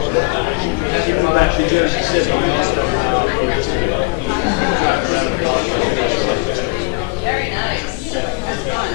Have you come back to Jersey City? Very nice. That's fun.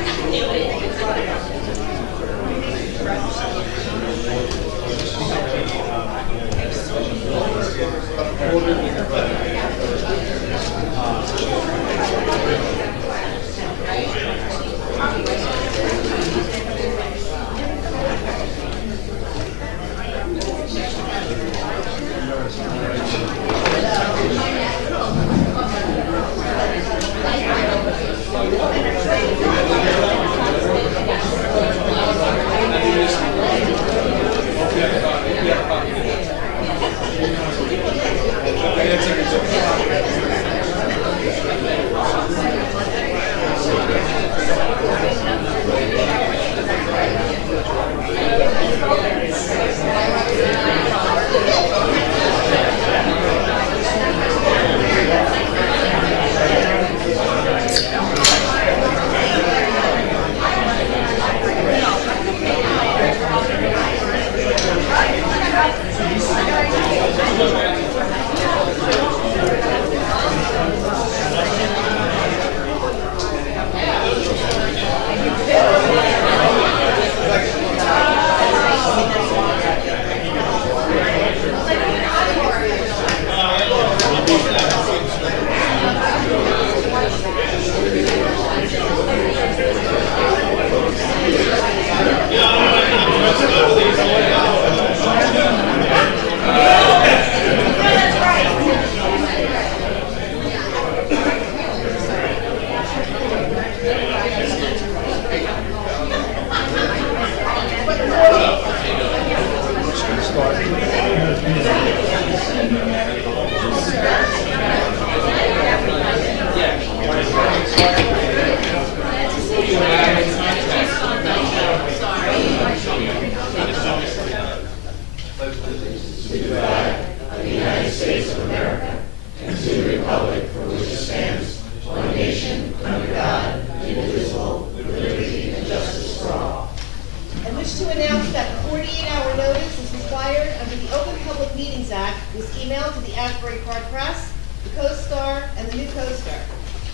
I wish to announce that the 48-hour notice is required under the Open Public Meetings Act was emailed to the Asbury Park Press, the Co-Star, and the New Coaster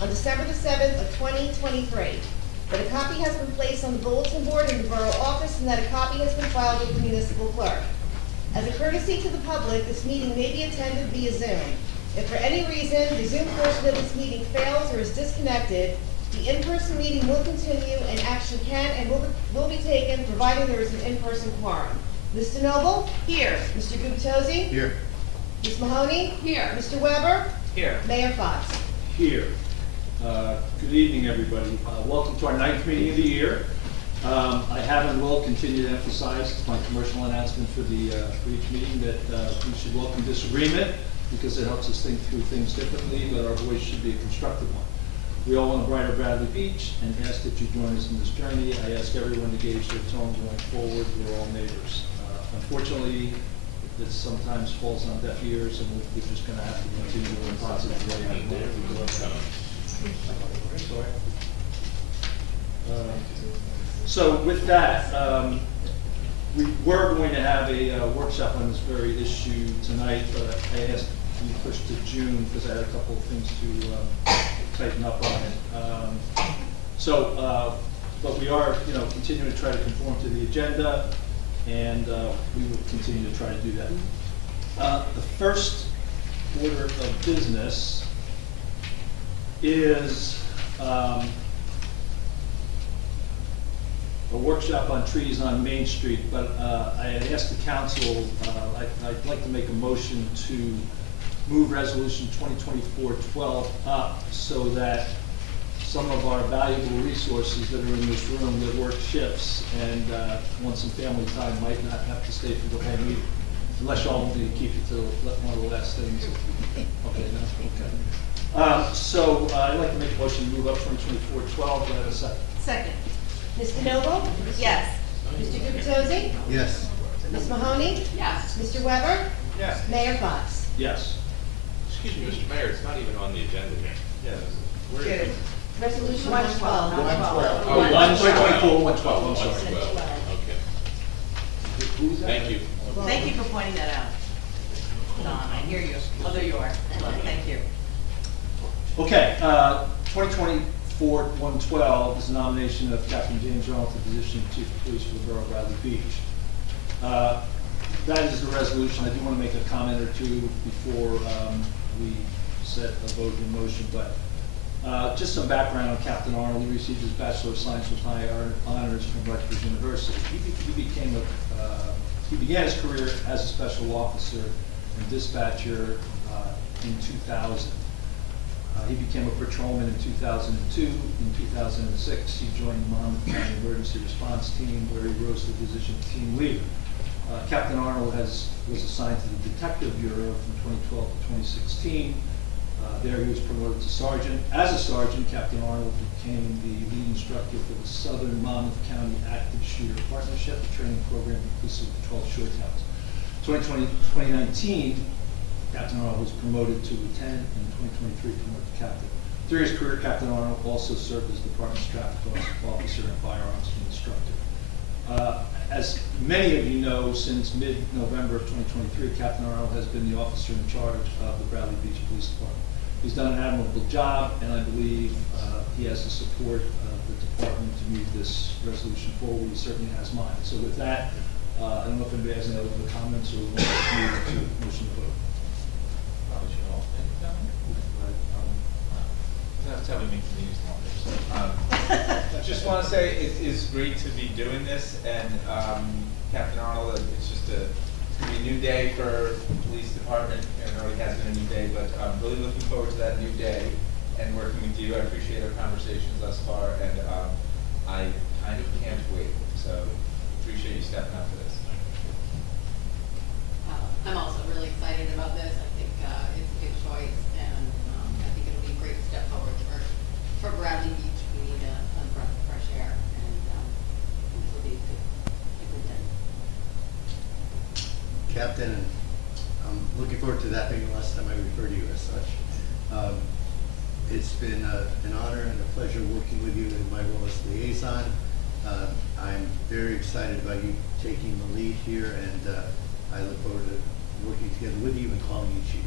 on December the 7th of 2023. That a copy has been placed on the bulletin board in the borough office and that a copy has been filed with the municipal clerk. As a courtesy to the public, this meeting may be attended via Zoom. If for any reason the Zoom portion of this meeting fails or is disconnected, the in-person meeting will continue and action can and will be taken provided there is an in-person quorum. Mr. Noble? Here. Mr. Gubitosi? Here. Ms. Mahoney? Here. Mr. Weber? Here. Mayor Fox? Here. Good evening, everybody. Welcome to our 9th meeting of the year. I have and will continue to emphasize my commercial announcement for each meeting that we should welcome disagreement because it helps us think through things differently, but our voice should be a constructive one. We all want a brighter Bradley Beach and ask that you join us in this journey. I ask everyone to gauge their tone going forward. We're all neighbors. Unfortunately, this sometimes falls on deaf ears, and we're just going to have to continue in a positive way. So with that, we were going to have a workshop on this very issue tonight, but I asked to be pushed to June because I had a couple of things to tighten up on it. But we are, continuing to try to conform to the agenda, and we will continue to try to do that. The first order of business is a workshop on trees on Main Street, but I had asked the council, I'd like to make a motion to move resolution 2024-12 up so that some of our valuable resources that are in this room that work shifts and want some family time might not have to stay for the whole meeting, unless y'all want me to keep it to one of the last things. Okay, no, okay. So I'd like to make a motion to move up 2024-12. Do I have a second? Second. Mr. Noble? Yes. Mr. Gubitosi? Yes. Ms. Mahoney? Yes. Mr. Weber? Yes. Mayor Fox? Yes. Excuse me, Mr. Mayor, it's not even on the agenda here. Yeah. Where is it? Resolution 112. 112. Oh, 2024-112, I'm sorry. 112, okay. Who's that? Thank you. Thank you for pointing that out. Don, I hear you, although you are, thank you. Okay, 2024-112 is the nomination of Captain James Arnold to the position of Chief of Police for the Borough of Bradley Beach. That is the resolution. I do want to make a comment or two before we set a vote in motion, but just some background on Captain Arnold. He received his Bachelor of Science with high honors from Rutgers University. He began his career as a special officer and dispatcher in 2000. He became a patrolman in 2002. In 2006, he joined the Monmouth County Emergency Response Team, where he rose to the position of team leader. Captain Arnold was assigned to the Detective Bureau from 2012 to 2016. There he was promoted to sergeant. As a sergeant, Captain Arnold became the lead instructor for the Southern Monmouth County Active Shooter Partnership, a training program inclusive of 12 short towns. 2019, Captain Arnold was promoted to lieutenant, and in 2023 promoted to captain. Through his career, Captain Arnold also served as the department's traffic officer and firearms instructor. As many of you know, since mid-November of 2023, Captain Arnold has been the officer in charge of the Bradley Beach Police Department. He's done an admirable job, and I believe he has the support of the department to move this resolution forward. He certainly has mine. So with that, I don't know if anybody has any other comments or wants to move to motion to vote. Probably should all make a comment. That's how we make the meetings longer. So, I just want to say it is great to be doing this, and Captain Arnold, it's just it's going to be a new day for the police department. It already has been a new day, but I'm really looking forward to that new day and working with you. I appreciate our conversations thus far, and I kind of can't wait. So appreciate you stepping up for this. I'm also really excited about this. I think it's a good choice, and I think it'll be a great step forward for Bradley Beach. We need a breath of fresh air, and this will be a good thing. Captain, I'm looking forward to that being the last time I refer to you as such. It's been an honor and a pleasure working with you in my role as liaison. I'm very excited about you taking the lead here, and I look forward to working together with you and calling you chief.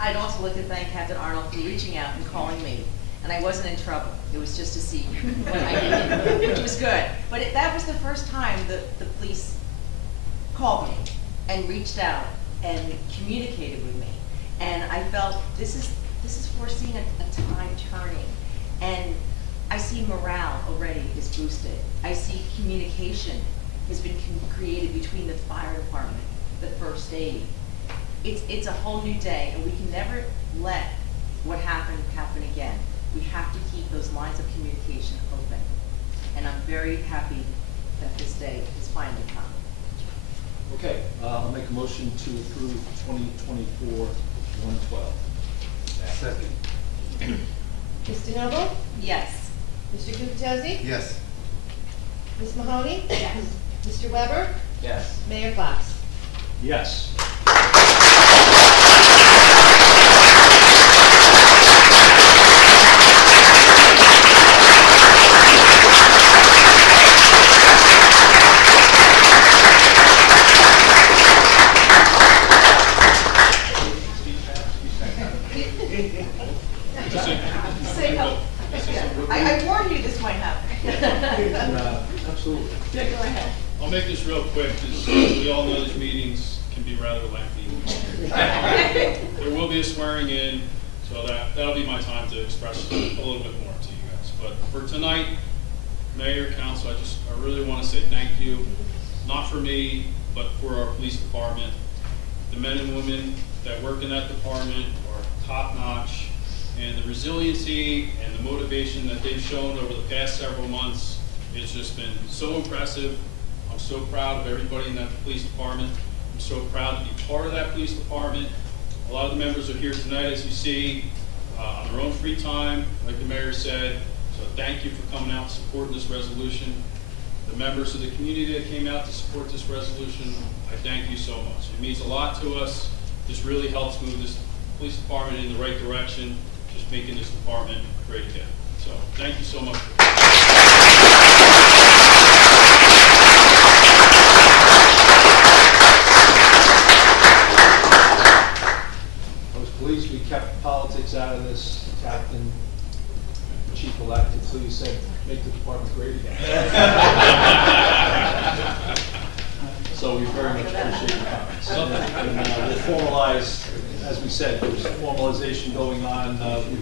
I'd also like to thank Captain Arnold for reaching out and calling me, and I wasn't in trouble. It was just to see what I did, which was good. But that was the first time the police called me and reached out and communicated with me, and I felt this is foreseeing a time turning, and I see morale already is boosted. I see communication has been created between the fire department, the first aid. It's a whole new day, and we can never let what happened happen again. We have to keep those lines of communication open, and I'm very happy that this day has finally come. Okay, I'll make a motion to approve 2024-112. Second. Ms. DeNoble? Yes. Mr. Gubatose? Yes. Ms. Mahoney? Yes. Mr. Weber? Yes. Mayor Fox? Yes. I warned you this might happen. Absolutely. Yeah, go ahead. I'll make this real quick, because we all know these meetings can be rather lengthy. There will be a swearing in, so that'll be my time to express a little bit more to you guys. But for tonight, Mayor, Council, I really want to say thank you, not for me, but for our police department. The men and women that work in that department are top-notch, and the resiliency and the motivation that they've shown over the past several months, it's just been so impressive. I'm so proud of everybody in that police department. I'm so proud to be part of that police department. A lot of the members are here tonight, as you see, on their own free time, like the mayor said. So thank you for coming out and supporting this resolution. The members of the community that came out to support this resolution, I thank you so much. It means a lot to us. This really helps move this police department in the right direction, just making this department great again. So thank you so much. make the department great again. So we very much appreciate your comments. And we'll formalize, as we said, there's formalization going on.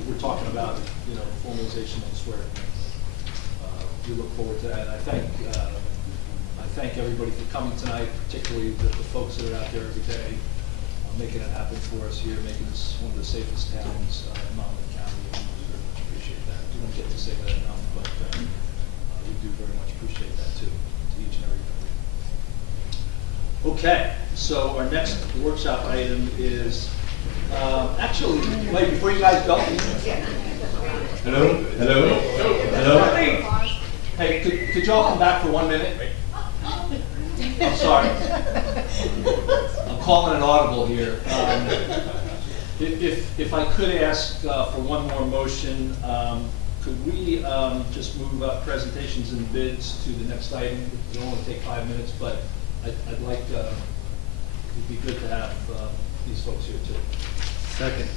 We're talking about, formalization elsewhere. We look forward to that. I thank everybody for coming tonight, particularly the folks that are out there every day, making it happen for us here, making this one of the safest towns in Monmouth County. We very much appreciate that. We don't get to say that enough, but we do very much appreciate that too, to each and every one. Okay, so our next workshop item is, actually, wait, before you guys go. Hello? Hello? Hello? Hey, could y'all come back for 1 minute? I'm sorry. I'm calling an audible here. If I could ask for one more motion, could we just move up presentations and bids to the next item? It'll only take 5 minutes, but I'd like, it'd be good to have these folks here too. Second.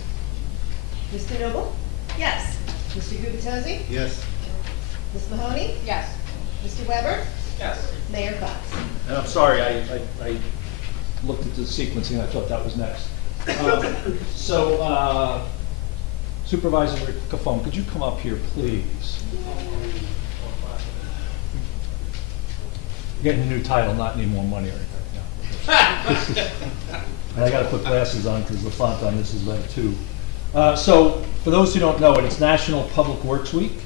Mr. Noble? Yes. Mr. Gubatose? Yes. Ms. Mahoney? Yes. Mr. Weber? Yes. Mayor Fox? And I'm sorry, I looked at the sequencing, I thought that was next. So Supervisor Cafone, could you come up here, please? You're getting a new title, not any more money or anything. No. And I gotta put glasses on because the font on this is letter 2. So for those who don't know it, it's National Public Works Week,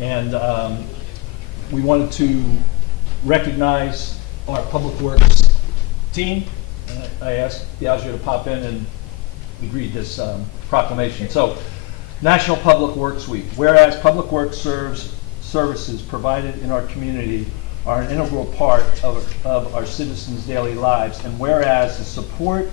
and we wanted to recognize our Public Works team. And I asked Diageo to pop in and we read this proclamation. So, National Public Works Week. Whereas Public Works services provided in our community are an integral part of our citizens' daily lives, and whereas the support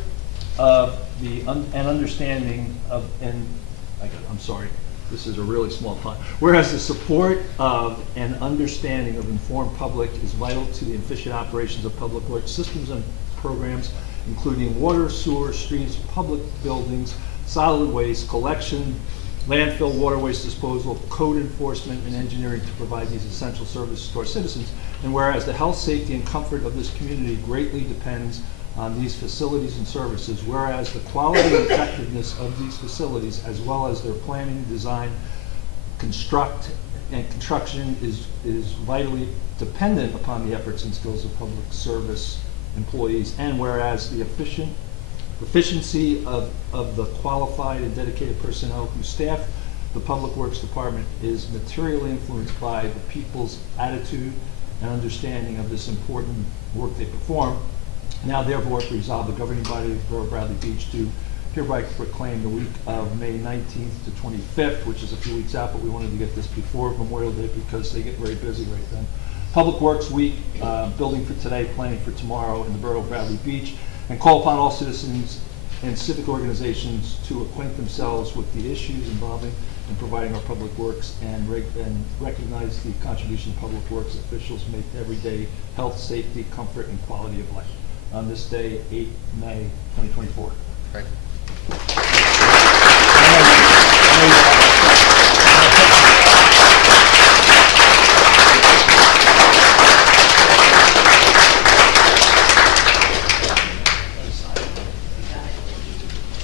of and understanding of, I'm sorry, this is a really small font. Whereas the support of and understanding of informed public is vital to the efficient operations of public works systems and programs, including water, sewer, streets, public buildings, solid waste collection, landfill, water waste disposal, code enforcement, and engineering to provide these essential services to our citizens. And whereas the health, safety, and comfort of this community greatly depends on these facilities and services, whereas the quality and effectiveness of these facilities, as well as their planning, design, construction is vitally dependent upon the efforts and skills of public service employees, and whereas the efficiency of the qualified and dedicated personnel who staff the Public Works Department is materially influenced by the people's attitude and understanding of this important work they perform. Now therefore resolve the governing body of the Borough of Bradley Beach to hereby proclaim the week of May 19th to 25th, which is a few weeks out, but we wanted to get this before Memorial Day because they get very busy right then. Public Works Week, building for today, planning for tomorrow in the Borough of Bradley Beach, and call upon all citizens and civic organizations to acquaint themselves with the issues involving and providing our public works and recognize the contribution public works officials make to everyday health, safety, comfort, and quality of life. On this day, 8 May 2024. Right.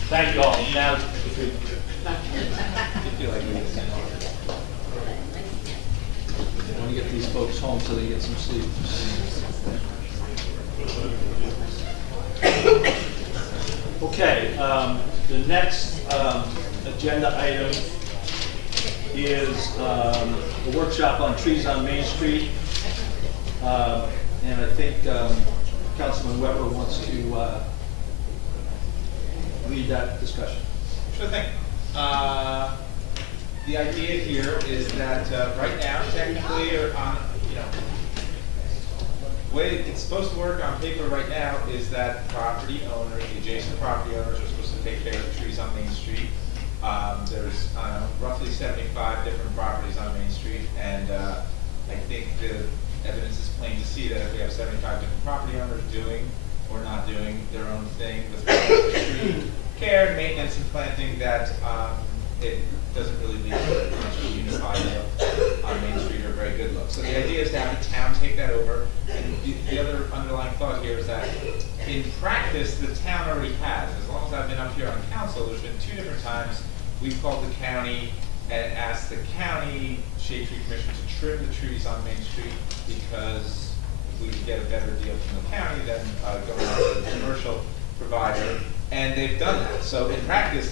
Thank you all. Now, I want to get these folks home so they get some sleep. Okay, the next agenda item is the workshop on trees on Main Street. And I think Councilman Weber wants to lead that discussion. Sure thing. The idea here is that right now, technically, or on, the way it's supposed to work on paper right now is that property owners, the adjacent property owners, are supposed to take care of the trees on Main Street. There's roughly 75 different properties on Main Street, and I think the evidence is plain to see that if we have 75 different property owners doing or not doing their own thing with street care and maintenance and planting, that it doesn't really lead to much of a unified look on Main Street or a very good take that over. And the other underlying thought here is that in practice, the town already has. As long as I've been up here on council, there's been 2 different times we've called the county and asked the county shade tree commission to trim the trees on Main Street because we could get a better deal from the county than going out to the commercial provider. And they've done that. So in practice,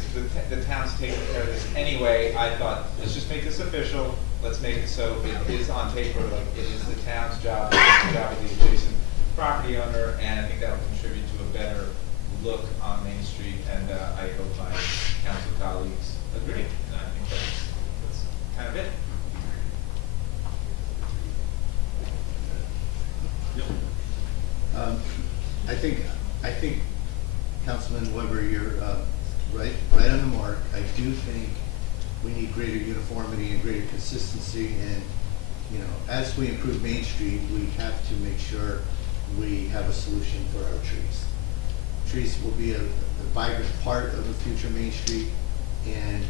the town's taking care of this anyway. I thought, let's just make this official. Let's make it so it is on paper, like it is the town's job, it's the job of the adjacent property owner, and I think that will contribute to a better look on Main Street, and I hope my council colleagues agree. And I think that's kind of it. Yep. I think, Councilman Weber, you're right on the mark. I do think we need greater uniformity and greater consistency, and as we improve Main Street, we have to make sure we have a solution for our trees. Trees will be a vibrant part of the future Main Street, and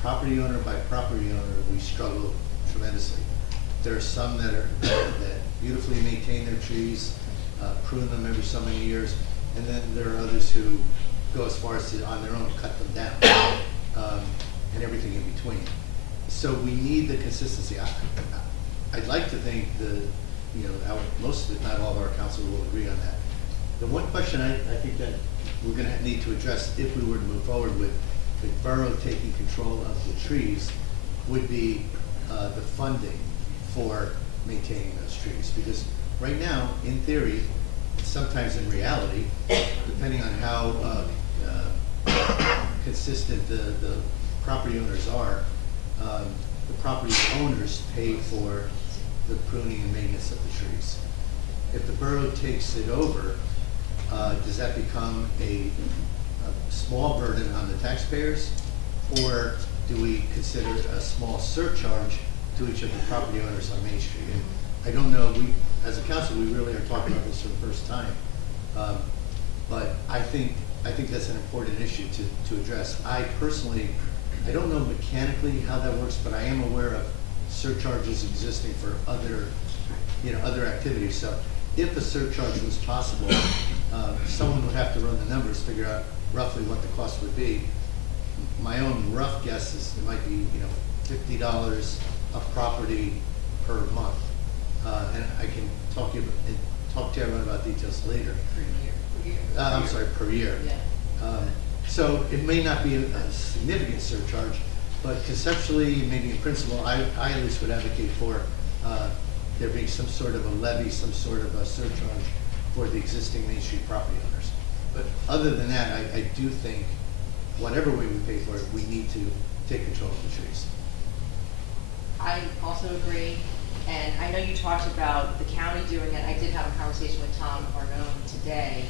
property owner by property owner, we struggle tremendously. There are some that beautifully maintain their trees, prune them every so many years, and then there are others who go as far as to, on their own, cut them down, and everything in between. So we need the consistency. I'd like to think most of it, not all of our council will agree on that. The one question I think that we're going to need to address if we were to move forward with the borough taking control of the trees would be the funding for maintaining those trees. Because right now, in theory, sometimes in reality, depending on how consistent the property owners are, the property owners pay for the pruning and maintenance of the trees. If the borough takes it over, does that become a small burden on the taxpayers, or do we consider a small surcharge to each of the property owners on Main Street? And I don't know, as a council, we really are talking about this for the first time, but I think that's an important issue to address. I personally, I don't know mechanically how that works, but I am aware of surcharges existing for other activities. So if a surcharge was possible, someone would have to run the numbers, figure out roughly what the cost would be. My own rough guess is it might be $50 a property per month, and I can talk to everyone about details later. Per year. I'm sorry, per year. Yeah. So it may not be a significant surcharge, but conceptually, maybe in principle, I at least would advocate for there being some sort of a levy, some sort of a surcharge for the existing Main Street property owners. But other than that, I do think whatever way we pay for it, we need to take control of the trees. I also agree, and I know you talked about the county doing it. I did have a conversation with Tom Arnone today,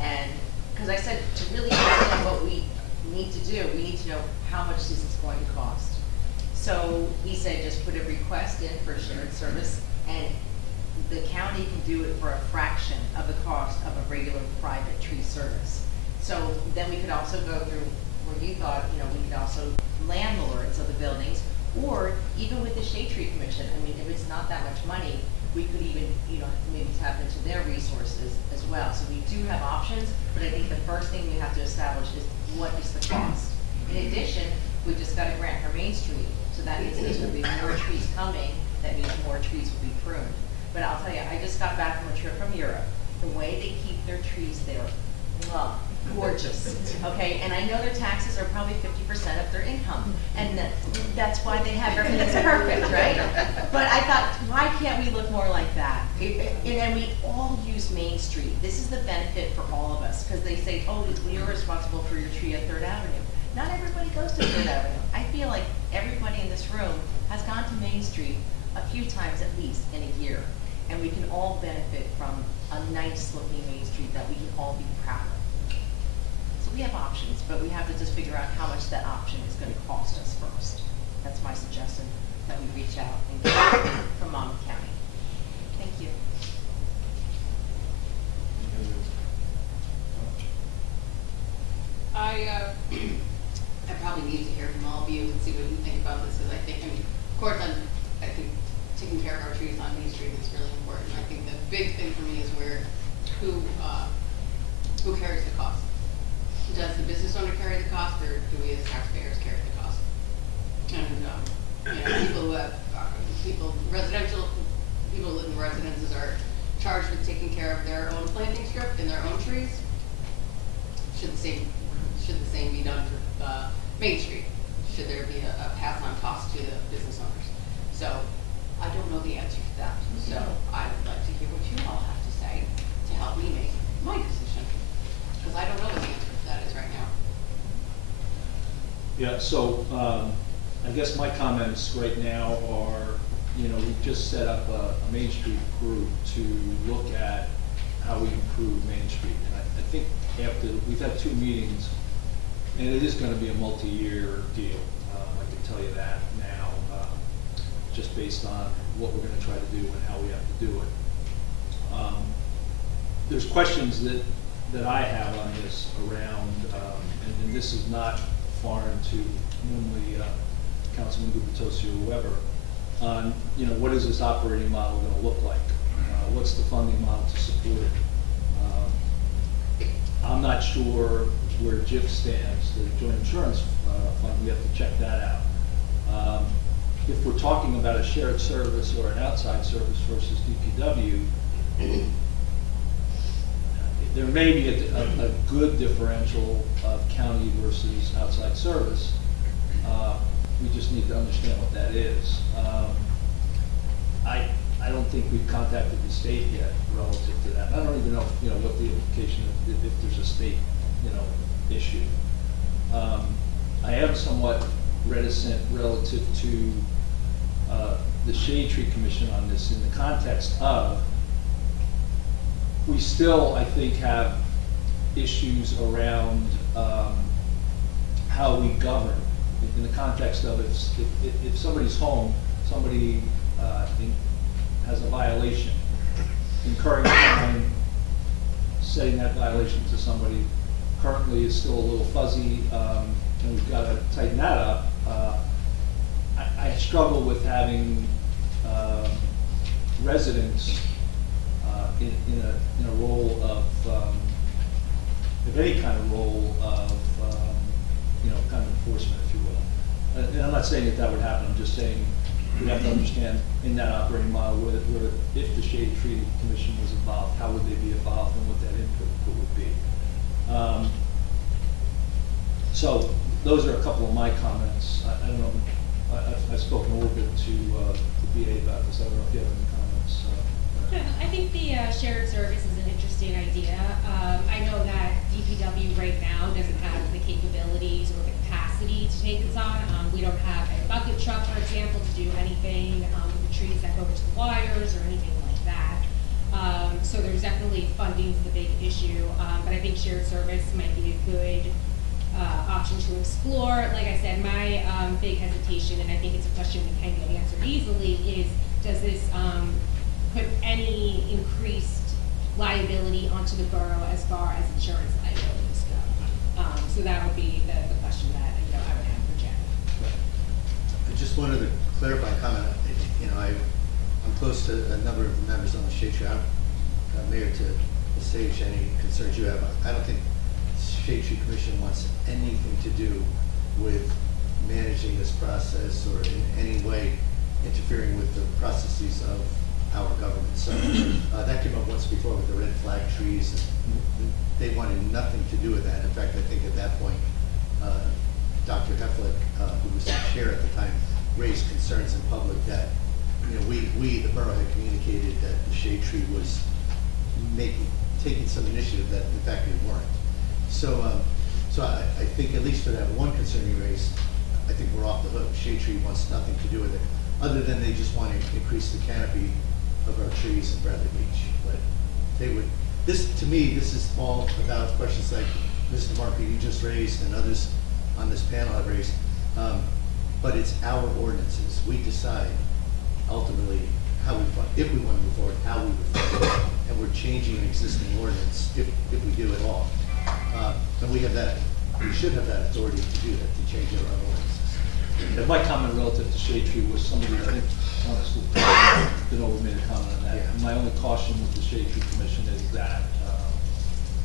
and because I said to really understand what we need to do, we need to know how much this is going to cost. So he said just put a request in for shared service, and the county can do it for a fraction of the cost of a regular private tree service. So then we could also go through where you thought, we could also landlords of the buildings, or even with the Shade Tree Commission. I mean, if it's not that much money, we could even, maybe tap into their resources as well. So we do have options, but I think the first thing we have to establish is what is the cost. In addition, we just got a grant for Main Street, so that means there's going to be more trees coming. That means more trees will be pruned. But I'll tell you, I just got back from a trip from Europe. The way they keep their trees there, gorgeous, okay? And I know their taxes are probably 50% of their income, and that's why they have everything's perfect, right? But I thought, why can't we look more like that? And we all use Main Street. This is the benefit for all of us, because they say, oh, you're responsible for your tree at 3rd Avenue. Not everybody goes to 3rd Avenue. I feel like everybody in this room has gone to Main Street a few times at least in a year, and we can all benefit from a nice looking Main Street that we can all be proud of. So we have options, but we have to just figure out how much that option is going to cost us first. That's my suggestion, that we reach out and get from Monmouth County. Thank you. I probably need to hear from all of you and see what you think about this, because I think, of course, I could taking care of our trees on Main Street is really important. I think the big thing for me is who carries the cost? Does the business owner carry the cost, or do we as taxpayers carry the cost? And, people who have, people who live in residences are charged with taking care of their own planting strip and their own trees. Should the same be done for, Main Street? Should there be a pass-on cost to the business owners? So, I don't know the answer to that, so I would like to hear what you all have to say to help me make my decision, because I don't know what the answer to that is right now. Yeah, so, I guess my comments right now are, we've just set up a Main Street group to look at how we improve Main Street. And I think after, we've had 2 meetings, and it is gonna be a multi-year deal. I can tell you that now, just based on what we're gonna try to do and how we have to do it. There's questions that I have on this around, and this is not foreign to normally Councilman Gubitosi or whoever, on, what is this operating model gonna look like? What's the funding model to support it? I'm not sure where JIF stands, the Joint Insurance Fund, we have to check that out. If we're talking about a shared service or an outside service versus DPW, there may be a good differential of county versus outside service. We just need to understand what that is. I don't think we've contacted the state yet relative to that. I don't even know, what the implication is, if there's a state, issue. I am somewhat reticent relative to the Shade Tree Commission on this in the context of, we still, I think, have issues around how we govern, in the context of if somebody's home, somebody has a violation, incurring a fine, setting that violation to somebody currently is still a little fuzzy, and we've got to tighten that up. I struggle with having residents in a role of any kind of role of kind of enforcement, if you will. And I'm not saying that would happen. I'm just saying we have to understand in that operating model where if the Shade Tree Commission was involved, how would they be involved and what that input would be. So those are a couple of my comments. I don't know. I've spoken a little bit to the BA about this. I don't know if you have any comments. I think the shared service is an interesting idea. I know that DPW right now doesn't have the capabilities or the capacity to take this on. We don't have a bucket truck, for example, to do anything with the trees that go into the wires or anything like that. So there's definitely funding's the big issue, but I think shared service might be a good option to explore. Like I said, my big hesitation, and I think it's a question that can get answered easily, is does this put any increased liability onto the borough as far as insurance liabilities go? So that would be the question that I would have for Jen. Just one other clarifying comment. I'm close to a number of members on the Shade Tree. Mayor, to assuage any concerns you have, I don't think Shade Tree Commission wants anything to do with managing this process or in any way interfering with the processes of our government. So that came up once before with the red flag trees. They wanted nothing to do with that. In fact, I think at that point, Dr. Heflick, who was the chair at the time, raised concerns in public that we, the borough, had communicated that the Shade Tree was taking some initiative that in fact they weren't. So I think at least for that one concern you raised, I think we're off the hook. Shade Tree wants nothing to do with it, other than they just want to increase the canopy of our trees in Bradley Beach. But they would, to me, this is all about questions like Mr. Markey you just raised and others on this panel have raised. But it's our ordinances. We decide ultimately how we fund, if we want to move forward, how we move forward. And we're changing an existing ordinance if we do at all. And we should have that authority to do that, to change our own ordinances. And my comment relative to Shade Tree was somebody, I think, honestly, Danilo made a comment on that. Yeah. My only caution with the Shade Tree Commission is that,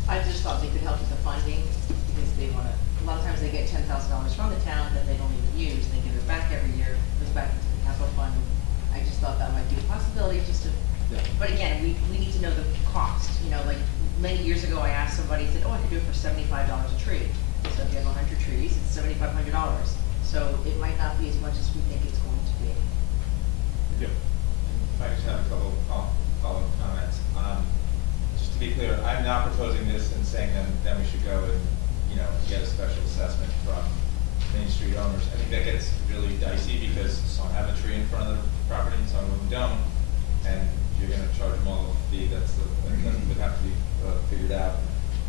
I just thought they could help with the funding, because they wanna, a lot of times they get $10,000 from the town that they don't even use, and they give it back every year, goes back into the capital fund. I just thought that might be a possibility, just to, Yeah. but again, we need to know the cost, you know, like, many years ago, I asked somebody, said, oh, I could do it for $75 a tree. So if you have 100 trees, it's $7,500, so it might not be as much as we think it's going to be. yeah. If I just have a couple follow-up comments. Just to be clear, I'm not proposing this and saying then we should go and, you know, get a special assessment from Main Street owners. I think that gets really dicey because some have a tree in front of their property and some of them don't. And you're gonna charge them all a fee, that would have to be figured out.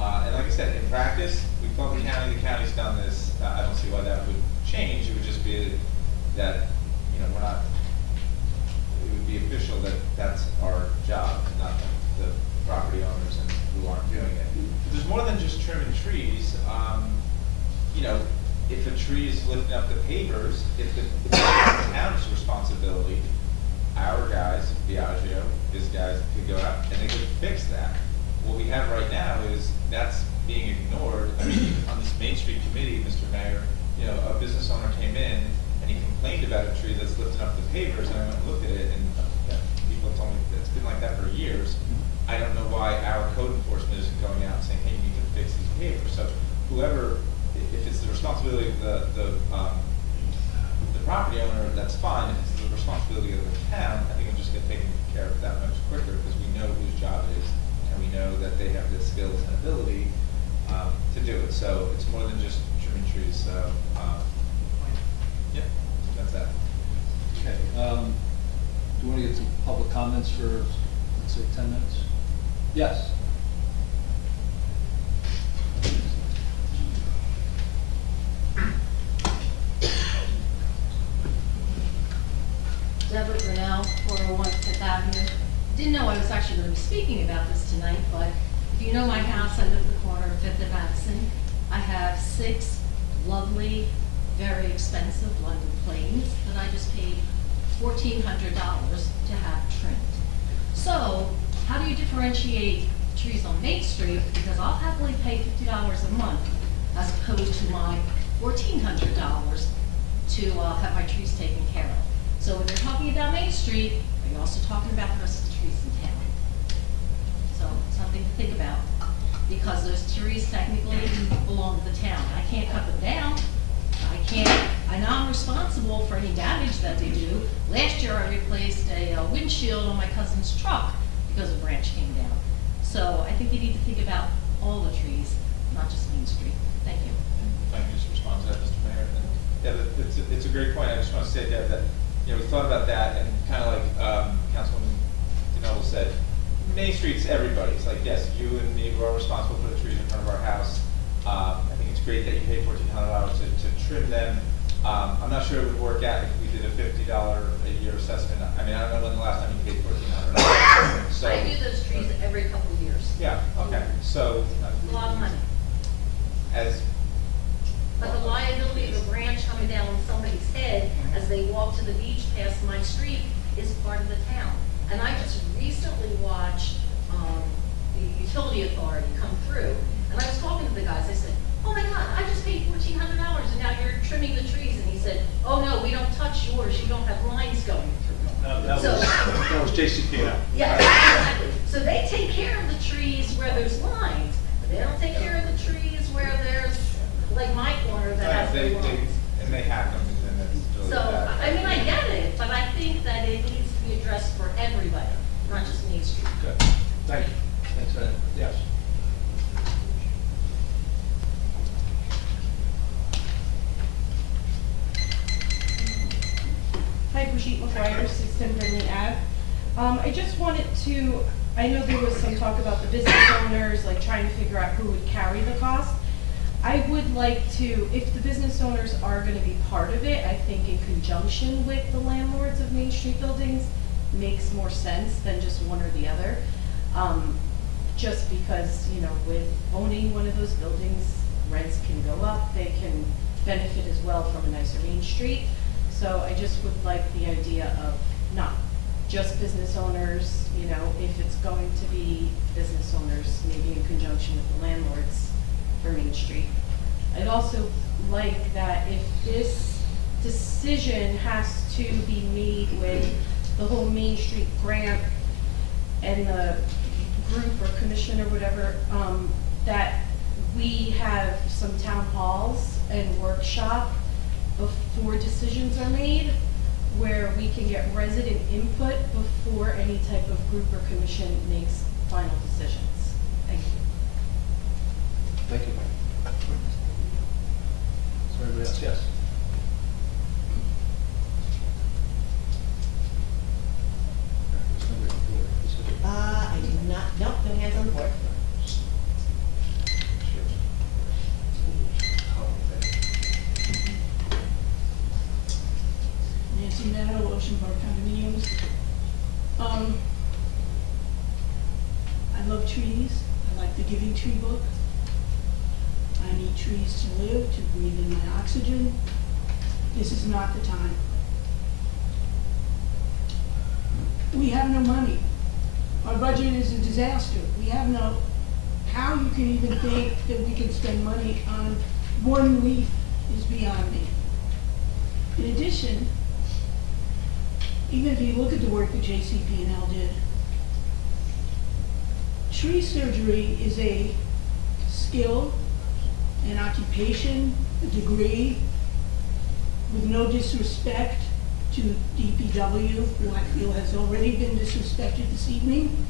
And like I said, in practice, we call the county's done this. I don't see why that would change. It would just be that, you know, it would be official that that's our job, not the property owners and who aren't doing it. But there's more than just trimming trees. You know, if a tree is lifting up the pavers, if it's the town's responsibility, our guys, Biagio, his guys could go out and they could fix that. What we have right now is that's being ignored. I mean, on this Main Street committee, Mr. Mayor, you know, a business owner came in and he complained about a tree that's lifting up the pavers, and I went and looked at it, and people told me that it's been like that for years. I don't know why our code enforcement isn't going out and saying, hey, you need to fix these pavers. So whoever, if it's the responsibility of the property owner, that's fine. If it's the responsibility of the town, I think it'll just get taken care of that much quicker, because we know whose job it is, and we know that they have the skills and ability to do it. So it's more than just trimming trees. So, yeah, that's that. Okay, do you want to get some public comments for, let's say, 10 minutes? Yes? Deborah Grinnell, 401 Fifth Avenue. Didn't know I was actually going to be speaking about this tonight, but if you know my house, I live at the corner of Fifth and Madison. I have 6 lovely, very expensive London planes that I just paid $1,400 to have trimmed. So, how do you differentiate trees on Main Street? Because I'll happily pay $50 a month as opposed to my $1,400 to have my trees taken care of. So when you're talking about Main Street, are you also talking about the rest of the trees in town? So something to think about, because those trees technically belong to the town. I can't cut them down. I know I'm responsible for any damage that they do. Last year I replaced a windshield on my cousin's truck because a branch came down. So I think you need to think about all the trees, not just Main Street. Thank you. If I can just respond to that, Mr. Mayor. Yeah, it's a great point. I just want to say, Deb, that, you know, we thought about that, and kind of like Councilwoman DeNoble said, Main Street's everybody's. Like, yes, you and me, we're all responsible for the trees in front of our house. I think it's great that you paid $1,400 to trim them. I'm not sure it would work out if we did a $50 a year assessment. I mean, I don't know when the last time you paid $1,400. So, I do those trees every couple of years. yeah, okay. So, A lot of money. as But the liability of a branch coming down on somebody's head as they walk to the beach past my street is part of the town. And I just recently watched the utility authority come through, and I was talking to the guys. I said, "Oh my God, I just paid $1,400, and now you're trimming the trees." And he said, "Oh no, we don't touch yours. You don't have lines going through." That was JCPenney. Yeah, exactly. So they take care of the trees where there's lines, but they don't take care of the trees where there's, like my corner that has the lines. and they have them, and it's really So, bad. I mean, I get it, but I think that it needs to be addressed for everybody, not just Main Street. Good, thank you. Thanks for that. Yes? Hi, Brigitte McGuire, 610 Brindley Ave. I just wanted to, I know there was some talk about the business owners, like trying to figure out who would carry the cost. I would like to, if the business owners are gonna be part of it, I think in conjunction with the landlords of Main Street buildings makes more sense than just one or the other. Just because, you know, with owning one of those buildings, rents can go up, they can benefit as well from a nicer Main Street. So I just would like the idea of not just business owners, you know, if it's going to be business owners, maybe in conjunction with the landlords for Main Street. I'd also like that if this decision has to be made with the whole Main Street grant and the group or commission or whatever, that we have some town halls and workshop before decisions are made, where we can get resident input before any type of group or commission makes final decisions. Thank you. Thank you. Is there anybody else? Yes. I do not, no hands on the board. Nancy Meadow, Ocean Park Condominiums. I love trees. I like the Giving Tree book. I need trees to live, to breathe in my oxygen. This is not the time. We have no money. Our budget is a disaster. We have no, how you can even think that we can spend money on one leaf is beyond me. In addition, even if you look at the work that JCP&L did, tree surgery is a skill, an occupation, a degree, with no disrespect to DPW, who I feel has already been disrespected this evening.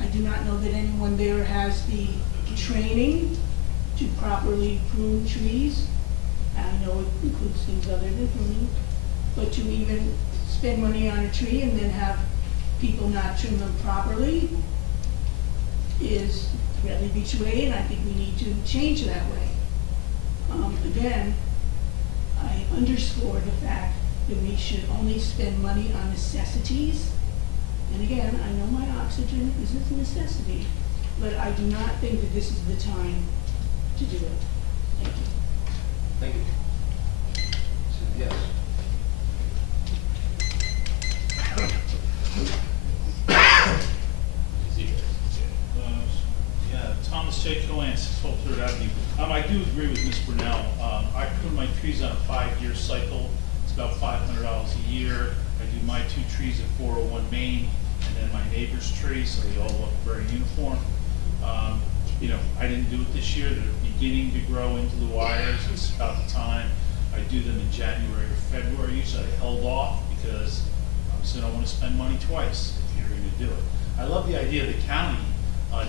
I do not know that anyone there has the training to properly prune trees. I know it includes things other than pruning, but to even spend money on a tree and then have people not trim them properly is really beach way, and I think we need to change that way. Again, I underscore the fact that we should only spend money on necessities. And again, I know my oxygen is a necessity, but I do not think that this is the time to do it. Thank you. Thank you. Yes. Yeah, Thomas J. Cohen, 612 Third Avenue. I do agree with Ms. Brunel. I prune my trees on a 5-year cycle. It's about $500 a year. I do my 2 trees at 401 Main, and then my neighbor's tree, so they all look very uniform. You know, I didn't do it this year. They're beginning to grow into the wires. It's about the time. I do them in January or February. Usually I held off because I don't want to spend money twice if you're going to do it. I love the idea of the county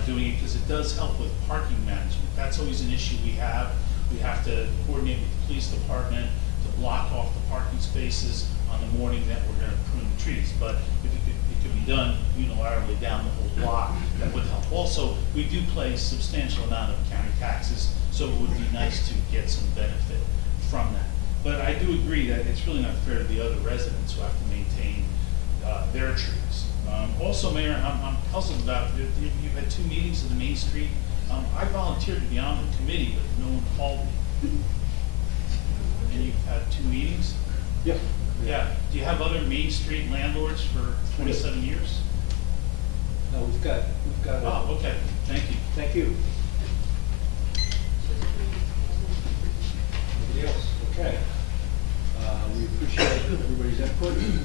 doing it because it does help with parking management. That's always an issue we have. We have to coordinate with the police department to block off the parking spaces on the morning that we're going to prune the trees. But if it could be done unilaterally down the whole block, that would help. Also, we do pay a substantial amount of county taxes, so it would be nice to get some benefit from that. But I do agree that it's really not fair to the other residents who have to maintain their trees. Also, Mayor, I'm puzzled about, you've had 2 meetings in the Main Street. I volunteered to be on the committee, but no one called me. And you've had 2 meetings? Yep. Yeah. Do you have other Main Street landlords for 27 years? No, we've got. Oh, okay. Thank you. Thank you. Anybody else? Okay. We appreciate everybody's input. And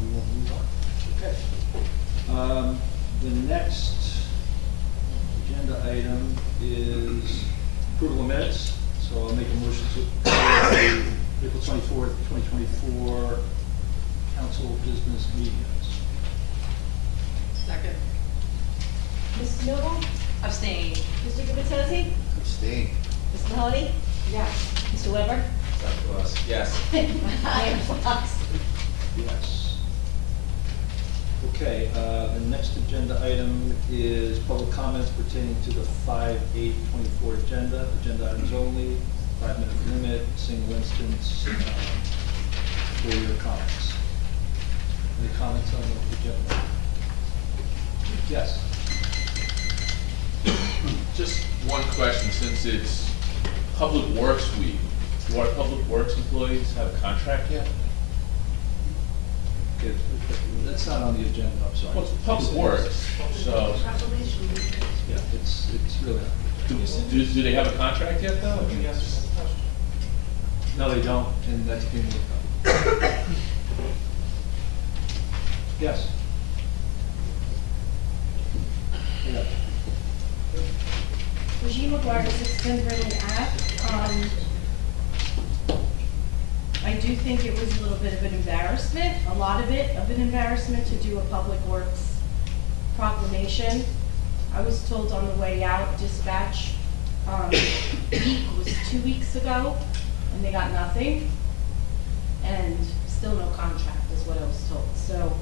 we will move on. Okay. The next agenda item is approval of minutes. So I'll make a motion to approve the April 24th, 2024 council business meetings. Second. Mrs. Noble? Abstain. Mr. Gubatose? Abstain. Ms. Mahoney? Yes. Mr. Weber? Yes. Mayor Fox? Yes. Okay, the next agenda item is public comments pertaining to the 5/8/24 agenda. Agenda items only, 5-minute limit, single instance, for your comments. Any comments on the agenda? Yes. Just one question, since it's Public Works Week, Do our public works employees have a contract yet? That's not on the agenda, I'm sorry. Well, it's public works, so, Yeah, it's really not. do they have a contract yet, though? I mean, No, they don't, and that's being worked out. Yes. Yeah. Regine McGuire, 610 Brennan Ave. I do think it was a little bit of an embarrassment, a lot of it of an embarrassment to do a public works proclamation. I was told on the way out, dispatch, week was 2 weeks ago, and they got nothing, and still no contract is what I was told. So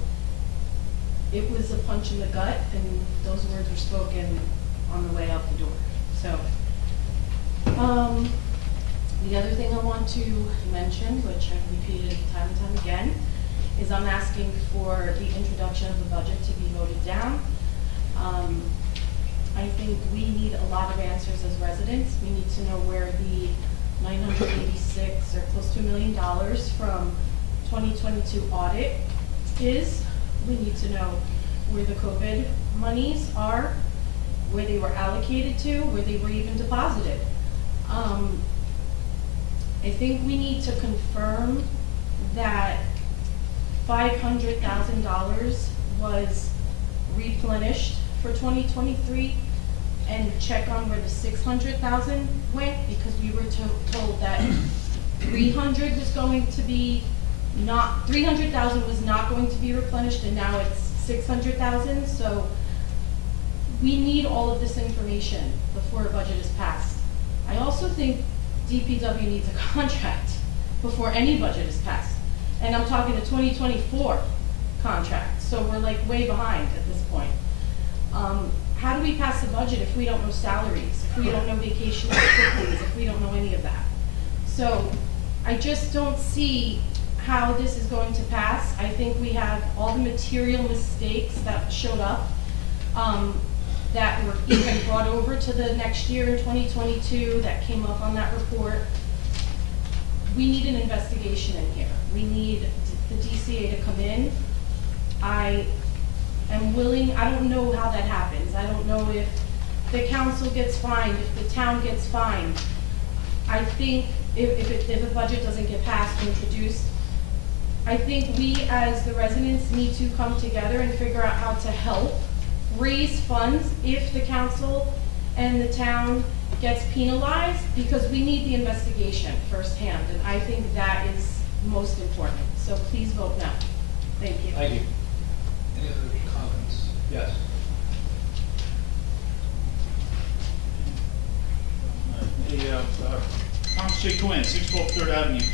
it was a punch in the gut, and those words were spoken on the way out the door. So, the other thing I want to mention, which I've repeated time and time again, is I'm asking for the introduction of the budget to be voted down. I think we need a lot of answers as residents. We need to know where the 986 or close to $1 million from 2022 audit is. We need to know where the COVID monies are, where they were allocated to, where they were even deposited. I think we need to confirm that $500,000 was replenished for 2023 and check on where the 600,000 went, because we were told that 300 was going to be not, 300,000 was not going to be replenished, and now it's 600,000. So we need all of this information before a budget is passed. I also think DPW needs a contract before any budget is passed. And I'm talking a 2024 contract, so we're like way behind at this point. How do we pass the budget if we don't know salaries, if we don't know vacation or sick leaves, if we don't know any of that? So I just don't see how this is going to pass. I think we have all the material mistakes that showed up that were even brought over to the next year in 2022 that came up on that report. We need an investigation in here. We need the DCA to come in. I am willing, I don't know how that happens. I don't know if the council gets fined, if the town gets fined. I think if a budget doesn't get passed and introduced, I think we as the residents need to come together and figure out how to help raise funds if the council and the town gets penalized, because we need the investigation firsthand, and I think that is most important. So please vote no. Thank you. Thank you. Any other comments? Yes. Hey, Thomas J. Cohen, 612 Third Avenue.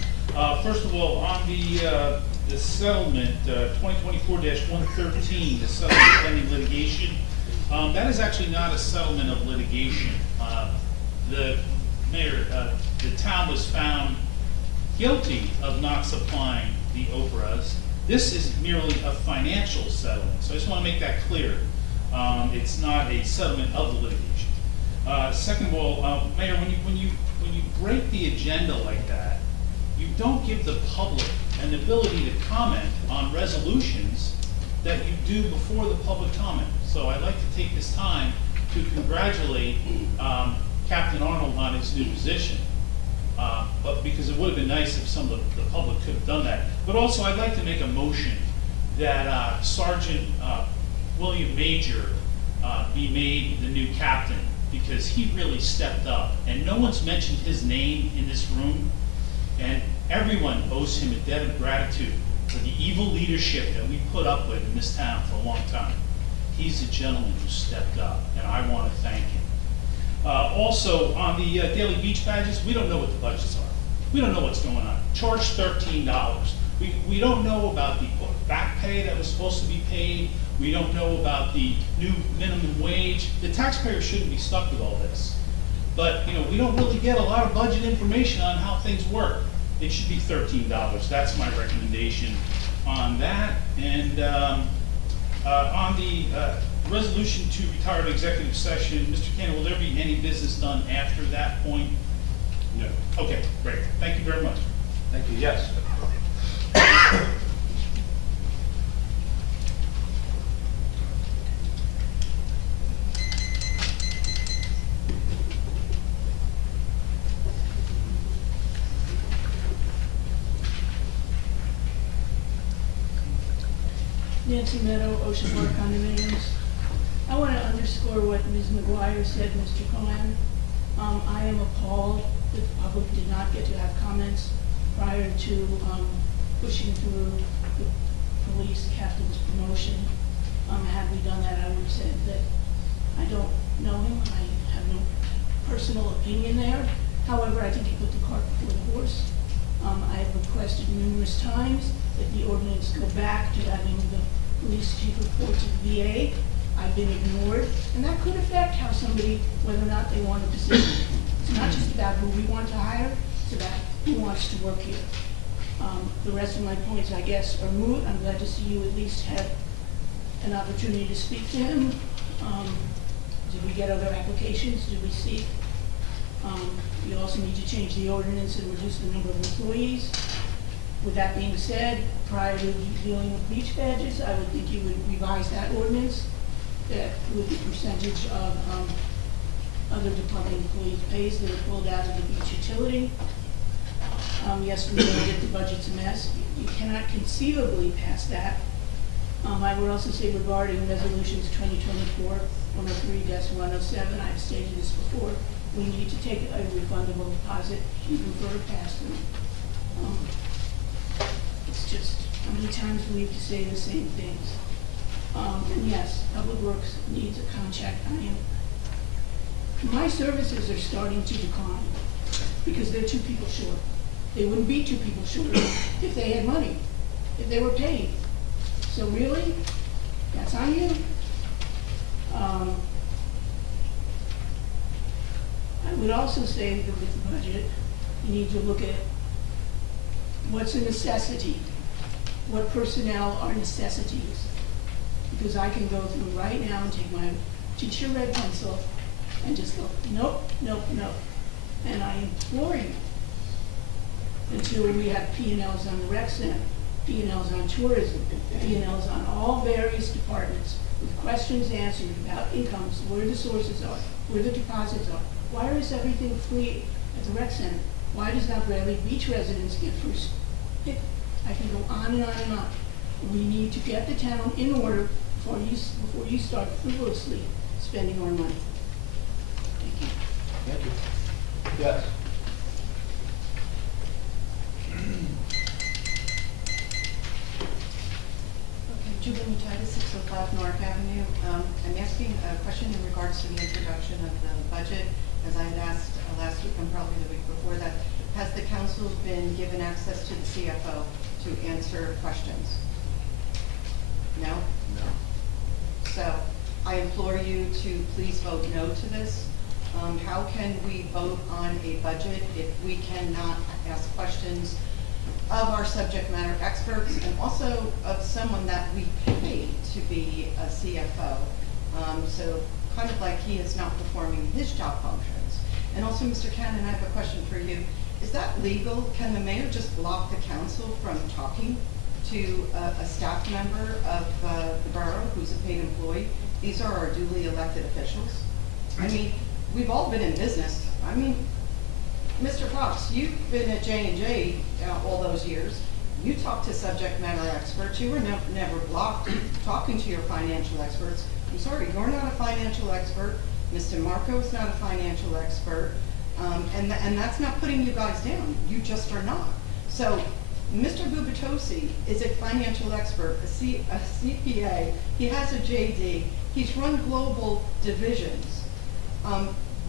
First of all, on the settlement, 2024-113, the settlement pending litigation, that is actually not a settlement of litigation. The mayor, the town was found guilty of not supplying the OPRAs. This is merely a financial settlement, so I just want to make that clear. It's not a settlement of the litigation. Second of all, Mayor, when you break the agenda like that, you don't give the public an ability to comment on resolutions that you do before the public comment. So I'd like to take this time to congratulate Captain Arnold on his new position. But because it would have been nice if some of the public could have done that. But also I'd like to make a motion that Sergeant William Major be made the new captain, because he really stepped up. And no one's mentioned his name in this room. And everyone owes him a debt of gratitude for the evil leadership that we put up with in this town for a long time. He's a gentleman who stepped up, and I want to thank him. Also, on the daily beach badges, we don't know what the budgets are. We don't know what's going on. Charge $13. We don't know about the back pay that was supposed to be paid. We don't know about the new minimum wage. The taxpayer shouldn't be stuck with all this. But we don't really get a lot of budget information on how things work. It should be $13. That's my recommendation on that. And on the resolution to retire to executive session, Mr. Cannon, will there be any business done after that point? Yeah, okay, great, thank you very much. Thank you, yes. Nancy Meadow, Ocean Park condominiums. I want to underscore what Ms. McGuire said, Mr. Cohen. I am appalled that the public did not get to have comments prior to pushing through the police captain's promotion. Had we done that, I would have said that I don't know him, I have no personal opinion there. However, I think he put the cart before the horse. I have requested numerous times that the ordinance go back to having the police chief report to the VA. I've been ignored, and that could affect how somebody, whether or not they want a position. It's not just about who we want to hire, it's about who wants to work here. The rest of my points, I guess, are moot. I'm glad to see you at least had an opportunity to speak to him. Did we get other applications? Did we seek? We also need to change the ordinance and reduce the number of employees. With that being said, prior to dealing with beach badges, I would think you would revise that ordinance with the percentage of other department employees' pays that are pulled out of the beach utility. Yes, we know that the budget's a mess. You cannot conceivably pass that. I would also say regarding resolutions 2024-103-107, I've stated this before, we need to take a refundable deposit even for a pass-through. It's just, how many times do we have to say the same things? And yes, Public Works needs a contract. My services are starting to decline because they're 2 people short. They wouldn't be 2 people short if they had money, if they were paid. So really, that's on you. I would also say that with the budget, you need to look at what's a necessity, what personnel are necessities. Because I can go through right now and take my teacher red pencil and just go, nope, nope, nope. And I implore you, until we have P&Ls on the rec center, P&Ls on tourism, P&Ls on all various departments, with questions answered about incomes, where the sources are, where the deposits are. Why is everything free at the rec center? Why does not Bradley Beach residents get first pick? I can go on and on and on. We need to get the town in order before you start frivolously spending our money. Thank you. Thank you. Yes. Okay, Julie Titus, 605 North Avenue. I'm asking a question in regards to the introduction of the budget. As I had asked last week and probably the week before that, has the council been given access to the CFO to answer questions? No? No. So I implore you to please vote no to this. How can we vote on a budget if we cannot ask questions of our subject matter experts and also of someone that we pay to be a CFO? So kind of like he is not performing his job functions. And also, Mr. Cannon, I have a question for you. Is that legal? Can the mayor just block the council from talking to a staff member of the borough who's a paid employee? These are our duly elected officials. I mean, we've all been in business. I mean, Mr. Fox, you've been at J&J all those years. You talk to subject matter experts. You were never blocked talking to your financial experts. I'm sorry, you're not a financial expert. Mr. Marco's not a financial expert. And that's not putting you guys down. You just are not. So Mr. Gubitosi is a financial expert, a CPA. He has a JD. He's run global divisions.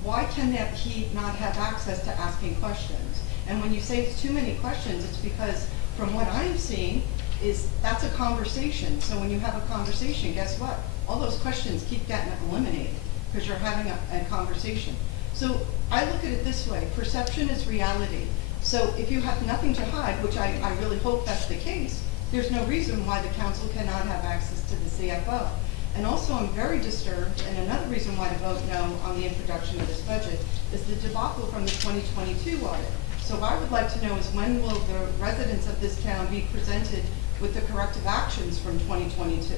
Why can he not have access to asking questions? And when you say it's too many questions, it's because from what I'm seeing is that's a conversation. So when you have a conversation, guess what? All those questions keep getting eliminated because you're having a conversation. So I look at it this way, perception is reality. So if you have nothing to hide, which I really hope that's the case, there's no reason why the council cannot have access to the CFO. And also I'm very disturbed, and another reason why to vote no on the introduction of this budget is the debacle from the 2022 audit. So what I would like to know is when will the residents of this town be presented with the corrective actions from 2022?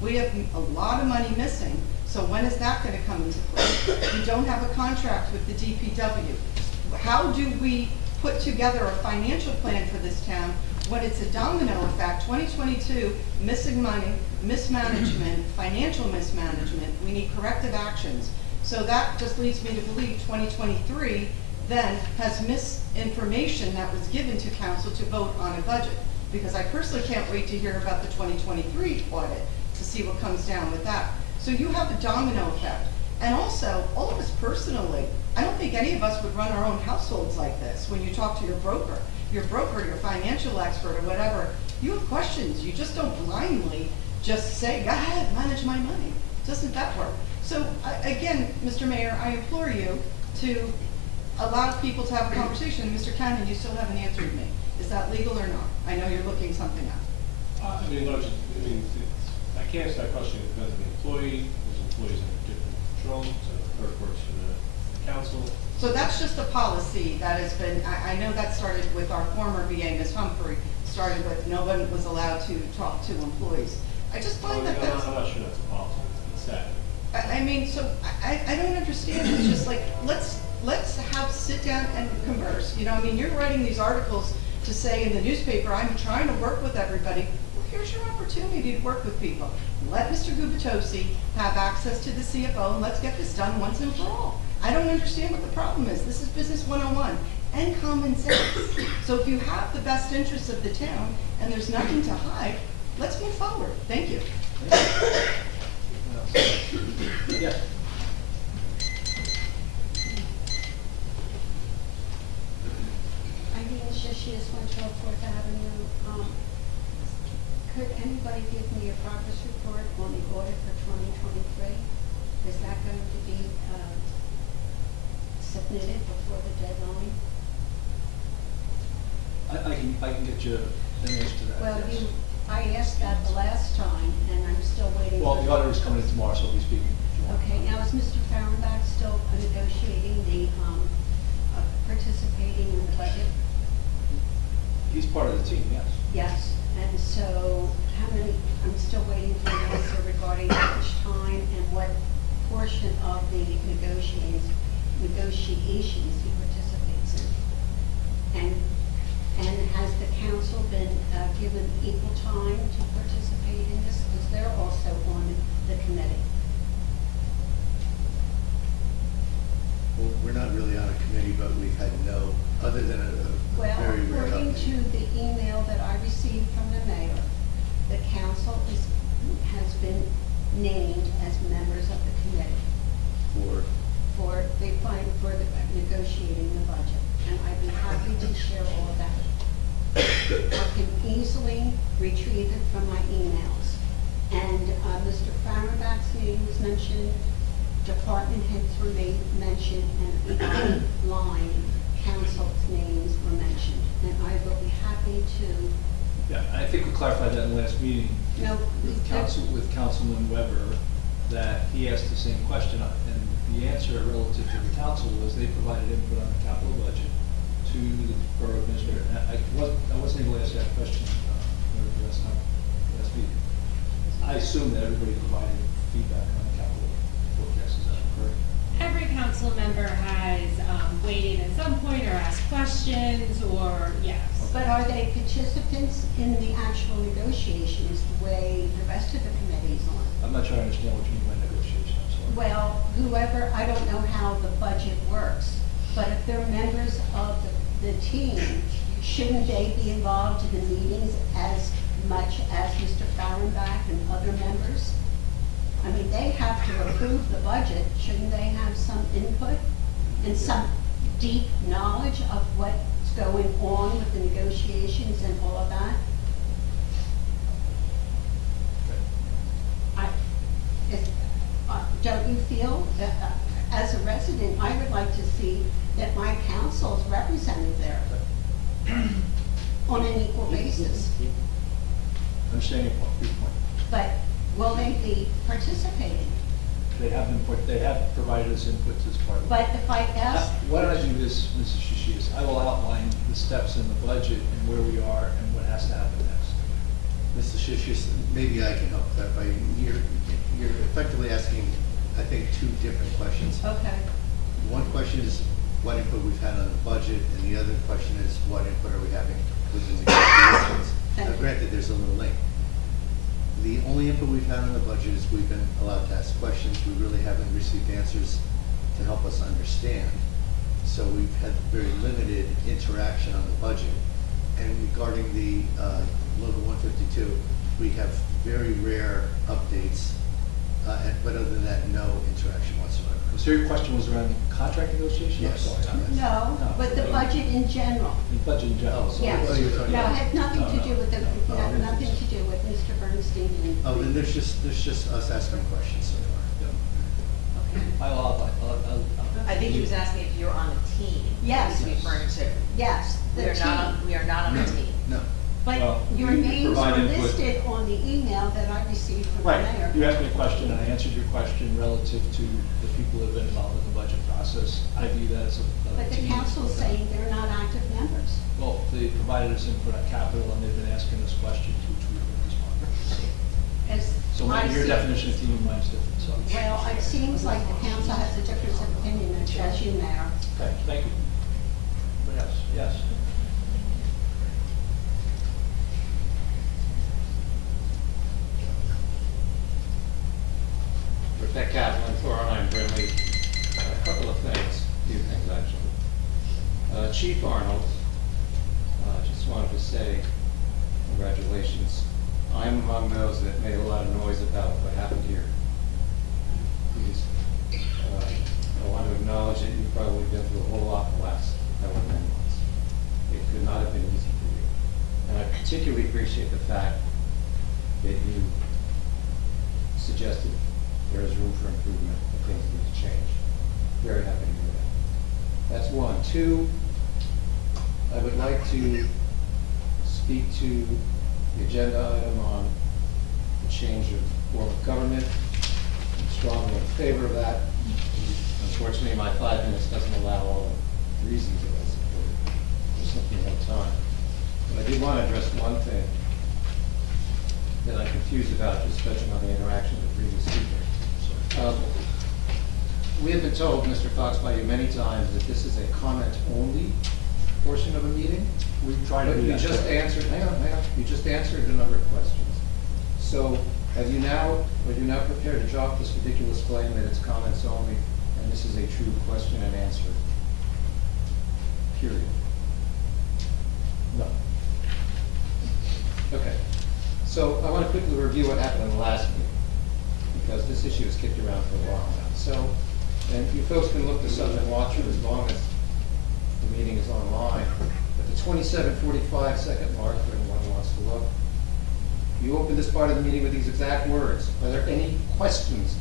We have a lot of money missing, so when is that gonna come into play? We don't have a contract with the DPW. How do we put together a financial plan for this town when it's a domino effect? 2022, missing money, mismanagement, financial mismanagement, we need corrective actions. So that just leads me to believe 2023 then has misinformation that was given to council to vote on a budget. Because I personally can't wait to hear about the 2023 audit to see what comes down with that. So you have a domino effect. And also, all of us personally, I don't think any of us would run our own households like this. When you talk to your broker, your financial expert or whatever, you have questions. You just don't blindly just say, go ahead, manage my money. Doesn't that work? So again, Mr. Mayor, I implore you to allow people to have a conversation. Mr. Cannon, you still haven't answered me. Is that legal or not? I know you're looking something up. I mean, I can't answer that question. It depends on the employee. There's employees that are different controls, so the clerk works for the council. So that's just a policy that has been, I know that started with our former VA, Ms. Humphrey, started with no one was allowed to talk to employees. I just find that that's. I'm not sure that's a policy. It's that. I mean, so I don't understand. It's just like, let's sit down and converse. You know, I mean, you're writing these articles to say in the newspaper, I'm trying to work with everybody. Well, here's your opportunity to work with people. Let Mr. Gubitosi have access to the CFO and let's get this done once and for all. I don't understand what the problem is. This is business 101 and common sense. So if you have the best interests of the town and there's nothing to hide, let's move forward. Thank you. Yeah. Irene Shishias, 112 Fourth Avenue. Could anybody give me a progress report on the audit for 2023? Is that going to be submitted before the deadline? I can get you an answer to that. Well, yes. I asked that the last time, and I'm still waiting. Well, the auditor's coming in tomorrow, so he'll be speaking. Okay, now is Mr. Fahrenbach still negotiating the, participating in the budget? He's part of the team, yes. Yes, and so I'm still waiting for an answer regarding how much time and what portion of the negotiations he participates in. And has the council been given equal time to participate in this? Because they're also on the committee. Well, we're not really on a committee, but we've had no, other than a Well, very rare according to update. the email that I received from the mayor, the council has been named as members of the committee for negotiating the budget. And I'd be happy to share all of that. I can easily retrieve it from my emails. And Mr. Fahrenbach's name was mentioned, department heads were mentioned, and each line, council's names were mentioned. And I will be happy to. Yeah, I think we clarified that in the last meeting No, with Councilman Weber, that he asked the same question, and the answer relative to the council was they provided input on the capital budget to the borough administrator. And I wasn't able to ask that question last meeting. I assume that everybody provided feedback on the capital forecast. Is that correct? Every council member has weighed in at some point or asked questions or, yes. But are they participants in the actual negotiations the way the rest of the committees are? I'm not sure I understand what you mean by negotiation, I'm sorry. Well, whoever, I don't know how the budget works, but if they're members of the team, shouldn't they be involved in the meetings as much as Mr. Fahrenbach and other members? I mean, they have to approve the budget. Shouldn't they have some input and some deep knowledge of what's going on with the negotiations and all of that? Don't you feel that, as a resident, I would like to see that my council is represented there on an equal basis? Understanding your point. But will they be participating? They have provided us input as part of it. But if I ask, Why don't I do this, Mrs. Shishias? I will outline the steps in the budget and where we are and what has to happen next. Mr. Shishius, maybe I can help clarify. You're effectively asking, I think, two different questions. okay, One question is what input we've had on the budget, and the other question is what input are we having within the calculations? Thank Now, you. granted, there's a little link. The only input we've had on the budget is we've been allowed to ask questions. We really haven't received answers to help us understand. So we've had very limited interaction on the budget. And regarding the Local 152, we have very rare updates, but other than that, no interaction whatsoever. So your question was around contract negotiations? I'm Yes. sorry. no, but the budget in general. The budget in general. so- Yes, Oh, you're talking no, it about- had nothing to do with the, Oh, had nothing to do with Mr. Bernstein and. Oh, then there's just us asking questions so far. I think he was asking if you're on the team. Yes. To be referring to. Yes, We the are not, team. we are not on the team. No. But Well, your you names provide were input. listed on the email that I received from the Right, mayor. you asked me a question, and I answered your question relative to the people who have been involved in the budget process. I view that as a But the team. council's saying they're not active members. Well, they provided us input on capital, and they've been asking us questions, which we've been responding to. As So I maybe your see- definition of team and mine's different, so. Well, it seems like the council has a difference of opinion as you, Mayor. Okay, thank you. Yes, yes. With that, Kathleen Thorne, I'm Brinley. A couple of things, a few things actually. Chief Arnold, just wanted to say congratulations. I'm among those that made a lot of noise about what happened here. Please, I want to acknowledge that you've probably been through a whole lot in the last however many months. It could not have been easy for you. And I particularly appreciate the fact that you suggested there is room for improvement and things need to change. Very happy to hear that. That's one. Two, I would like to speak to the agenda item on the change of form of government. I'm strongly in favor of that. Unfortunately, my 5 minutes doesn't allow all the reasons that I support it. There's simply no time. But I did want to address one thing that I'm confused about, just judging on the interaction with the previous speaker. We have been told, Mr. Fox, by you many times that this is a comment-only portion of a meeting. We try to But do you that. just answered, hang on, you just answered a number of questions. So are you now prepared to drop this ridiculous claim that it's comments only, and this is a true question and answer? Period. No. Okay. So I want to quickly review what happened in the last meeting, because this issue has kicked around for a while now. So, and you folks can look this up and watch it as long as the meeting is online. At the 27:45 second mark, for anyone who wants to look, you open this part of the meeting with these exact words. Are there any questions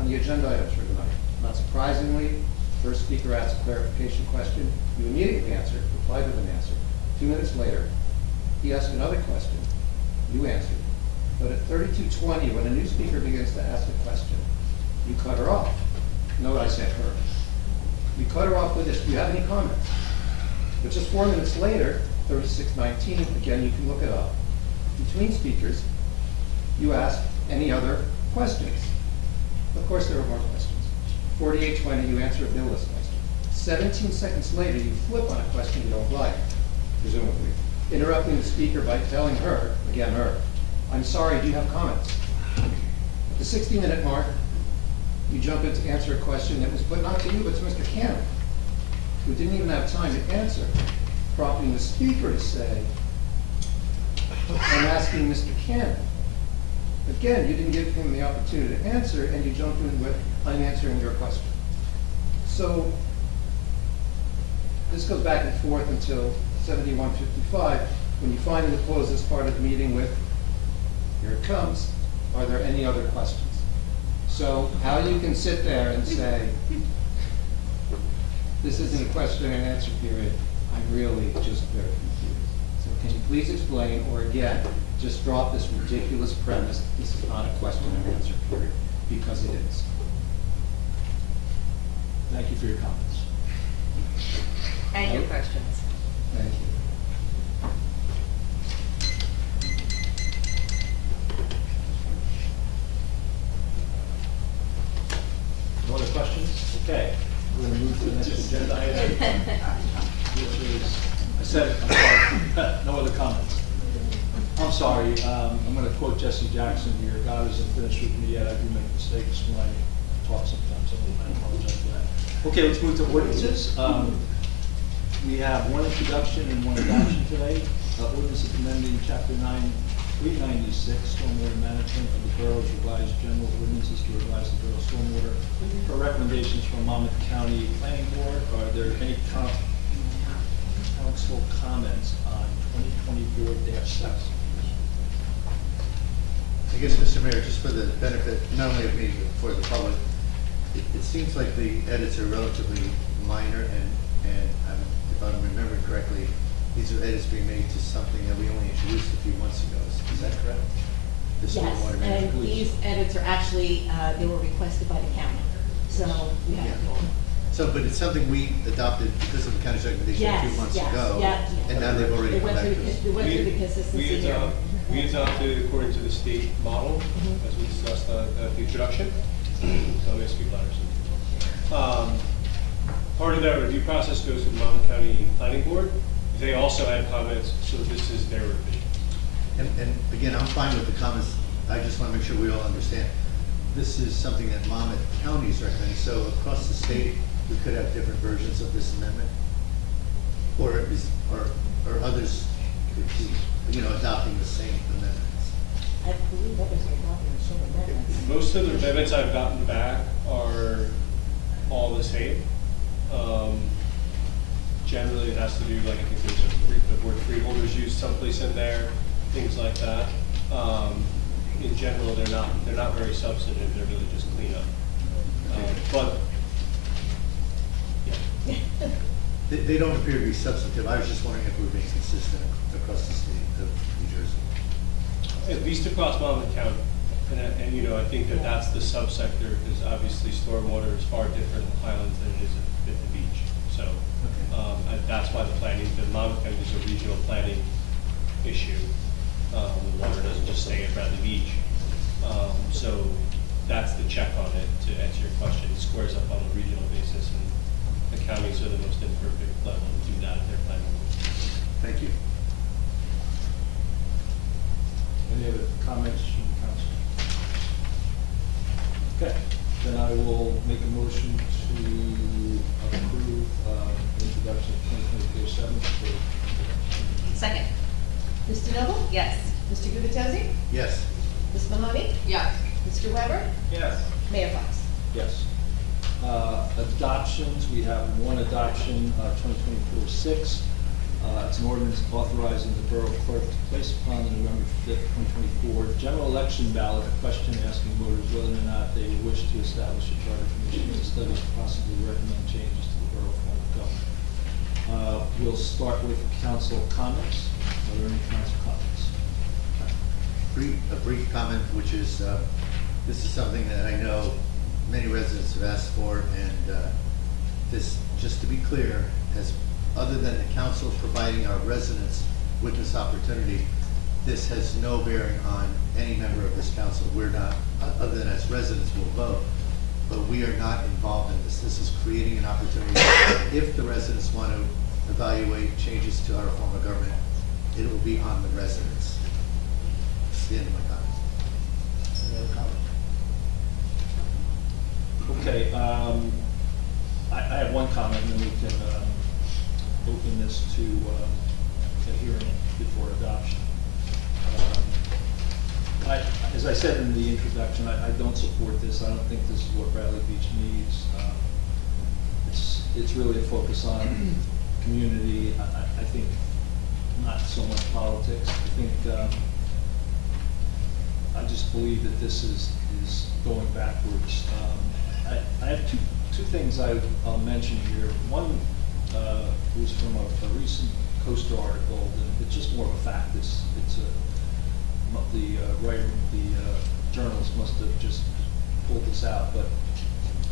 on the agenda items for tonight? Not surprisingly, first speaker asks a clarification question. You immediately answer, replied with an answer. 2 minutes later, he asked another question. You answered. But at 32:20, when a new speaker begins to ask a question, you cut her off. Note I said her. You cut her off with this, do you have any comments? But just 4 minutes later, 36:19, again, you can look it up. Between speakers, you ask any other questions. Of course, there are more questions. 48:20, you answer a bill list question. 17 seconds later, you flip on a question you don't like, presumably, interrupting the speaker by telling her, again her, I'm sorry, do you have comments? At the 60-minute mark, you jump in to answer a question that was put not to you, but to Mr. Cannon, who didn't even have time to answer, prompting the speaker to say, I'm asking Mr. Cannon. Again, you didn't give him the opportunity to answer, and you jumped in with, I'm answering your question. So this goes back and forth until 71:55, when you finally close this part of the meeting with, here it comes, are there any other questions? So how you can sit there and say, this isn't a question and answer period, I'm really just very confused. So can you please explain, or again, just drop this ridiculous premise, this is not a question and answer period, because it is. for your comments. And your questions. Thank you. No other questions? Okay, we're gonna move to the next agenda item, which is, I said it, I'm sorry, no other comments. I'm sorry, I'm gonna quote Jesse Jackson here, God isn't finished with me yet, I do make mistakes when I talk sometimes, so I apologize for that. Okay, let's move to ordinances. We have one introduction and one adoption today. Ordinance amending chapter 396, stormwater management of the borough's revised general ordinances to revise the borough's stormwater. For recommendations from Monmouth County Planning Board, are there any council comments on 2024-6? I guess, Mr. Mayor, just for the benefit, not only of me, but for the public, it seems like the edits are relatively minor, and if I'm remembering correctly, these are edits being made to something that we only introduced a few months ago. Is that correct? The Yes, stormwater and management. these edits are actually, they were requested by the county, so we have to do them. So, but it's something we adopted because of the county's recommendation a few Yes, months yes, ago. yeah. And now they've already It come went back to through, us. it went through the consistency here. We adopted according to the state model, as we discussed at the introduction. So I'm gonna speak louder. Part of that review process goes to the Monmouth County Planning Board. They also had comments, so this is their revision. And again, I'm fine with the comments. I just want to make sure we all understand. This is something that Monmouth County is recommending, so across the state, we could have different versions of this amendment? Or others could be, adopting the same amendments? I believe others are adopting the same amendments. Most of the amendments I've gotten back are all the same. Generally, it has to do, like, I think there's the word freeholders used someplace in there, things like that. In general, they're not very substantive, they're really just cleanup. But, yeah. They don't appear to be substantive. I was just wondering if we're being consistent across the state of New Jersey. At least across Monmouth County. And I think that's the subsector, because obviously stormwater is far different in Highlands than it is at the beach. So, and that's why the Monmouth County is a regional planning issue. The water doesn't just stay at Bradley Beach. So that's the check on it, to answer your question. It squares up on a regional basis, and the counties are the most imperfect level to do that at their planning. Thank you. Any other comments from the council? Okay, then I will make a motion to approve the introduction of 2024-7 for. Second. Ms. DeNoble? Yes. Mr. Gubatesi? Yes. Ms. Mahoney? Yes. Mr. Weber? Yes. Mayor Fox? Yes. Adoptions, we have one adoption, 2024-6. It's an ordinance authorizing the borough clerk to place upon the November 5th, 2024 general election ballot a question asking voters whether or not they wish to establish a charter commission to study and possibly recommend changes to the borough form of government. We'll start with council comments. Are there any council comments? A brief comment, which is, this is something that I know many residents have asked for, and this, just to be clear, other than the council providing our residents with this opportunity, this has no bearing on any member of this council. We're not, other than as residents will vote, but we are not involved in this. This is creating an opportunity. If the residents want to evaluate changes to our form of government, it will be on the residents. That's the end of my comment. Any other comment? Okay, I have one comment, and then we can open this to a hearing before adoption. As I said in the introduction, I don't support this. I don't think this is what Bradley Beach needs. It's really a focus on community. I think not so much politics. I think I just believe that this is going backwards. I have two things I'll mention here. One was from a recent CoStar article, and it's just more of a fact. The writer, the journalist must have just pulled this out, but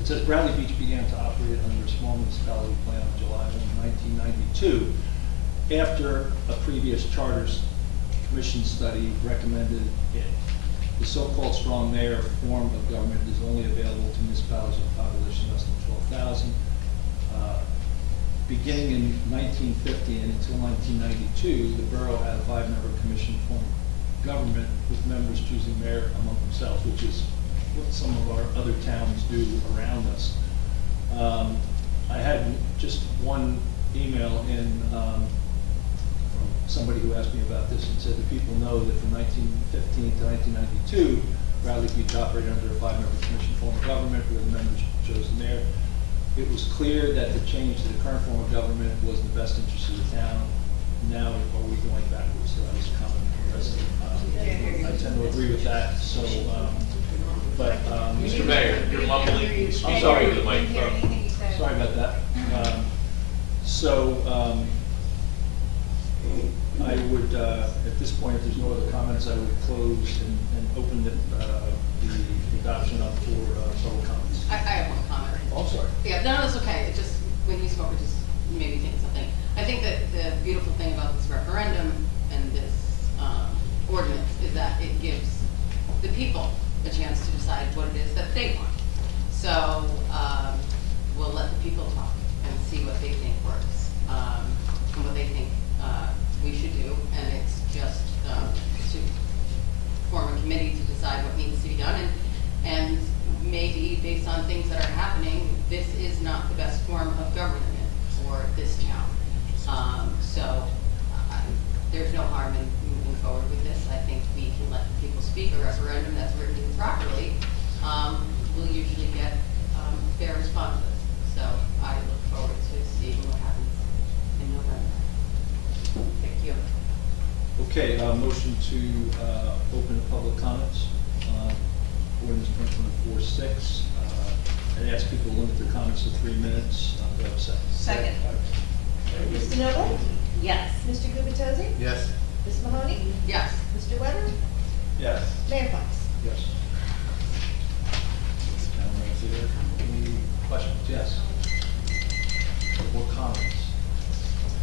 it says Bradley Beach began to operate under a small municipality plan on July 1, 1992, after a previous charters commission study recommended it. The so-called strong mayor form of government is only available to municipalities with a population less than 12,000. Beginning in 1950 and until 1992, the borough had a 5-member commission form of government with members choosing mayor among themselves, which is what some of our other towns do around us. I had just one email in from somebody who asked me about this and said that people know that from 1915 to 1992, Bradley Beach operated under a 5-member commission form of government where the members chose the mayor. It was clear that the change to the current form of government was in the best interest of the town. Now are we going backwards? So that was a comment from the resident. I tend to agree with that. So, Mr. Mayor, you're mumbling. I'm sorry, the microphone. Sorry about that. I would, at this point, if there's no other comments, I would close and open the adoption up for public comments. I have one comment. Oh, sorry. Yeah, no, that's okay. It just, when you spoke, it just made me think of something. I think that the beautiful thing about this referendum and this ordinance is that it gives the people a chance to decide what it is that they want. So we'll let the people talk and see what they think works and what they think we should do. And it's just to form a committee to decide what needs to be done. And maybe based on things that are happening, this is not the best form of government for this town. There's no harm in moving forward with this. I think we can let the people speak. A referendum that's written properly will usually get fair responses. So I look forward to seeing what happens in November. Thank you. Okay, motion to open the public comments. Ordinance 2024-6. And ask people to limit their comments to 3 minutes. Do I have a second? Second. Mr. Noble? Yes. Mr. Gubatose? Yes. Ms. Mahoney? Yes. Mr. Weber? Yes. Mayor Fox? Yes. Any questions? Yes. More comments?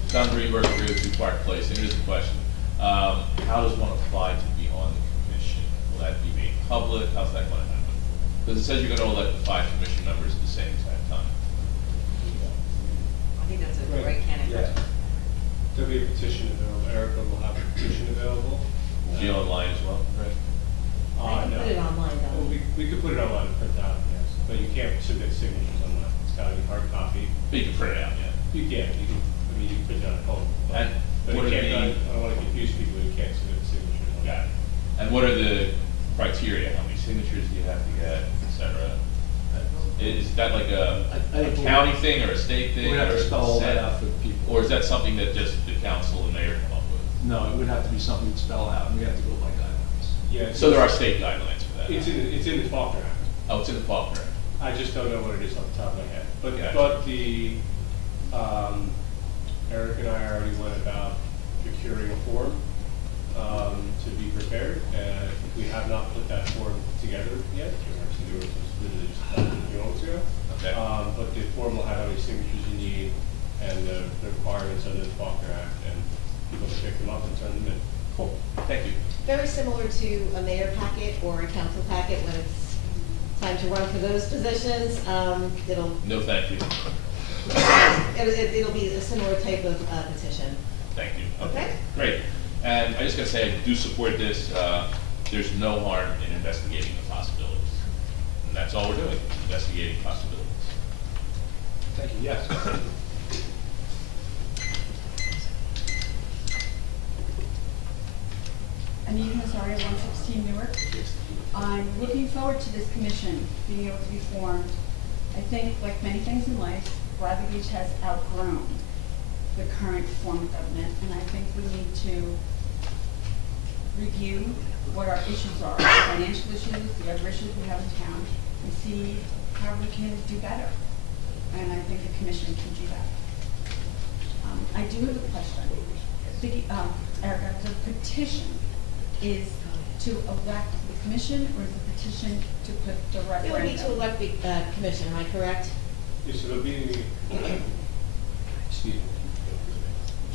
Don Greenberg, 302 Park Place, and here's the question. How does one apply to be on the commission? Will that be made public? How's that going to happen? Because it says you're going to elect the 5 commission members at the same time. I think that's a great candidate. Yeah. There'll be a petition available. Erica will have a petition available. Will be online as well, right? I can No. put it online though. Well, we could put it online and print out, yes, but you can't submit signatures online. It's gotta be hard copy. But you can print it out, yeah. You can, I mean, you can print it on a phone. And But what you are can't, I the, don't wanna confuse people, you can't submit signatures on that. and what are the criteria? How many signatures do you have to get, et cetera? Is that like a county thing or a state thing? We'd have to or spell all that set? out for the people. Or is that something that just the council and mayor come up with? No, it would have to be something we'd spell out, and we have to go by guidelines. Yeah. So there are state guidelines for that? It's in the Faulkner Act. Oh, it's in the Faulkner Act. I just don't know what it is off the top of my head. Gotcha. But Eric and I already went about procuring a form to be prepared. And we have not put that form together yet. Actually, it was literally just a few moments ago. Okay. But the form will have how many signatures you need and the requirements under the Faulkner Act, and people can pick them up and turn them in. Cool, thank you. Very similar to a mayor packet or a council packet when it's time to run for those positions. It'll No, thank you. it'll be a similar type of petition. Thank you. Okay. Great. And I just gotta say, I do support this. There's no harm in investigating the possibilities. And that's all we're doing, investigating possibilities. Thank you, yes. Anita Nazario, 116 Newark. I'm looking forward to this commission being able to be formed. I think, like many things in life, Bradley Beach has outgrown the current form of government, and I think we need to review what our issues are, financial issues, the other issues we have in town, and see how we can do better. And I think the commission can do that. I do have a question. Erica, the petition is to elect the commission, or is the petition to put the It referendum? would be to elect the commission, am I correct? Yes, so there'll be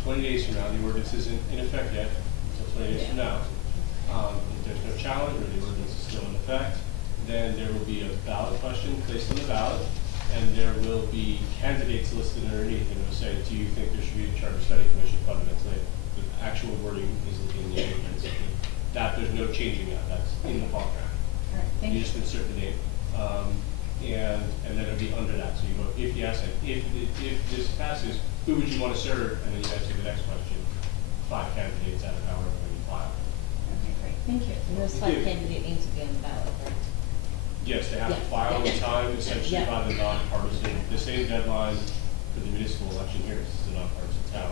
20 days from now, the ordinance isn't in effect yet, until 20 days from now, if there's no challenge or the ordinance is still in effect, then there will be a ballot question placed on the ballot, and there will be candidates listed underneath, and it will say, do you think there should be a charter study commission fundamentally? The actual wording is in the ordinance. That, there's no changing that, that's in the contract. All right, thank You you. just insert the date, and then it'll be under that, so you vote if yes, and if this passes, who would you want to serve? And then you answer the next question, 5 candidates out of however many you file. Okay, great, thank you. And those 5 candidates need to be on the ballot, right? Yes, they have to Yeah. file in Yeah. time, essentially Yeah. by the nonpartisan, the same deadline for the municipal election here, this is a nonpartisan town.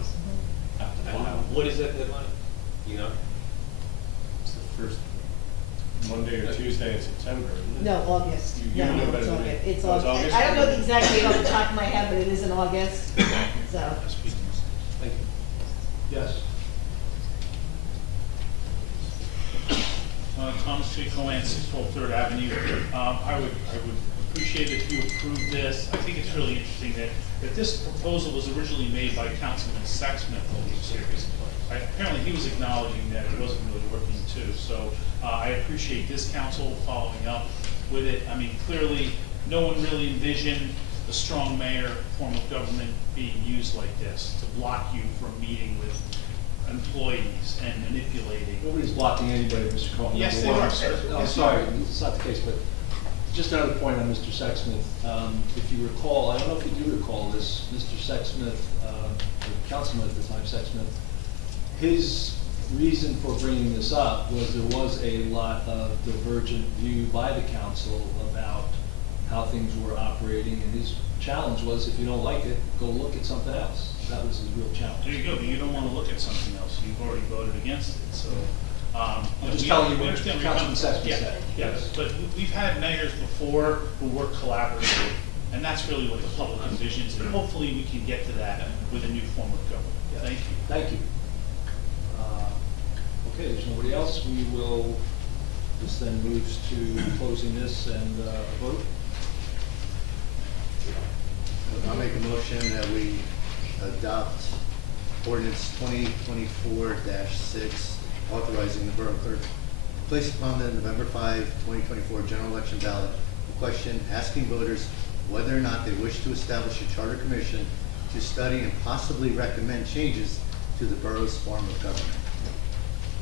Have to file. What is that deadline? You know? It's the first Monday or Tuesday in September, isn't it? No, August. You No, know it's better than me. August. It's Oh, it's August. August? I don't know the exact date off the top of my head, but it is in August, so. Thank you. Yes. Thomas J. Cohen, 612 Third Avenue. I would appreciate it if you approve this. I think it's really interesting that this proposal was originally made by Councilman Sexsmith over the series. Apparently, he was acknowledging that it wasn't really working too. So I appreciate this council following up with it. I mean, clearly, no one really envisioned a strong mayor form of government being used like this to block you from meeting with employees and manipulating. Nobody's blocking anybody, Mr. Cohen. Yes, Number they one. are, sir. I'm Yes, sorry, they are. it's not the case, but just another point on Mr. Sexsmith. If you recall, I don't know if you do recall this, Mr. Sexsmith, the councilman at the time, Sexsmith, his reason for bringing this up was there was a lot of divergent view by the council about how things were operating, and his challenge was, if you don't like it, go look at something else. That was his real challenge. There you go, but you don't want to look at something else. You've already voted against it, so. I'm just telling you what understand where you're Councilman coming from. Sexsmith Yeah, said. yes, but we've had mayors before who work collaboratively, and that's really what the public envisions, and hopefully we can get to that with a new form of government. Yeah. Thank you. Thank you. Okay, there's nobody else. We will, this then moves to closing this and vote. I'll make a motion that we adopt ordinance 2024-6, authorizing the borough clerk to place upon the November 5, 2024 general election ballot a question asking voters whether or not they wish to establish a charter commission to study and possibly recommend changes to the borough's form of government.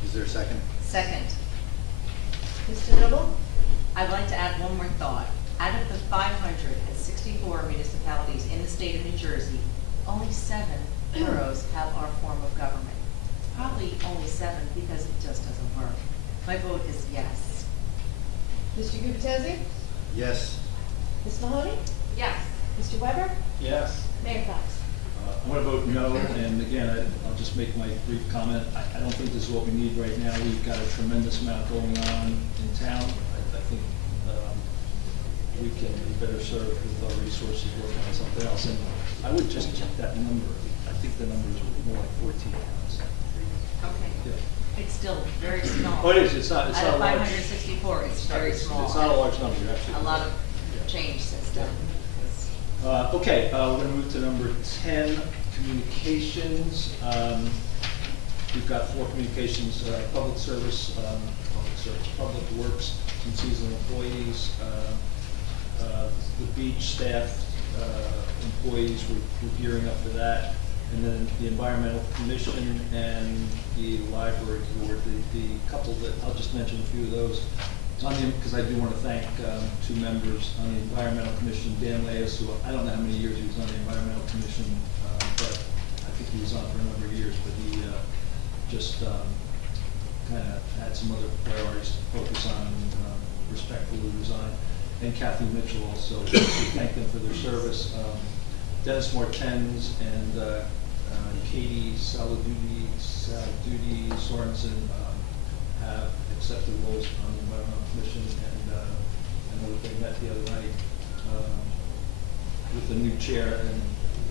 Is there a second? Second, Mr. Noble? I'd like to add one more thought. Out of the 564 municipalities in the state of New Jersey, only 7 boroughs have our form of government. Probably only 7 because it just doesn't work. My vote is yes. Mr. Gubatesi? Yes. Ms. Mahoney? Yes. Mr. Weber? Yes. Mayor Fox? I'm going to vote no, and again, I'll just make my brief comment. I don't think this is what we need right now. We've got a tremendous amount going on in town. I think we can be better served with our resources working on something else. And I would just check that number. I think the number is more like 14 pounds. Okay. Yeah. It's still very small. Oh, it is. It's not a Out of large. 564, it's very small. It's not a large number, you're absolutely A lot right. of change since then. Okay, we're going to move to number 10, communications. We've got 4 communications, public service, public works, some seasonal employees, the beach staff, employees, we're gearing up for that. And then the environmental commission and the library board, the couple that, I'll just mention a few of those. Because I do want to thank 2 members on the environmental commission, Dan Leas, who I don't know how many years he was on the environmental commission, but I think he was on for a number of years, but he just kind of had some other priorities to focus on and respectfully resigned. And Kathy Mitchell also, we thank them for their service. Dennis Martens and Katie Saladudi Sorensen have accepted roles on the environmental commission, and I know that they met the other night with the new chair, and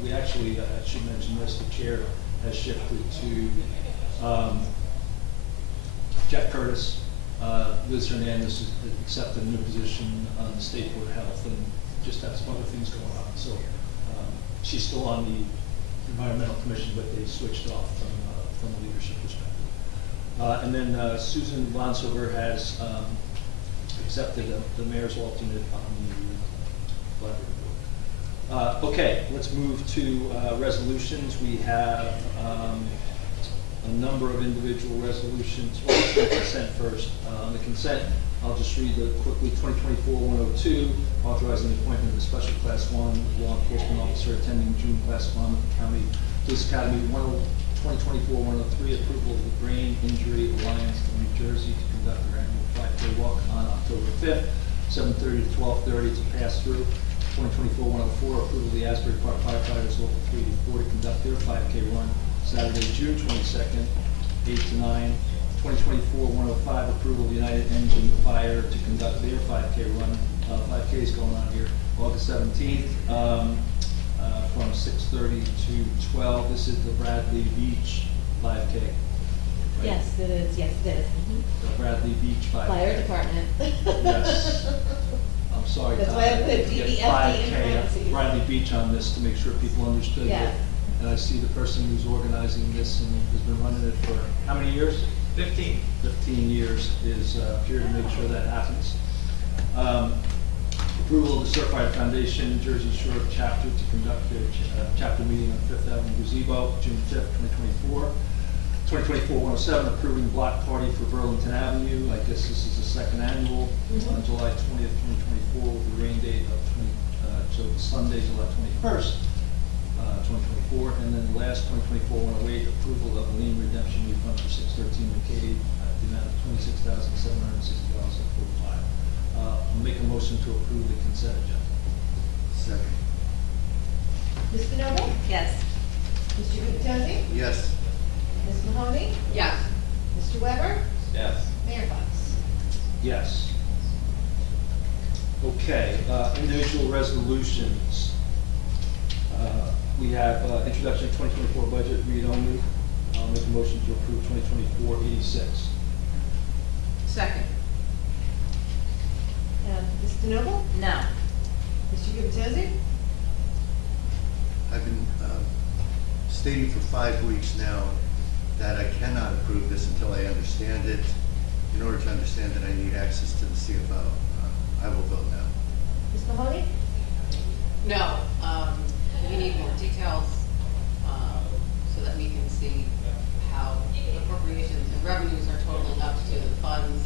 we actually, I should mention this, the chair has shifted to Jeff Curtis. Liz Hernandez has accepted a new position on the State Board of Health, and just have some other things going on. So she's still on the environmental commission, but they switched off from a leadership perspective. And then Susan Vonsover has accepted the mayor's alternate on the library board. Okay, let's move to resolutions. We have a number of individual resolutions. Well, let's do the consent first. On the consent, I'll just read quickly. 2024-102, authorizing the appointment of a special class 1 law enforcement officer attending June class 1 of the County Police Academy. 2024-103, approval of the Brain Injury Alliance of New Jersey to conduct their annual 5K walk on October 5th, 7:30 to 12:30 to pass through. 2024-104, approval of the Asbury Park Firefighters Local 384 to conduct their 5K run Saturday, June 22nd, 8 to 9. 2024-105, approval of United Engine Fire to conduct their 5K run. 5K is going on here August 17th from 6:30 to 12. This is the Bradley Beach 5K. Right? Yes, it is, yes, it is. The Bradley Beach 5K. Fire department. Yes. I'm sorry, That's Tom. why I put had to get BBFD in 5K at parentheses. Bradley Beach on this to make sure people understood Yeah. it. And I see the person who's organizing this and has been running it for how many years? 15. 15 years is here to make sure that happens. Approval of the Certified Foundation Jersey Shore chapter to conduct their chapter meeting on Fifth Avenue Gazebo, June 5th, 2024. 2024-107, approving block party for Burlington Avenue. I guess this is the second annual on July 20th, 2024, with the rain date of Sunday, July 21st, 2024. And then last 2024-108, approval of lien redemption refund for 613 McCade at the amount of $26,760.45. I'll make a motion to approve the consent agenda. Second. Mr. Noble? Yes. Mr. Gubatose? Yes. Ms. Mahoney? Yes. Mr. Weber? Yes. Mayor Fox? Yes. Okay, individual resolutions. We have introduction of 2024 budget, read only. I'll make a motion to approve 2024-86. Second. Mr. Noble? No. Mr. Gubatose? I've been stating for 5 weeks now that I cannot approve this until I understand it. In order to understand it, I need access to the CFO. I will vote no. Ms. Mahoney? No, we need more details, so that we can see how appropriations and revenues are totaling up to the funds.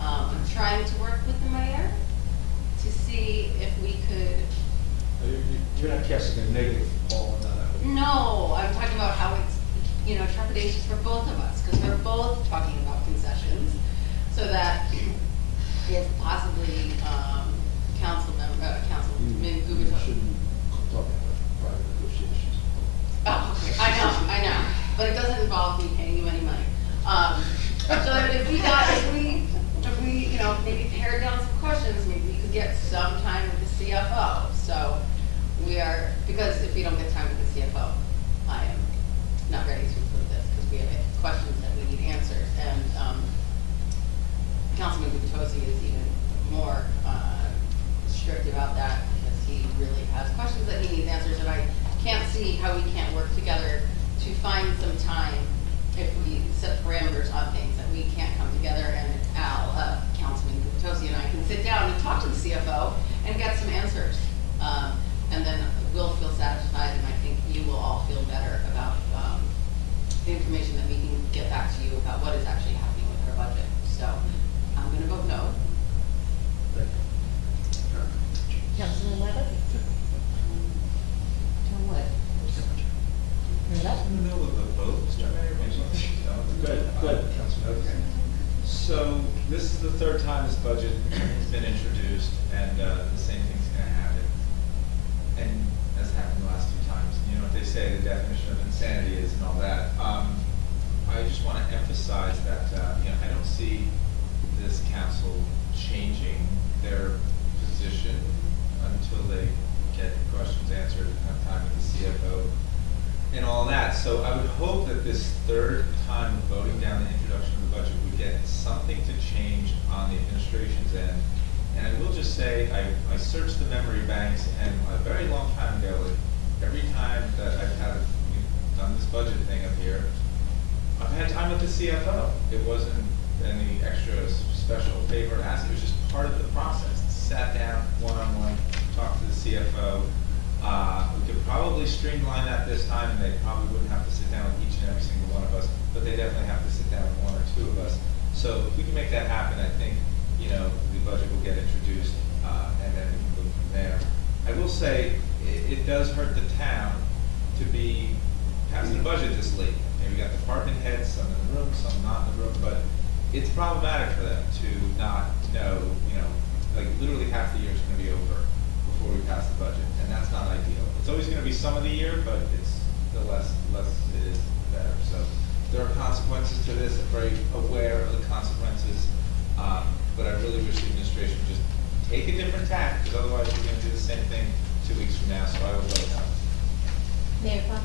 I'm trying to work with the mayor to see if we could. You're not casting a negative ball on that. No, I'm talking about how it's, trepidatious for both of us, because we're both talking about concessions, so that if possibly, Councilman Gubatose. Shouldn't talk about private negotiations. Oh, okay. I know, but it doesn't involve me paying you any money. So that if we, maybe pared down some questions, maybe we could get some time with the CFO. So because if we don't get time with the CFO, I am not ready to approve this, because we have questions that we need answers. And, Councilman Gubatose is even more, strict about that, because he really has questions that he needs answers, and I can't see how we can't work together to find some time if we set parameters on things, that we can't come together and Councilman Gubatose and I can sit down and talk to the CFO and get some answers. And then we'll feel satisfied, and I think you will all feel better about the information that we can get back to you about what is actually happening with our budget. So I'm gonna vote no. Thank you. Councilman Weber? Tom Wood? You're up. In the middle of a vote, Mr. Mayor? Good, Councilman. Okay. So this is the third time this budget has been introduced, and the same thing's gonna happen. And as happened the last 2 times. You know what they say, the definition of insanity is and all that. I just wanna emphasize that, I don't see this council changing their position until they get questions answered and have time with the CFO and all that. So I would hope that this third time of voting down the introduction of the budget would get something to change on the administration's end. And I will just say, I searched the memory banks, and a very long time ago, like every time that I've had a time with the CFO. It wasn't any extra special favor asked, it was just part of the process. Sat down, one-on-one, talked to the CFO. We could probably streamline that this time, and they probably wouldn't have to sit down with each and every single one of us, but they definitely have to sit down with one or two of us. So if we can make that happen, I think, you know, the budget will get introduced, and then we can move from there. I will say, it does hurt the town to be passing the budget this late. And we got department heads, some in the room, some not in the room, but it's problematic for them to not know, you know, like literally half the year is gonna be over before we pass the budget, and that's not ideal. It's always gonna be some of the year, but it's the less it is, the better. So there are consequences to this. I'm very aware of the consequences, but I really wish the administration would just take a different tack, because otherwise we're gonna do the same thing 2 weeks from now, so I will vote no. Mayor Fox?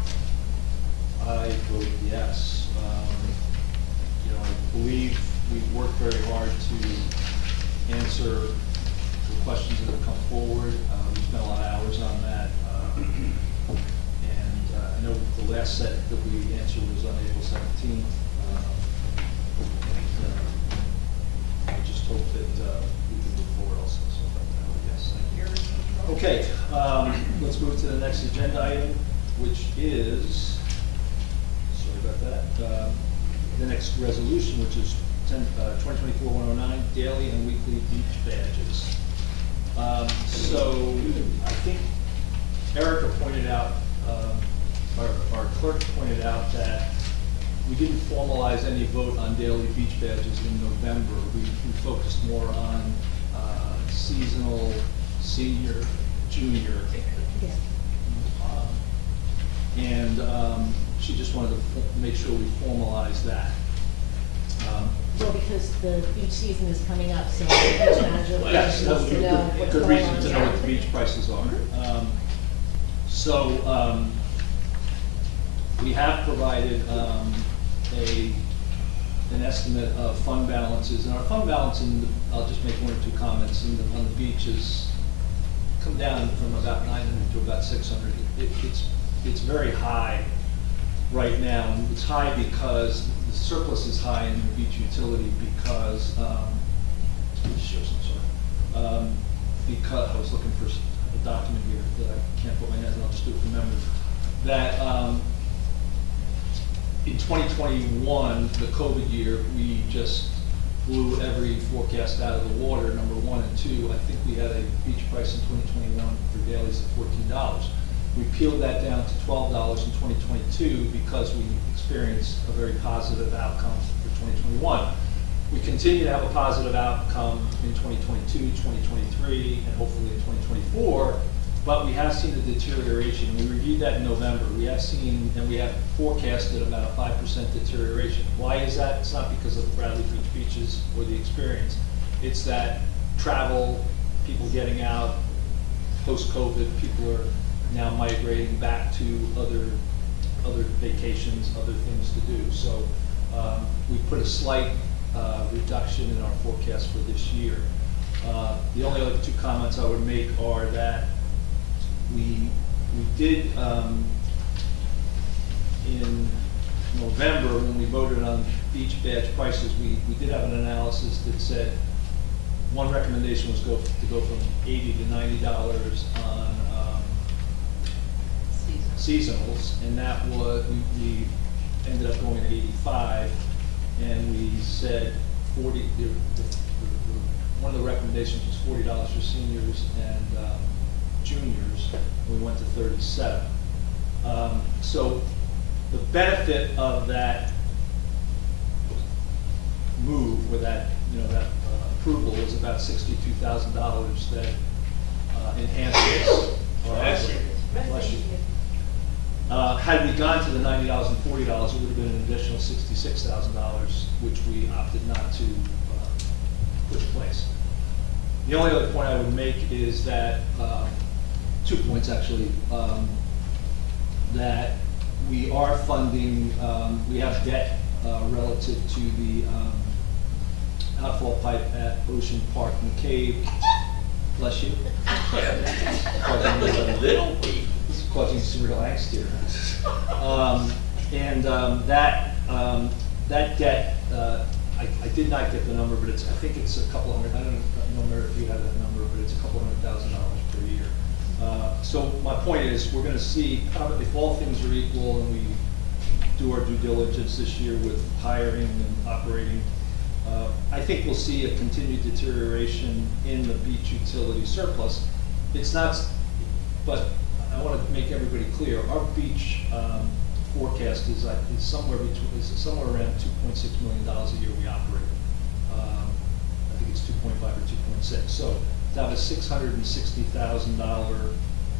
I vote yes. You know, I believe we've worked very hard to answer the questions that have come forward. We spent a lot of hours on that. And I know the last set that we answered was on April 17th. I just hope that we can move forward also. So yes, thank you. Okay, let's move to the next agenda item, which is, sorry about that, the next resolution, which is 2024-109, daily and weekly beach badges. So I think Erica pointed out, our clerk pointed out that we didn't formalize any vote on daily beach badges in November. We focused more on seasonal, senior, junior. And she just wanted to make sure we formalize that. Well, because the beach season is coming up, so the beach manager Yes, that wants would be to a know good, what's good going reason on. to know what the beach prices are. We have provided an estimate of fund balances, and our fund balance, I'll just make one or two comments, on the beach has come down from about 900 to about 600. It's very high right now, and it's high because the surplus is high in the beach utility because, because I was looking for a document here that I can't put my hands on, I'll just do it from memory. That in 2021, the COVID year, we just blew every forecast out of the water, number one, and two, I think we had a beach price in 2021 for dailies of $14. We peeled that down to $12 in 2022 because we experienced a very positive outcome for 2021. We continue to have a positive outcome in 2022, 2023, and hopefully in 2024, but we have seen a deterioration. We reviewed that in November. We have seen, and we have forecasted about a 5% deterioration. Why is that? It's not because of the Bradley Beach beaches or the experience. It's that travel, people getting out, post-COVID, people are now migrating back to other vacations, other things to do. So we put a slight reduction in our forecast for this year. The only other two comments I would make are that we did in November, when we voted on beach badge prices, we did have an analysis that said one recommendation was to go from $80 to $90 on seasonals, and that was, we ended up going to 85, and we said 40, one of the recommendations was $40 for seniors and juniors, and we went to 37. So the benefit of that move, or that, that approval, was about $62,000 that enhances our operating. Bless you. Had we gone to the $90 and $40, it would have been an additional $66,000, which we opted not to put in place. The only other point I would make is that, 2 points actually, that we are funding, we have debt relative to the outfall pipe at Ocean Park McCabe. Bless you. This is causing some real angst here. That That debt, I did not get the number, but I think it's a couple hundred, I don't know Mary, if you have that number, but it's a couple $100,000 per year. So my point is, we're gonna see, if all things are equal and we do our due diligence this year with hiring and operating, I think we'll see a continued deterioration in the beach utility surplus. It's not, but I want to make everybody clear, our beach forecast is somewhere around $2.6 million a year we operate. I think it's 2.5 or 2.6. So to have a $660,000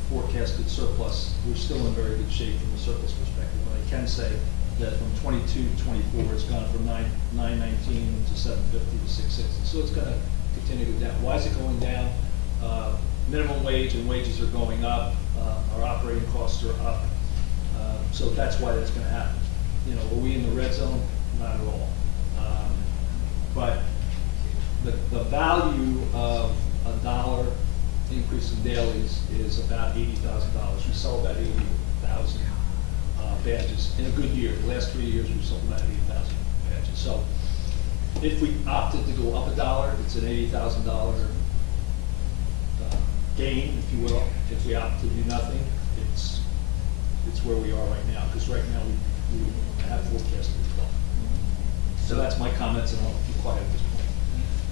forecasted surplus, we're still in very good shape from a surplus perspective. But I can say that from 22 to 24, it's gone from 919 to 750 to 660. So it's going to continue to go down. Why is it going down? Minimum wage and wages are going up. Our operating costs are up. So that's why that's going to happen. You know, are we in the red zone? Not at all. But the value of $1 increase in dailies is about $80,000. We sell about 80,000 badges in a good year. The last 3 years we've sold about 80,000 badges. So if we opted to go up $1, it's an $80,000 gain, if you will. If we opt to do nothing, it's where we are right now, because right now we have forecasted as well. So that's my comments, and I'll be quiet at this point.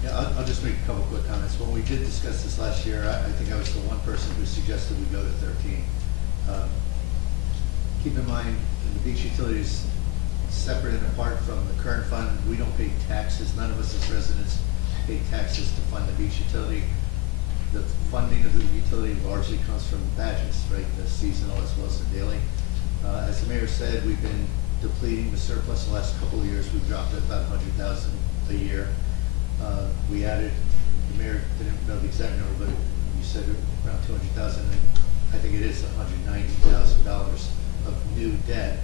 Yeah, I'll just make a couple quick comments. When we did discuss this last year, I think I was the one person who suggested we go to 13. Keep in mind, the beach utilities separate and apart from the current fund. We don't pay taxes. None of us as residents pay taxes to fund the beach utility. The funding of the utility largely comes from badges, right? The seasonal as well as the daily. As the mayor said, we've been depleting the surplus the last couple of years. We've dropped it about 100,000 a year. We added, the mayor didn't know the exact number, but you said around 200,000. I think it is $190,000 of new debt,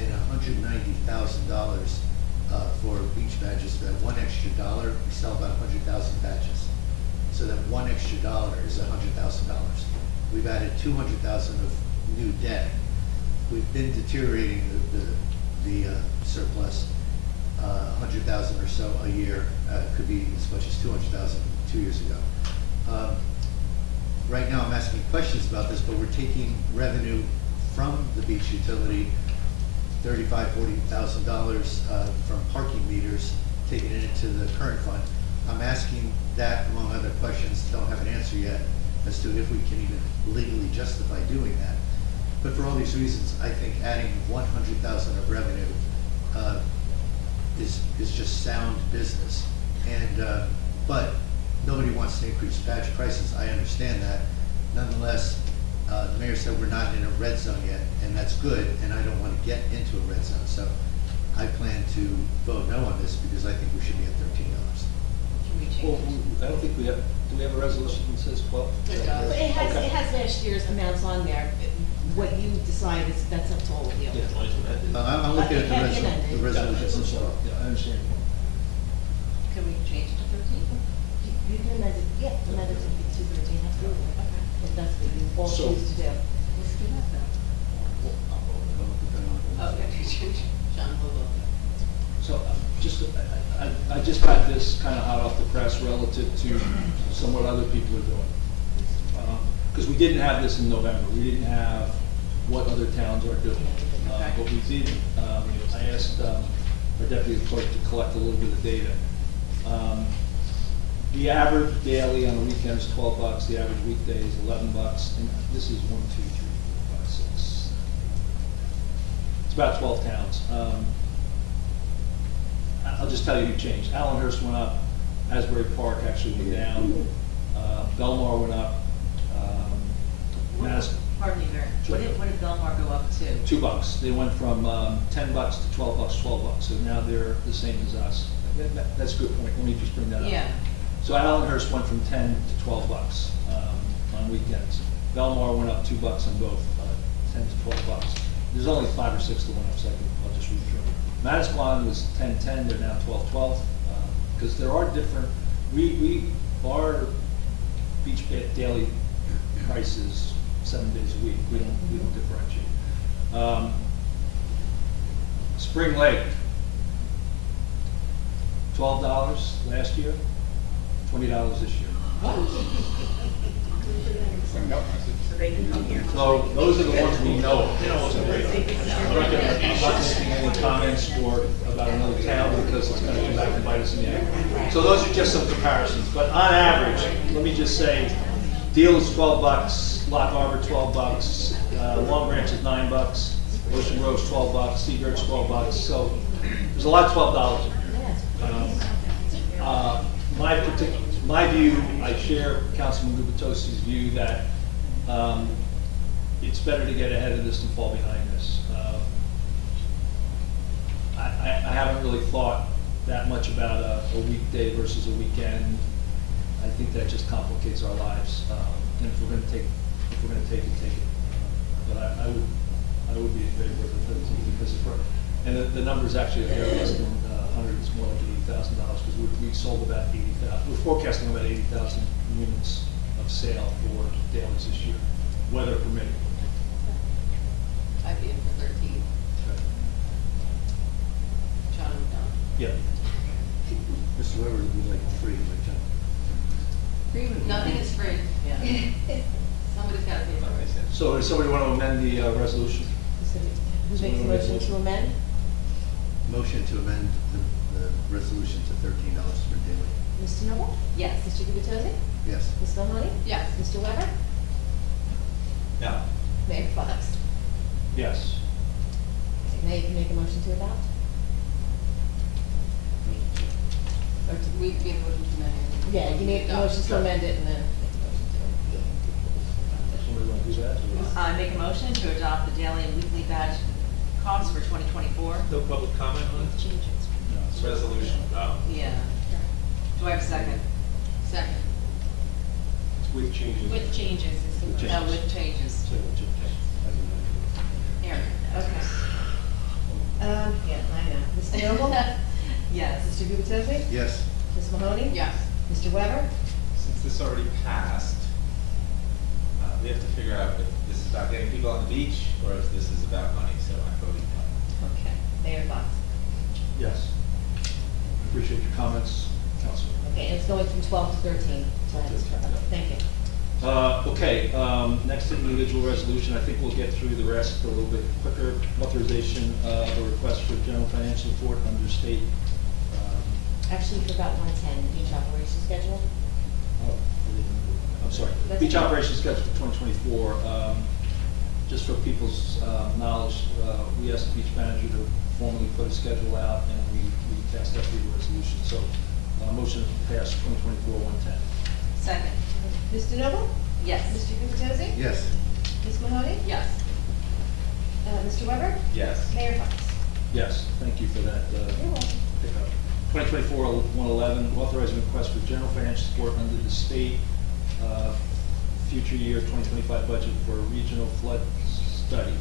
and $190,000 for beach badges. For that one extra dollar, we sell about 100,000 badges. So that one extra dollar is $100,000. We've added 200,000 of new debt. We've been deteriorating the surplus 100,000 or so a year. Could be as much as 200,000 2 years ago. Right now I'm asking questions about this, but we're taking revenue from the beach utility, $35,000, $40,000 from parking meters, taking it into the current fund. I'm asking that, among other questions, don't have an answer yet, as to if we can even legally justify doing that. But for all these reasons, I think adding 100,000 of revenue is just sound business. And but nobody wants to increase badge prices. I understand that. Nonetheless, the mayor said we're not in a red zone yet, and that's good. And I don't want to get into a red zone, so I plan to vote no on this because I think we should be at $13. Well, I don't think we have, do we have a resolution that says 12? It does. It has last year's amounts on there. What you decide is, that's up to all of you. I'm looking at the resolution. Yeah, I understand. Can we change it to 13? You can amend it, yeah, amend it to 13, absolutely. If that's what you all So- choose to do. Let's do that then. Okay, Sean, hold on. So I just got this kind of hot off the press relative to some what other people are doing. Because we didn't have this in November. We didn't have what other towns are doing. But we did, I asked our deputy clerk to collect a little bit of data. The average daily on the weekends, $12. The average weekday is $11. And this is 1, 2, 3, 4, 5, 6. It's about 12 towns. I'll just tell you who changed. Allenhurst went up. Asbury Park actually went down. Belmar went up. Madison. Pardon me, Mayor. What did Belmar go up to? $2. They went from $10 to $12, $12. So now they're the same as us. That's a good point. Let me just bring that up. Yeah. So Allenhurst went from 10 to $12 on weekends. Belmar went up $2 on both, 10 to $12. There's only 5 or 6 that went up, so I'll just read through. Manasquan was 10-10, they're now 12-12, because there are different, our beach daily prices 7 days a week. We don't differentiate. Spring Lake, $12 last year, $20 this year. So they can come here. So those are the ones we know. I'm not making any comments about another town because it's gonna come back and bite us in the ass. So those are just some comparisons, but on average, let me just say, Deal is $12, Lock Harbor $12, Long Branch is $9, Ocean Grove's $12, Seagird's $12, so there's a lot of $12 in there. My view, I share Councilman Gubatosi's view that it's better to get ahead of this than fall behind this. I haven't really thought that much about a weekday versus a weekend. I think that just complicates our lives. And if we're gonna take it, take it. But I would be in favor of the 13 because and the numbers actually are less than 100. It's more like $80,000 because we sold about 80,000. We're forecasting about 80,000 units of sale for dailies this year, weather permitting. I'd be in for 13. John, no. Yeah. Mr. Weber would like free, but Nothing is free. Yeah. Somebody's got to pay for it. So does somebody want to amend the resolution? Who makes the motion to amend? motion to amend the resolution to $13 per daily. Mr. Noble? Yes. Mr. Gubatose? Yes. Ms. Mahoney? Yes. Mr. Weber? No. Mayor Fox? Yes. Now you can make a motion to adopt? Or to, We have a motion to amend. yeah, you need a motion to amend it and then. Somebody want to do that? I make a motion to adopt the daily and weekly badge costs for 2024. No public comment on it? No. It's a resolution. Oh. Yeah. Do I have a second? Second. With changes. With changes is the With word. With changes. Here. Okay. Yeah, I know. Mr. Noble? Yes. Mr. Gubatose? Yes. Ms. Mahoney? Yes. Mr. Weber? Since this already passed, we have to figure out if this is about getting people on the beach or if this is about money, so I'm voting no. Okay. Mayor Fox? Yes. Appreciate your comments, Councilman. Okay, and it's going from 12 to 13, so that's, thank you. Okay, next individual resolution, I think we'll get through the rest a little bit quicker. Authorization of a request for general financial report under state. Actually, you forgot 110, beach operation schedule. I'm sorry, That's beach okay. operations schedule for 2024. Just for people's knowledge, we asked the beach manager to formally put a schedule out, and we passed that through the resolution. So, motion to pass 2024-110. Second. Mr. Noble? Yes. Mr. Gubatose? Yes. Ms. Mahoney? Yes. Mr. Weber? Yes. Mayor Fox? Yes, thank you for that You're welcome. pickup. 2024-111, authorizing request for general financial support under the state future year 2025 budget for a regional flood study.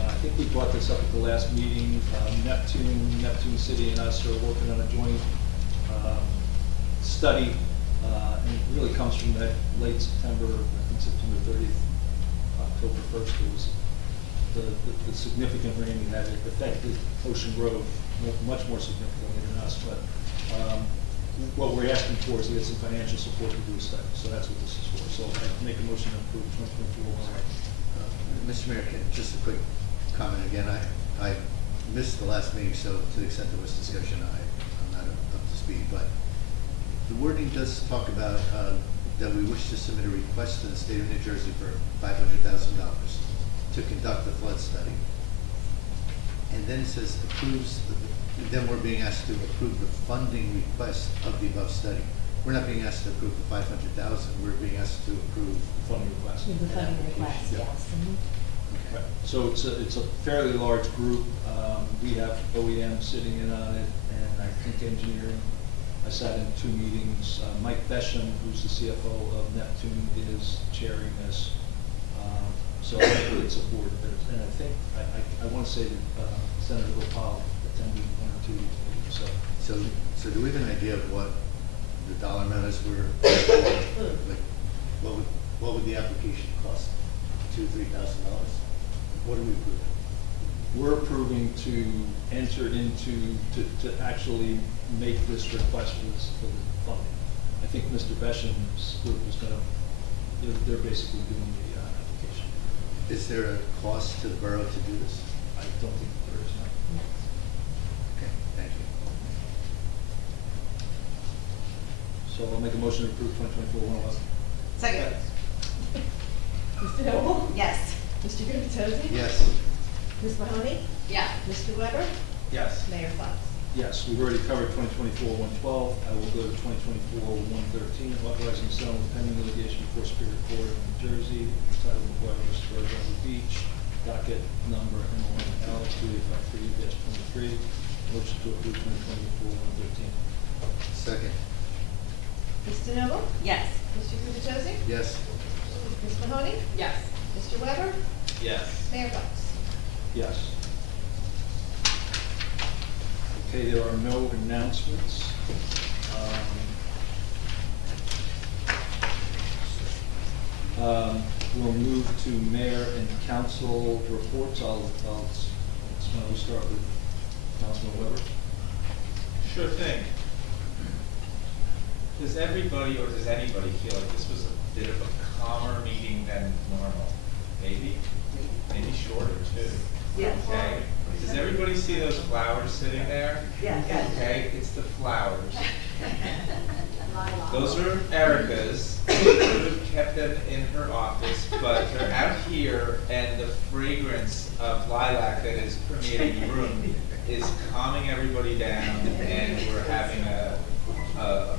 I think we brought this up at the last meeting. Neptune City and us are working on a joint study, and it really comes from that late September, I think September 30th, October 1st. It was the significant rain we had. It affected Ocean Grove much more significantly than us, but what we're asking for is to get some financial support to do a study, so that's what this is for. So I make a motion to approve 2024. Mr. Mayor, just a quick comment again. I missed the last meeting, so to the extent there was discussion, I'm not up to speed, but the wording does talk about that we wish to submit a request to the state of New Jersey for $500,000 to conduct the flood study. And then it says approves, then we're being asked to approve the funding request of the above study. We're not being asked to approve the $500,000, we're being asked to approve Funding request. The funding request, Yeah. yes. Mhm. Right. So it's a fairly large group. We have OEM sitting in on it, and I think engineering. I sat in 2 meetings. Mike Besham, who's the CFO of Neptune, is chairing this. So hopefully it's supported. And I think, I want to say that Senator Gopal attended 1 or 2 of these meetings. So do we have an idea of what the dollar amount is like, what would the application cost? $2,000 to $3,000? What do we approve? we're approving to enter into, to actually make this request for the funding. I think Mr. Besham's group is gonna, they're basically doing the application. Is there a cost to the borough to do this? I don't think there is now. Okay, thank you. So I'll make a motion to approve 2024-111. Second. Mr. Noble? Yes. Mr. Gubatose? Yes. Ms. Mahoney? Yeah. Mr. Weber? Yes. Mayor Fox? Yes, we've already covered 2024-112. I will go to 2024-113, authorizing settlement pending litigation before Superior Court of New Jersey, entitled McGuire vs. Virgin Beach, docket number MONL 2853-23. Motion to approve 2024-113. Second. Mr. Noble? Yes. Mr. Gubatose? Yes. Ms. Mahoney? Yes. Mr. Weber? Yes. Mayor Fox? Yes. Okay, there are no announcements. We'll move to mayor and council reports. Why don't we start with Councilman Weber? Sure thing. Does everybody or does anybody feel like this was a bit of a calmer meeting than normal? Maybe? Maybe shorter too? Yes. Okay. Does everybody see those flowers sitting there? Yes. Okay, it's the flowers. Those are Erica's. She could have kept them in her office, but they're out here, and the fragrance of lilac that is permeating the room is calming everybody down, and we're having a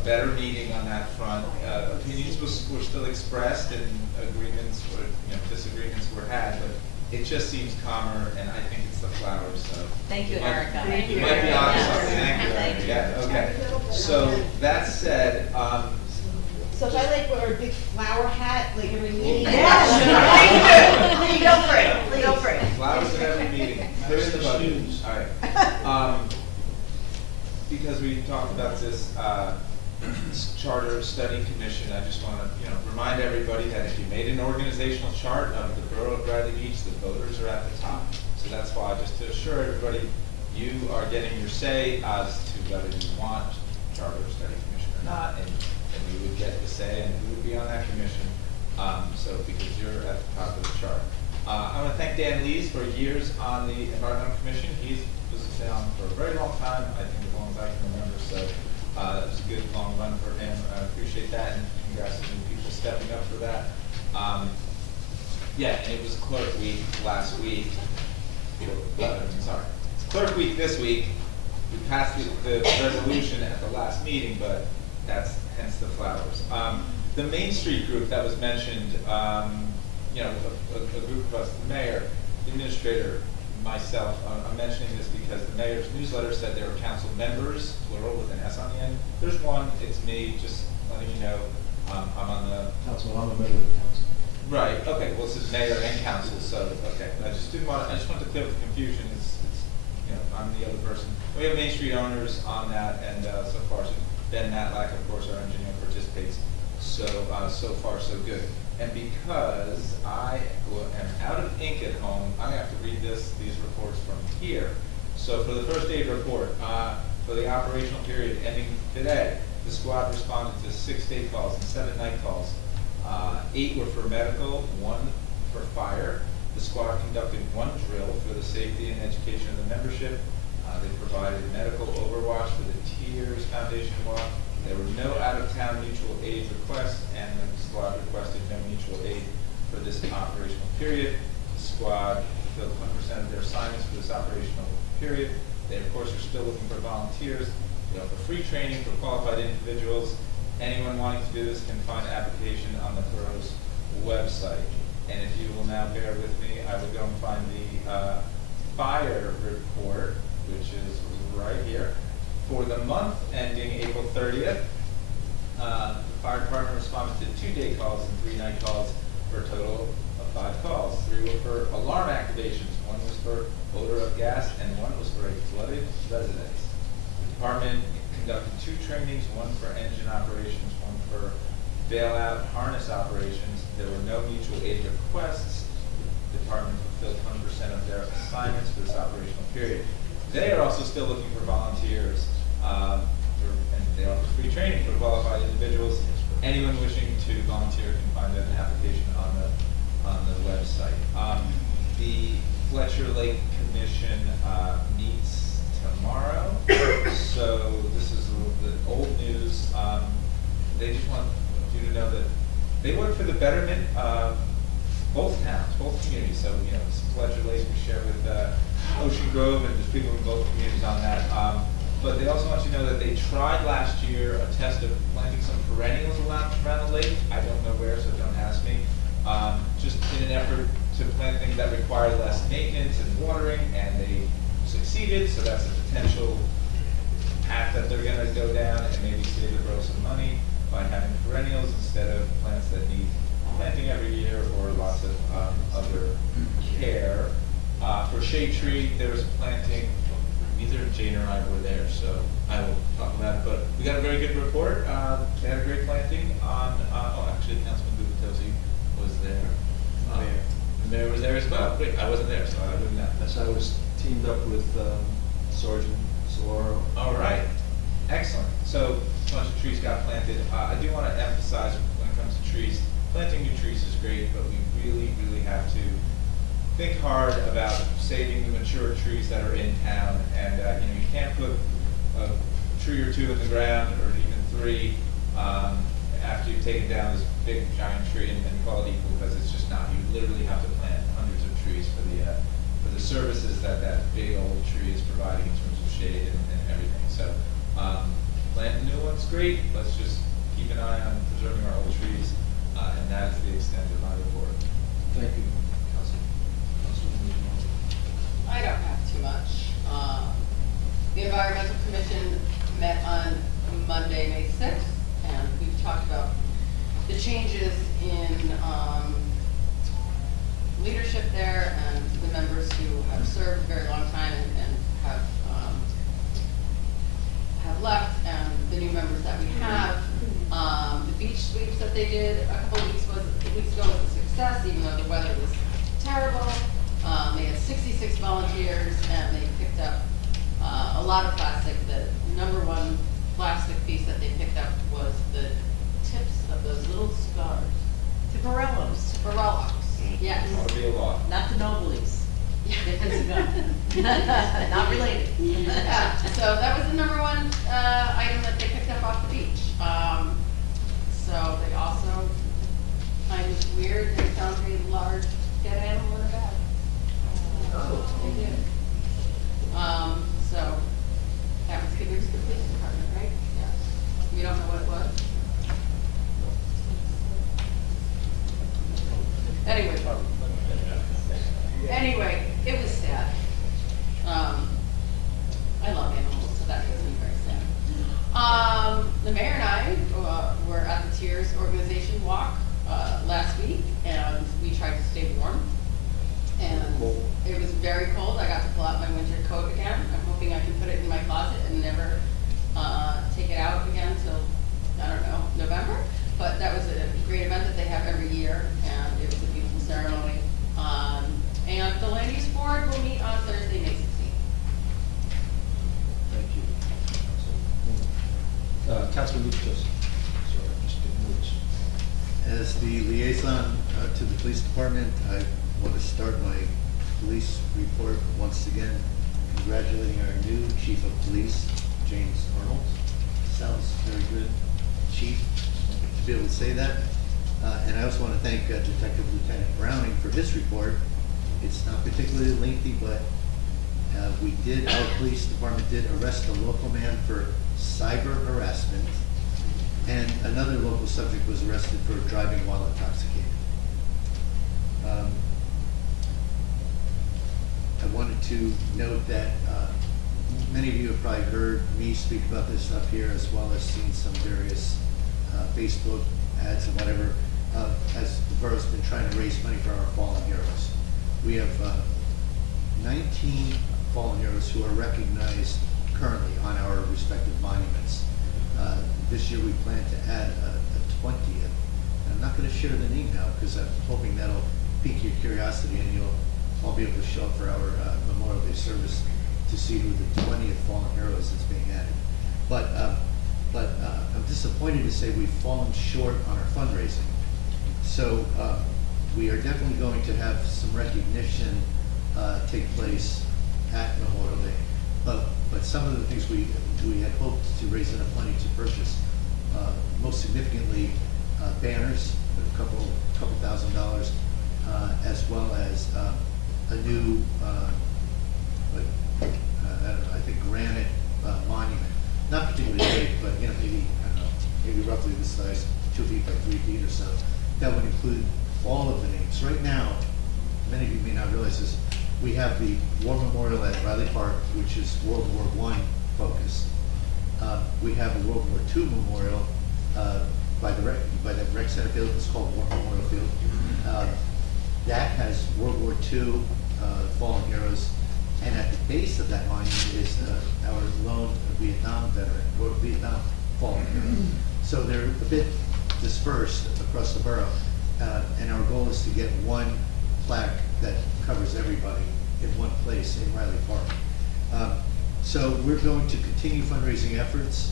better meeting on that front. Opinions were still expressed, and agreements or disagreements were had, but it just seems calmer, and I think it's the flowers. So Thank you, Erica. Thank you. Might be on Yes. something. Thank you, Thank Erica. you. Yeah. Okay. So that said, So if I like wear a big flower hat, like every meeting? Yes. Please do. Feel free. Feel free. flowers at every meeting. They're in the budget. All right. Because we talked about this charter study commission, I just want to remind everybody that if you made an organizational chart of the Borough of Bradley Beach, the voters are at the top. So that's why, just to assure everybody, you are getting your say as to whether you want charter study commission or not, and you would get the say and who would be on that commission. So because you're at the top of the chart. I want to thank Dan Lees for years on the Environmental Commission. He's been on for a very long time, I think as long as I can remember, so it was a good long run for him. I appreciate that, and congrats to the people stepping up for that. Yeah, and it was Clerk Week last week. Sorry, it's Clerk Week this week. We passed the resolution at the last meeting, but that's hence the flowers. The Main Street group that was mentioned, a group of us, the mayor, the administrator, myself, I'm mentioning this because the mayor's newsletter said there were council members, plural, with an S on the end. There's one, it's me, just letting you know, I'm on the... Council, I'm a member of the council. Right, okay, well, this is mayor and council, so, okay. I just wanted to clear up the confusion, it's, I'm the other person. We have Main Street owners on that, and so far, so Ben Matlack, of course, our engineer, participates. So far, so good. And because I am out of ink at home, I'm gonna have to read these reports from here. So for the first aid report, for the operational period ending today, the squad responded to 6 day calls and 7 night calls. 8 were for medical, 1 for fire. The squad conducted 1 drill for the safety and education of the membership. They provided medical overwatch for the Tears Foundation walk. There were no out-of-town mutual aid requests, and the squad requested no mutual aid for this operational period. The squad fulfilled 100% of their assignments for this operational period. They, of course, are still looking for volunteers. They offer free training for qualified individuals. Anyone wanting to do this can find an application on the borough's website. And if you will now bear with me, I will go and find the fire report, which is right here. For the month ending April 30th, the fire department responded to 2 day calls and 3 night calls for a total of 5 calls. 3 were for alarm activations, 1 was for odor of gas, and 1 was for a flooded residence. The department conducted 2 trainings, 1 for engine operations, 1 for bailout harness operations. There were no mutual aid requests. The department fulfilled 100% of their assignments. assignments for this operational period. They are also still looking for volunteers, and they offer free training for qualified individuals. Anyone wishing to volunteer can find an application on the website. The Fletcher Lake Commission meets tomorrow, so this is a little bit old news. They just want you to know that they work for the betterment of both towns, both communities. So, you know, it's Fletcher Lake we share with Ocean Grove, and there's people in both communities on that. But they also want you to know that they tried last year a test of planting some perennials around the lake. I don't know where, so don't ask me. Just in an effort to plant things that require less maintenance and watering, and they succeeded, so that's a potential path that they're gonna go down and maybe save the borough some money by having perennials instead of plants that need planting every year or lots of other care. For shade tree, there was planting, neither Jane or I were there, so I will talk about it, but we got a very good report. They had a great planting on, actually Councilman Gubitosi was there. The mayor was there as well. Great, I wasn't there, so I wouldn't know. Yes, I was teamed up with Sergeant Solaro. All right, excellent. So a bunch of trees got planted. I do want to emphasize when it comes to trees, planting new trees is great, but we really, really have to think hard about saving the mature trees that are in town. And you know, you can't put a tree or two in the ground, or even three, after you've taken down this big giant tree and call it equal, because it's just not. You literally have to plant hundreds of trees for the services that big old tree is providing in terms of shade and everything. So planting new ones, great. Let's just keep an eye on preserving our old trees, and that is the extent of my report. Thank you, Councilman. I don't have too much. The Environmental Commission met on Monday, May 6th, and we've talked about the changes in leadership there and the members who have served a very long time and have left, and the new members that we have. The beach sweeps that they did a couple weeks ago was a success, even though the weather was terrible. They had 66 volunteers, and they picked up a lot of plastic. The number one plastic piece that they picked up was the tips of those little cigars. Tiparellos. Tiparellos, yes. That would be a lot. Not the Noblies. Different cigar. Not related. Yeah, so that was the number one item that they picked up off the beach. So they also, kind of weird, they found a large dead animal in a bag. Oh. They did. So that was good news for the police department, right? Yes. You don't know what it was? Anyway, it was sad. I love animals, so that makes me very sad. The mayor and I were at the Tears Organization Walk last week, and we tried to stay warm. And it was very cold. I got to pull out my winter coat again. I'm hoping I can put it in my closet and never take it out again till, I don't know, November. But that was a great event that they have every year, and it was a beautiful ceremony. And the land use board will meet on Thursday, May 16th. Thank you. Councilman Lucas. Sorry, I'm just getting notes. As the liaison to the police department, I want to start my police report once again congratulating our new chief of police, James Arnold. Sounds very good, chief, to be able to say that. And I also want to thank Detective Lieutenant Browning for his report. It's not particularly lengthy, but our police department did arrest a local man for cyber harassment, and another local subject was arrested for driving while intoxicated. I wanted to note that many of you have probably heard me speak about this up here, as well as seen some various Facebook ads and whatever, as the borough's been trying to raise money for our fallen heroes. We have 19 fallen heroes who are recognized currently on our respective monuments. This year we plan to add a 20th. And I'm not going to share the name now because I'm hoping that'll pique your curiosity and you'll all be able to show up for our service to see who the 20th Fallen Heroes that's being added. But I'm disappointed to say we've fallen short on our fundraising. So we are definitely going to have some recognition take place at Memorial Day. But some of the things we had hoped to raise enough money to purchase, most significantly banners, a couple $1,000, as well as a new, I think granite monument. Not particularly big, but maybe, I don't know, maybe roughly this size, 2 feet by 3 feet or so. That would include all of the names. Right now, many of you may not realize this, we have the War Memorial at Riley Park, which is World War I focused. We have a World War II memorial by the rec center field. It's called War Memorial Field. That has World War II fallen heroes, and at the base of that monument is our lone Vietnam veteran, or Vietnam fallen hero. So they're a bit dispersed across the borough, and our goal is to get one plaque that covers everybody in one place in Riley Park. So we're going to continue fundraising efforts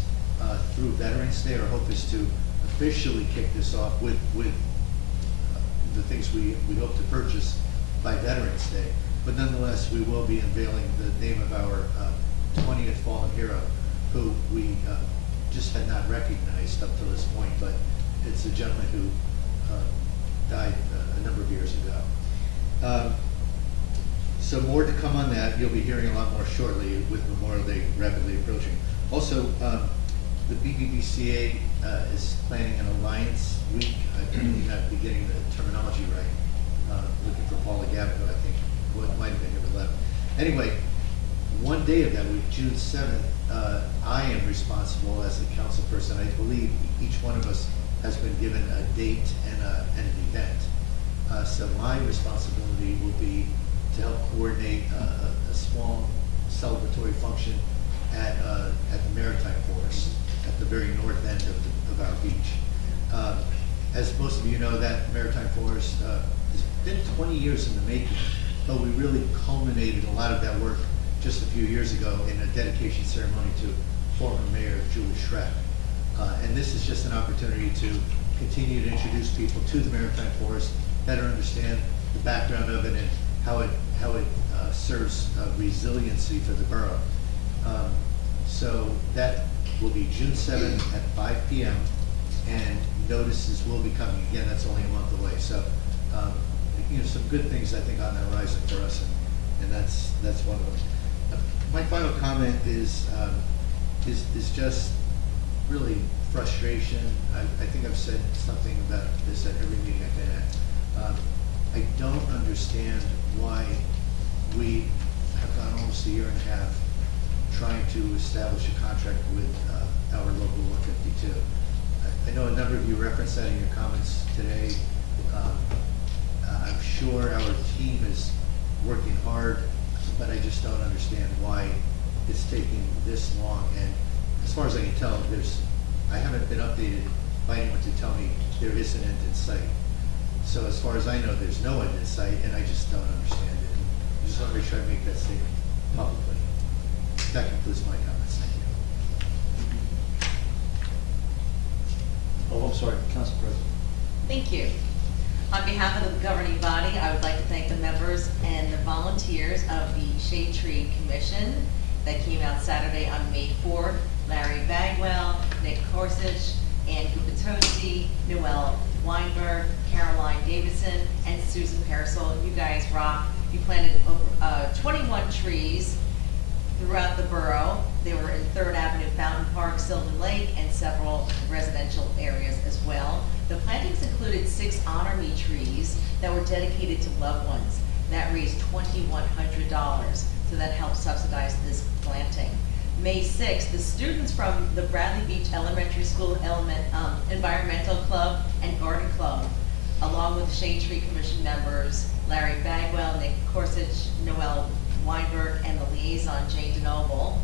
through Veterans Day. Our hope is to officially kick this off with the things we hope to purchase by Veterans Day. But nonetheless, we will be unveiling the name of our 20th fallen hero, who we just had not recognized up to this point, but it's a gentleman who died a number of years ago. So more to come on that. You'll be hearing a lot more shortly with Memorial Day rapidly approaching. Also, the BBBCA is planning an Alliance Week. I may not be getting the terminology right. Looking for Paula Gavico, I think. What might have been here, but left. Anyway, one day of that week, June 7th, I am responsible as a council person. I believe each one of us has been given a date and an event. So my responsibility will be to help coordinate a small celebratory function at the Maritime Forest, at the very north end of our beach. As most of you know, that Maritime Forest has been 20 years in the making, but we really culminated a lot of that work just a few years ago in a dedication ceremony to former Mayor Julie Schreck. And this is just an opportunity to continue to introduce people to the Maritime Forest, better understand the background of it and how it serves resiliency for the borough. So that will be June 7th at 5 p.m. and notices will be coming. Again, that's only a month away. So some good things I think on the horizon for us, and that's one of them. My final comment is just really frustration. I think I've said something about this at every meeting I've been at. I don't understand why we have gone almost a year and a half trying to establish a contract with our local 152. I know a number of you referenced that in your comments today. I'm sure our team is working hard, but I just don't understand why it's taking this long. And as far as I can tell, I haven't been updated by anyone to tell me there is an end in sight. So as far as I know, there's no end in sight, and I just don't understand it. I just want to make sure I make that statement publicly. That concludes my comments. Thank you. Oh, I'm sorry, Council President. Thank you. On behalf of the governing body, I would like to thank the members and the volunteers of the Shade Tree Commission that came out Saturday on May 4th. Larry Bagwell, Nick Korsich, Ann Gupitosi, Noel Weinberg, Caroline Davidson, and Susan Parasol. You guys rock. You planted over 21 trees throughout the borough. They were in 3rd Avenue, Fountain Park, Sylvan Lake, and several residential areas as well. The plantings included 6 Honor Me trees that were dedicated to loved ones. That raised $2,100, so that helped subsidize this planting. May 6th, the students from the Bradley Beach Elementary School Environmental Club and Garden Club, along with the Shade Tree Commission members, Larry Bagwell, Nick Korsich, Noel Weinberg, and the liaison, Jane DeNoble,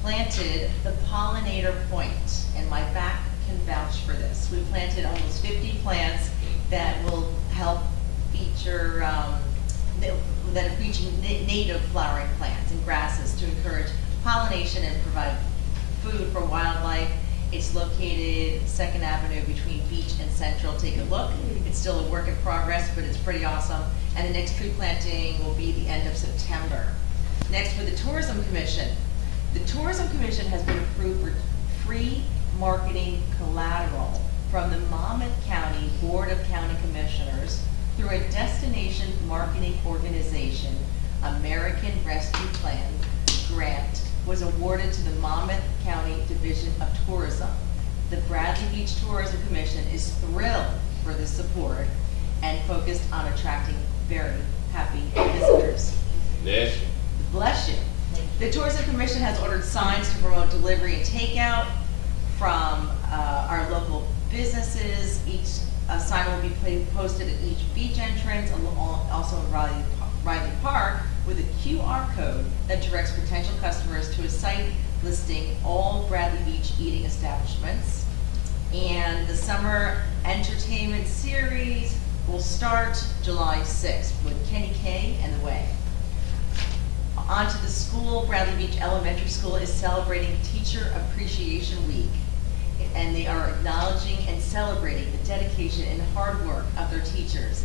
planted the Pollinator Point, and my back can vouch for this. We planted almost 50 plants that will help feature, that are featuring native flowering plants, pollination and provide food for wildlife. It's located Second Avenue between Beach and Central. Take a look. It's still a work in progress, but it's pretty awesome. And the next tree planting will be the end of September. Next, for the Tourism Commission. The Tourism Commission has been approved for free marketing collateral from the Monmouth County Board of County Commissioners through a destination marketing organization, American Rescue Plan grant was awarded to the Monmouth County Division of Tourism. The Bradley Beach Tourism Commission is thrilled for this support and focused on attracting very happy visitors. Yes. Bless you. The Tourism Commission has ordered signs to promote delivery and takeout from our local businesses. Each sign will be posted at each beach entrance, also in Riley Park, with a QR code that directs potential customers to a site listing all Bradley Beach eating establishments. And the summer entertainment series will start July 6th with Kenny K and The Way. On to the school. Bradley Beach Elementary School is celebrating Teacher Appreciation Week, and they are acknowledging and celebrating the dedication and hard work of their teachers.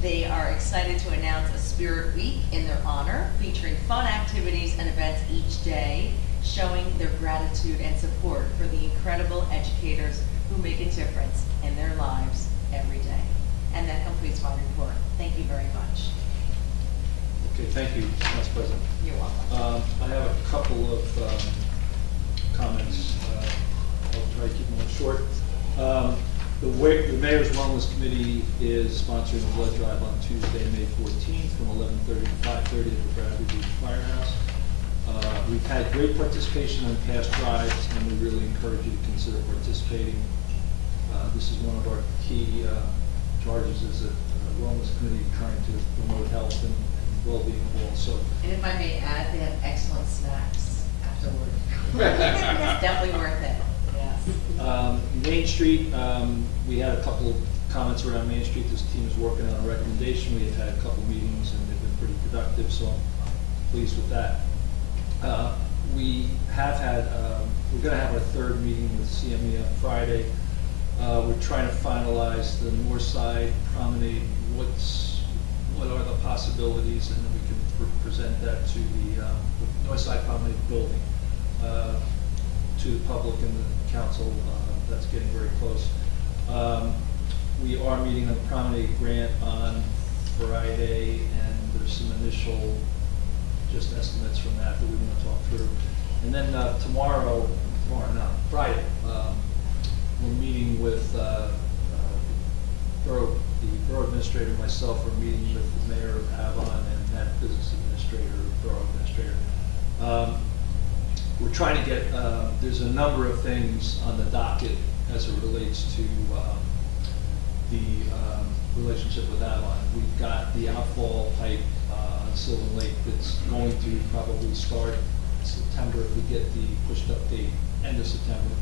They are excited to announce a Spirit Week in their honor, featuring fun activities and events each day, showing their gratitude and support for the incredible educators who make a difference in their lives every day. And that completes my report. Thank you very much. Okay, thank you, Vice President. You're welcome. I have a couple of comments. I'll try to keep them short. The Mayor's Wellness Committee is sponsoring a blood drive on Tuesday, May 14th, from 11:30 to 5:30 at the Bradley Beach Firehouse. We've had great participation on past drives, and we really encourage you to consider participating. This is one of our key charges as a wellness committee, trying to promote health and well-being of all. So, And if I may add, they have excellent snacks afterward. It's definitely worth it, yes. Main Street, we had a couple of comments around Main Street. This team is working on a recommendation. We have had a couple meetings and they've been pretty productive, so I'm pleased with that. We have had, we're gonna have our third meeting with CME on Friday. We're trying to finalize the North Side Promenade. What are the possibilities, and then we can present that to the North Side Promenade building, to the public and the council. That's getting very close. We are meeting on the Promenade Grant on Friday, and there's some initial just estimates from that we want to talk through. And then Friday, we're meeting with the borough administrator and myself are meeting with the mayor of Avon and that business administrator, borough administrator. We're trying to get, there's a number of things on the docket as it relates to the relationship with Avon. We've got the outfall pipe on Sylvan Lake that's going to probably start September if we get the pushed up date, end of September,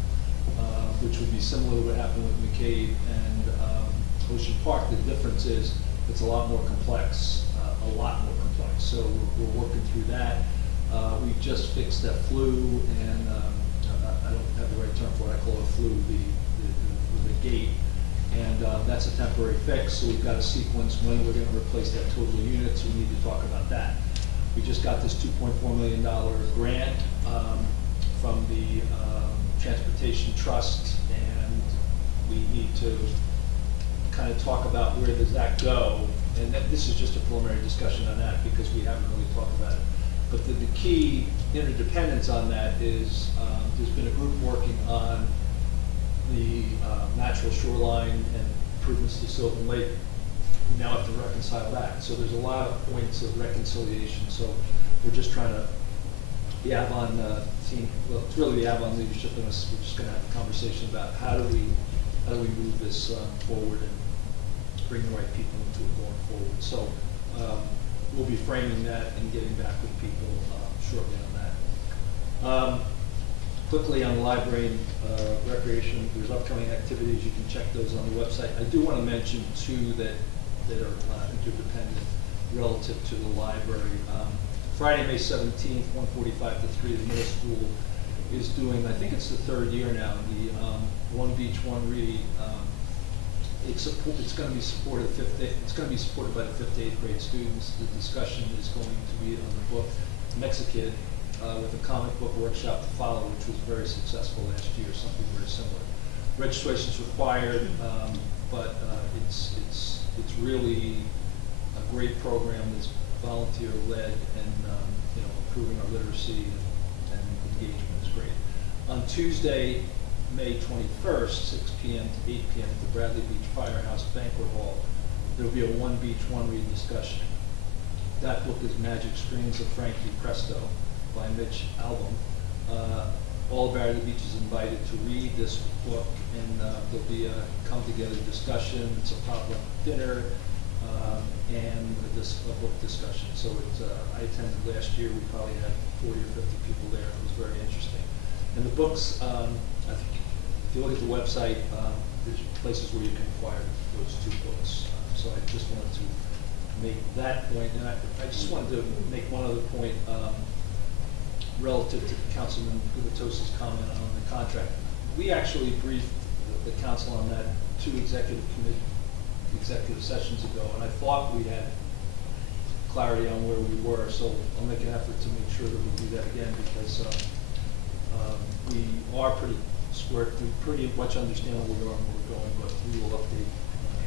which would be similar to what happened with McCabe and Ocean Park. The difference is it's a lot more complex, So we're working through that. We just fixed that flue, and I don't have the right term for it. I call it a flue, the gate, and that's a temporary fix. So we've got a sequence when we're going to replace that total unit. So we need to talk about that. We just got this $2.4 million grant from the Transportation Trust, and we need to kind of talk about where does that go. And this is just a preliminary discussion on that because we haven't really talked about it. But the key interdependence on that is there's been a group working on the natural shoreline and improvements to Sylvan Lake. We now have to reconcile that. So there's a lot of points of reconciliation. So we're just trying to, the Avon team, well, it's really the Avon leadership and us, we're just going to have a conversation about how do we move this forward and bring the right people into it going forward. So we'll be framing that and getting back with people shortly on that. Quickly on the library and recreation, there's upcoming activities. You can check those on the website. I do want to mention two that are interdependent relative to the library. Friday, May 17th, 1:45 to 3, the middle school is doing, I think it's the third year now, the One Beach, One Read. It's going to be supported by the 5th to 8th grade students. The discussion is going to be on the book Mexikid, with a comic book workshop to follow, which was very successful last year, something very similar. Registration is required, but it's really a great program that's volunteer-led, and improving our literacy and engagement is great. On Tuesday, May 21st, 6 p.m. to 8 p.m. at the Bradley Beach Firehouse Banquet Hall, there will be a One Beach, One Read discussion. That book is Magic Screens of Frankie Presto by Mitch Albom. All of Bradley Beach is invited to read this book, and there'll be a come-together discussion. It's a potluck dinner, and a book discussion. So I attended last year. We probably had 40 or 50 people there. It was very interesting. And the books, I think, if you look at the website, there's places where you can acquire those 2 books. So I just wanted to make that point, and I just wanted to make one other point relative to Councilman Guvatosa's comment on the contract. We actually briefed the council on that 2 executive sessions ago, and I thought we had clarity on where we were, so I'll make an effort to make sure that we do that again, because we are pretty square, we pretty much understand where we are and where we're going, but we will update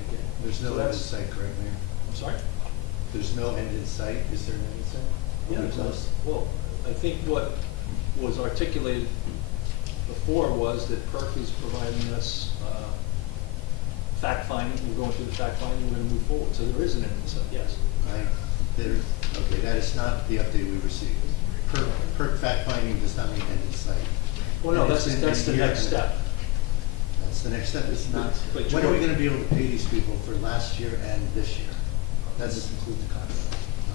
again. There's no end in sight, correct, Mayor? I'm sorry? There's no end in sight? Is there an end in sight? Yeah, We're close. well, I think what was articulated before was that PERC is providing us fact-finding. We're going through the fact-finding, we're going to move forward. So there is an end in sight, yes. Okay, that is not the update we received. PERC fact-finding does not mean end in sight. Well, no, And that's it's the in next here. step. That's the next step. It's not. But When are we you're- going to be able to pay these people for last year and this year? That doesn't include the contract. No,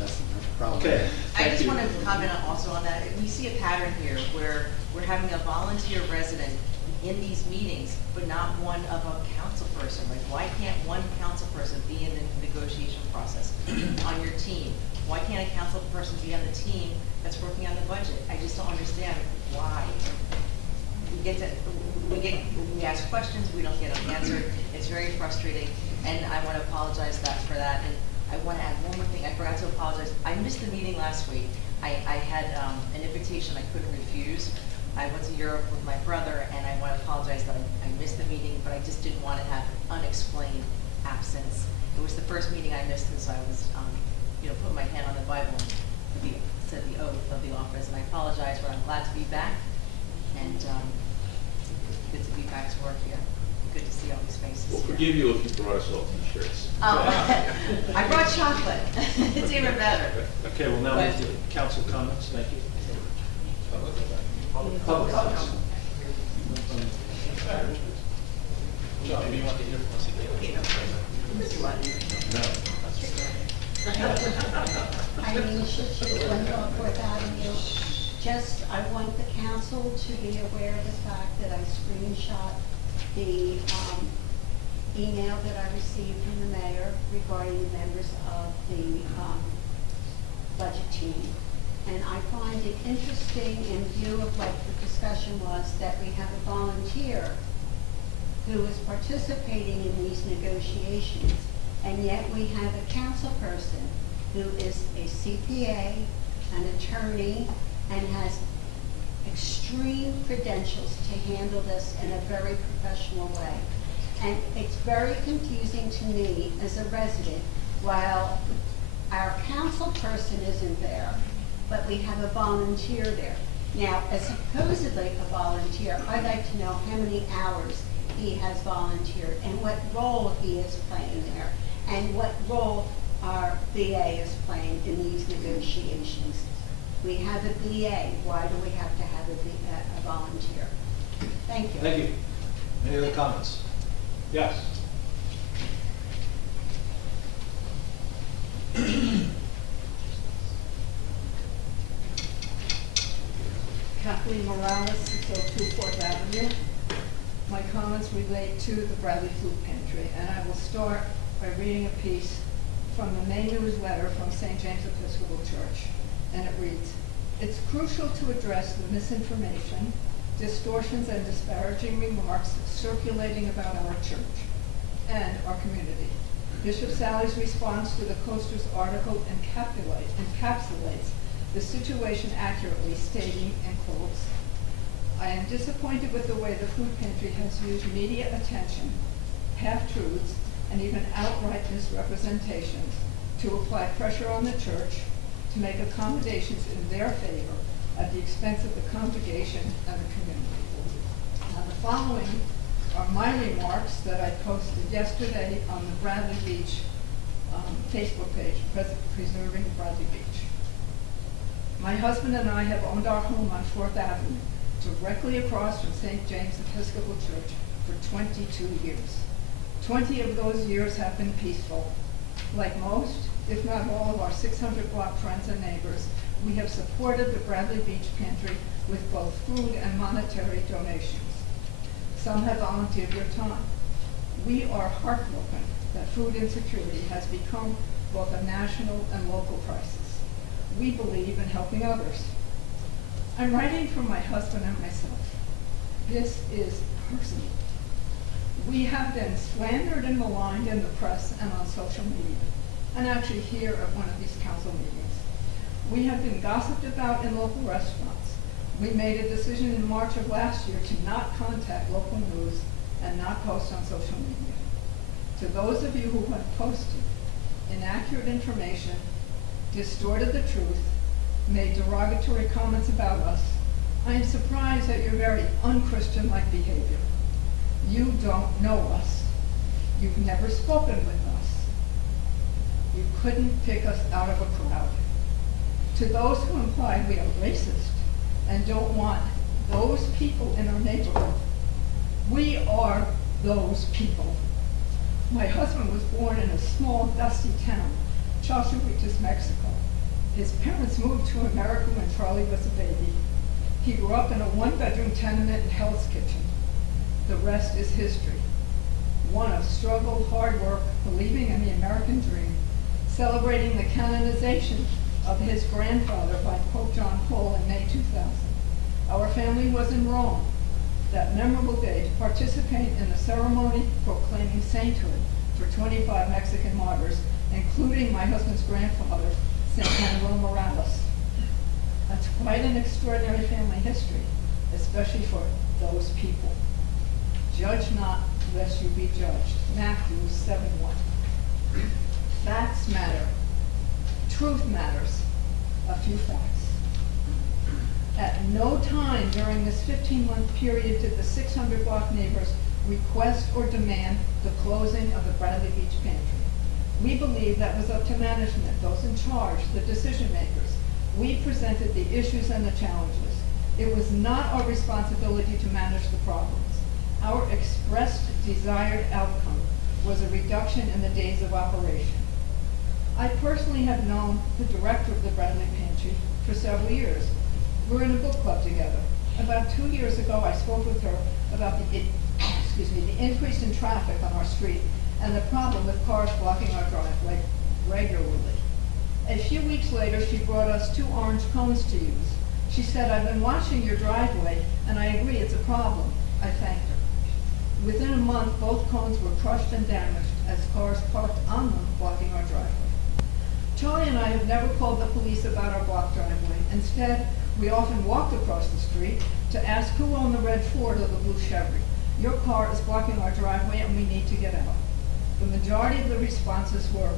that's the problem. Okay. I Thank just you. want to comment also on that. We see a pattern here where we're having a volunteer resident in these meetings, but not one of a council person. Like, why can't one council person be in the negotiation process on your team? Why can't a council person be on the team that's working on the budget? I just don't understand why. We ask questions, we don't get them answered. It's very frustrating, and I want to apologize for that. And I want to add one more thing. I forgot to apologize. I missed the meeting last week. I had an invitation I couldn't refuse. I went to Europe with my brother, and I want to apologize that I missed the meeting, but I just didn't want to have unexplained absence. It was the first meeting I missed, and so I was, putting my hand on the Bible and said the oath of the office, and I apologize, but I'm glad to be back, and good to be back to work here. Good to see all these faces. We'll here. forgive you if you brought us all T-shirts. Oh, I brought chocolate. It's even better. Okay, well, now But- move to council comments. Thank you. Public comments. John, maybe you want to hear from us again? Eileen Schiff, 104th Avenue. Just, I want the council to be aware of the fact that I screenshot the email that I received from the mayor regarding the members of the budget team. And I find it interesting, in view of what the discussion was, that we have a volunteer who is participating in these negotiations, and yet we have a council person who is a CPA, an attorney, and has extreme credentials to handle this in a very professional way. And it's very confusing to me as a resident, while our council person isn't there, but we have a volunteer there. Now, as supposedly a volunteer, I'd like to know how many hours he has volunteered and what role he is playing there, and what role our BA is playing in these negotiations. We have a BA, why do we have to have a volunteer? Thank you. Thank you. Any other comments? Yes. Kathleen Morales, 602 4th Avenue. My comments relate to the Bradley Food Pantry, and I will start by reading a piece from the May newsletter from St. James Episcopal Church. and it reads, "It's crucial to address the misinformation, distortions, and disparaging remarks circulating about our church and our community. Bishop Sally's response to the Coaster's article encapsulates the situation accurately, stating, in quotes, I am disappointed with the way the food pantry has used media attention, half-truths, and even outright misrepresentations to apply pressure on the church to make accommodations in their favor at the expense of the congregation and the community." Now, the following are my remarks that I posted yesterday on the Bradley Beach Facebook page, Preserving Bradley Beach. "My husband and I have owned our home on 4th Avenue, directly across from St. James Episcopal Church, for 22 years. 20 of those years have been peaceful. Like most, if not all, of our 600-block friends and neighbors, we have supported the Bradley Beach Pantry with both food and monetary donations. Some have volunteered their time. We are heartbroken that food insecurity has become both a national and local crisis. We believe in helping others. I'm writing for my husband and myself. This is personal. We have been slandered and maligned in the press and on social media, and actually here at one of these council meetings. We have been gossiped about in local restaurants. We made a decision in March of last year to not contact local news and not post on social media. To those of you who have posted inaccurate information, distorted the truth, made derogatory comments about us, I am surprised at your very unchristian-like behavior. You don't know us. You've never spoken with us. You couldn't pick us out of a crowd. To those who imply we are racist and don't want those people in our neighborhood, we are those people. My husband was born in a small, dusty town, Chasuitas, Mexico. His parents moved to America when Charlie was a baby. He grew up in a one-bedroom tenement in Hell's Kitchen. The rest is history. One of struggle, hard work, believing in the American dream, celebrating the canonization of his grandfather by Pope John Paul in May 2000. Our family was in Rome that memorable day to participate in the ceremony proclaiming sainthood for 25 Mexican martyrs, including my husband's grandfather, St. Manuel Morales. That's quite an extraordinary family history, especially for those people. Judge not, lest you be judged. Matthew 7:1. Facts matter. Truth matters. A few facts. At no time during this 15-month period did the 600-block neighbors request or demand the closing of the Bradley Beach Pantry. We believe that was up to management, those in charge, the decision makers. We presented the issues and the challenges. It was not our responsibility to manage the problems. Our expressed desired outcome was a reduction in the days of operation. I personally have known the director of the Bradley Pantry for several years. We're in a book club together. About 2 years ago, I spoke with her about the increase in traffic on our street and the problem with cars blocking our driveway regularly. A few weeks later, she brought us 2 orange cones to use. She said, I've been watching your driveway, and I agree it's a problem. I thanked her. Within a month, both cones were crushed and damaged as cars parked on them blocking our driveway. Charlie and I have never called the police about our blocked driveway. Instead, we often walked across the street to ask who owned the red Ford or the blue Chevy. Your car is blocking our driveway and we need to get out. The majority of the responses were,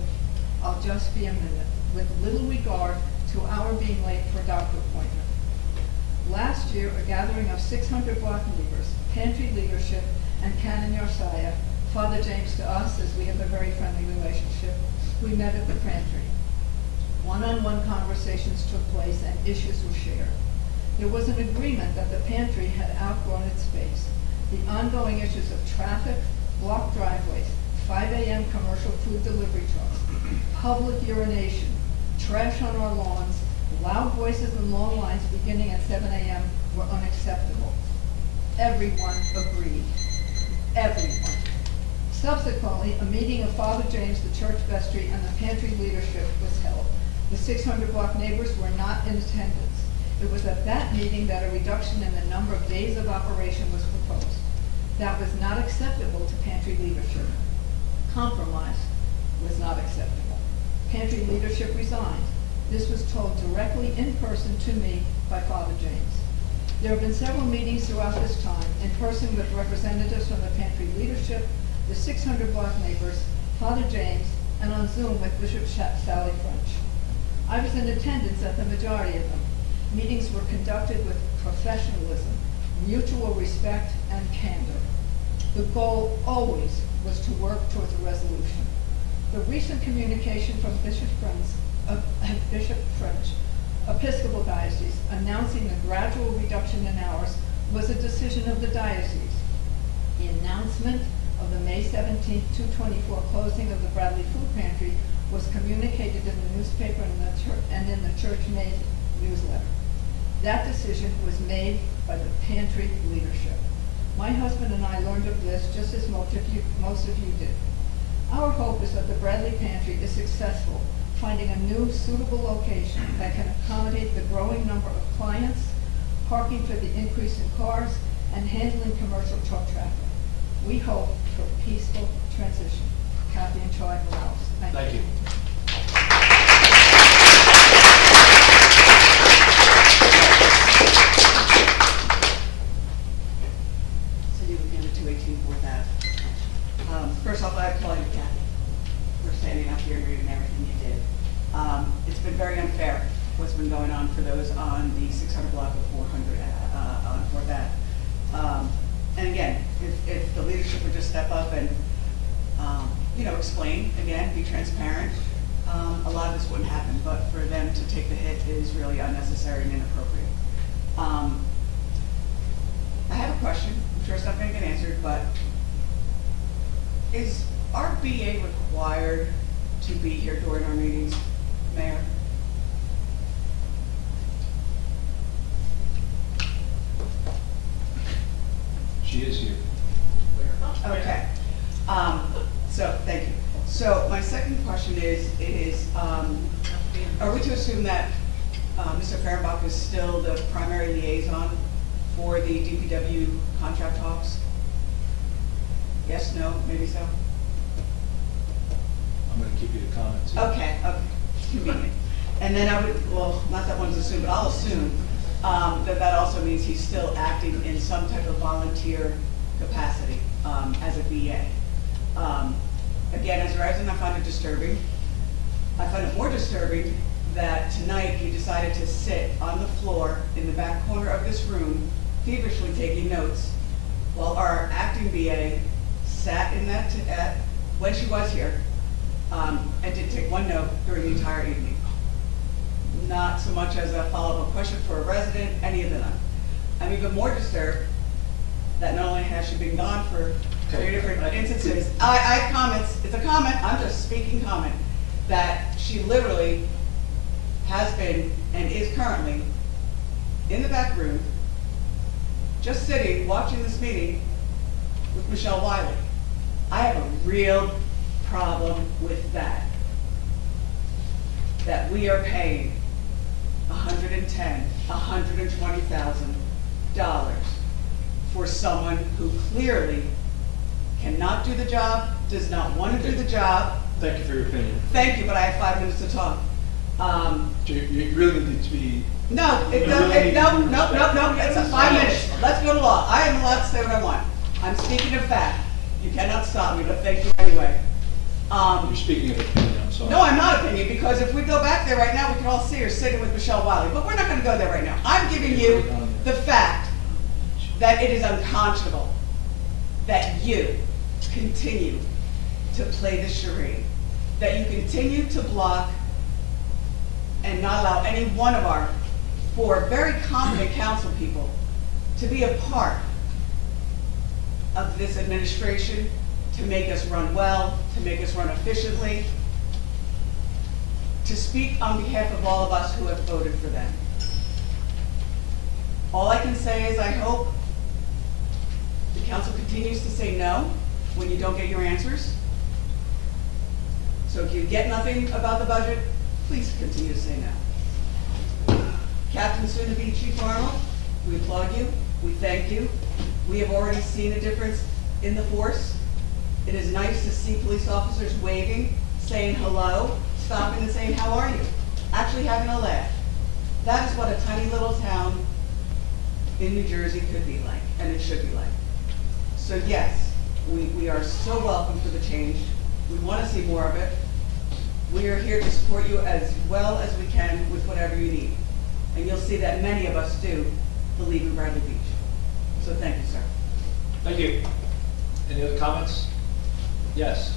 I'll just be a minute, with little regard to our being late for a doctor appointment. Last year, a gathering of 600 block neighbors, pantry leadership, and Canon Yosiah, Father James to us, as we have a very friendly relationship, we met at the pantry. One-on-one conversations took place and issues were shared. There was an agreement that the pantry had outgrown its space. The ongoing issues of traffic, blocked driveways, 5 a.m. commercial food delivery trucks, public urination, trash on our lawns, loud voices and long lines beginning at 7 a.m. were unacceptable. Everyone agreed. Everyone. Subsequently, a meeting of Father James, the church vestry, and the pantry leadership was held. The 600 block neighbors were not in attendance. It was at that meeting that a reduction in the number of days of operation was proposed. That was not acceptable to pantry leadership. Compromise was not acceptable. Pantry leadership resigned. This was told directly in person to me by Father James. There have been several meetings throughout this time, in person with representatives from the pantry leadership, the 600 block neighbors, Father James, and on Zoom with Bishop Sally French. I was in attendance at the majority of them. Meetings were conducted with professionalism, mutual respect, and candor. The goal always was to work towards a resolution. The recent communication from Bishop French, Episcopal Diocese, announcing the gradual reduction in hours was a decision of the diocese. The announcement of the May 17, 2024 closing of the Bradley Food Pantry was communicated in the newspaper and in the church-made newsletter. That decision was made by the pantry leadership. My husband and I learned of this just as most of you did. Our hope is that the Bradley Pantry is successful, finding a new suitable location that can accommodate the growing number of clients, parking for the increase in cars, and handling commercial truck traffic. We hope for peaceful transition. Kathy and Troy Morales. Thank you. Cindy Buchanan, 218 Fourth Ave. First off, I applaud you, Kathy, for standing up here and reading everything you did. It's been very unfair what's been going on for those on the 600 block of 400 on Fourth Ave. And again, if the leadership would just step up and explain, again, be transparent, a lot of this wouldn't happen, but for them to take the hit is really unnecessary and inappropriate. I have a question. I'm sure it's not going to get answered, but is our BA required to be here during our meetings, Mayor? She is here. Okay. So, thank you. So, my second question is, are we to assume that Mr. Fehrenbach is still the primary liaison for the DPW contract talks? Yes, no, maybe so? I'm going to give you the comment too. Okay, convenient. And then I would, well, not that one's assumed, but I'll assume that also means he's still acting in some type of volunteer capacity as a BA. Again, as a resident, I find it disturbing. I find it more disturbing that tonight he decided to sit on the floor in the back corner of this room, feverishly taking notes, while our acting BA sat in that, when she was here, and didn't take one note during the entire evening. Not so much as a follow-up question for a resident, any of them. I'm even more disturbed that not only has she been gone for 3 different instances, I have comments, it's a comment, I'm just speaking comment, that she literally has been and is currently in the back room, just sitting, watching this meeting with Michelle Wiley. I have a real problem with that. That we are paying $110,000, $120,000 for someone who clearly cannot do the job, does not want to do the job. Thank you for your opinion. Thank you, but I have 5 minutes to talk. You really need to be. No, it's 5 minutes. Let's go to law. I am allowed to say what I want. I'm speaking of fact. You cannot stop me, but thank you anyway. You're speaking of opinion, I'm sorry. No, I'm not opinion, because if we go back there right now, we can all see her sitting with Michelle Wiley, but we're not going to go there right now. I'm giving you the fact that it is unconscionable that you continue to play this charade, that you continue to block and not allow any one of our 4 very competent council people to be a part of this administration, to make us run well, to make us run efficiently, to speak on behalf of all of us who have voted for them. All I can say is I hope the council continues to say no when you don't get your answers. So if you get nothing about the budget, please continue to say no. Captain soon-to-be Chief Arnold, we applaud you, we thank you. We have already seen a difference in the force. It is nice to see police officers waving, saying hello, stopping and saying, how are you? Actually having a laugh. That is what a tiny little town in New Jersey could be like, and it should be like. So yes, we are so welcome for the change. We want to see more of it. We are here to support you as well as we can with whatever you need. And you'll see that many of us do believe in Bradley Beach. So thank you, sir. Thank you. Any other comments? Yes.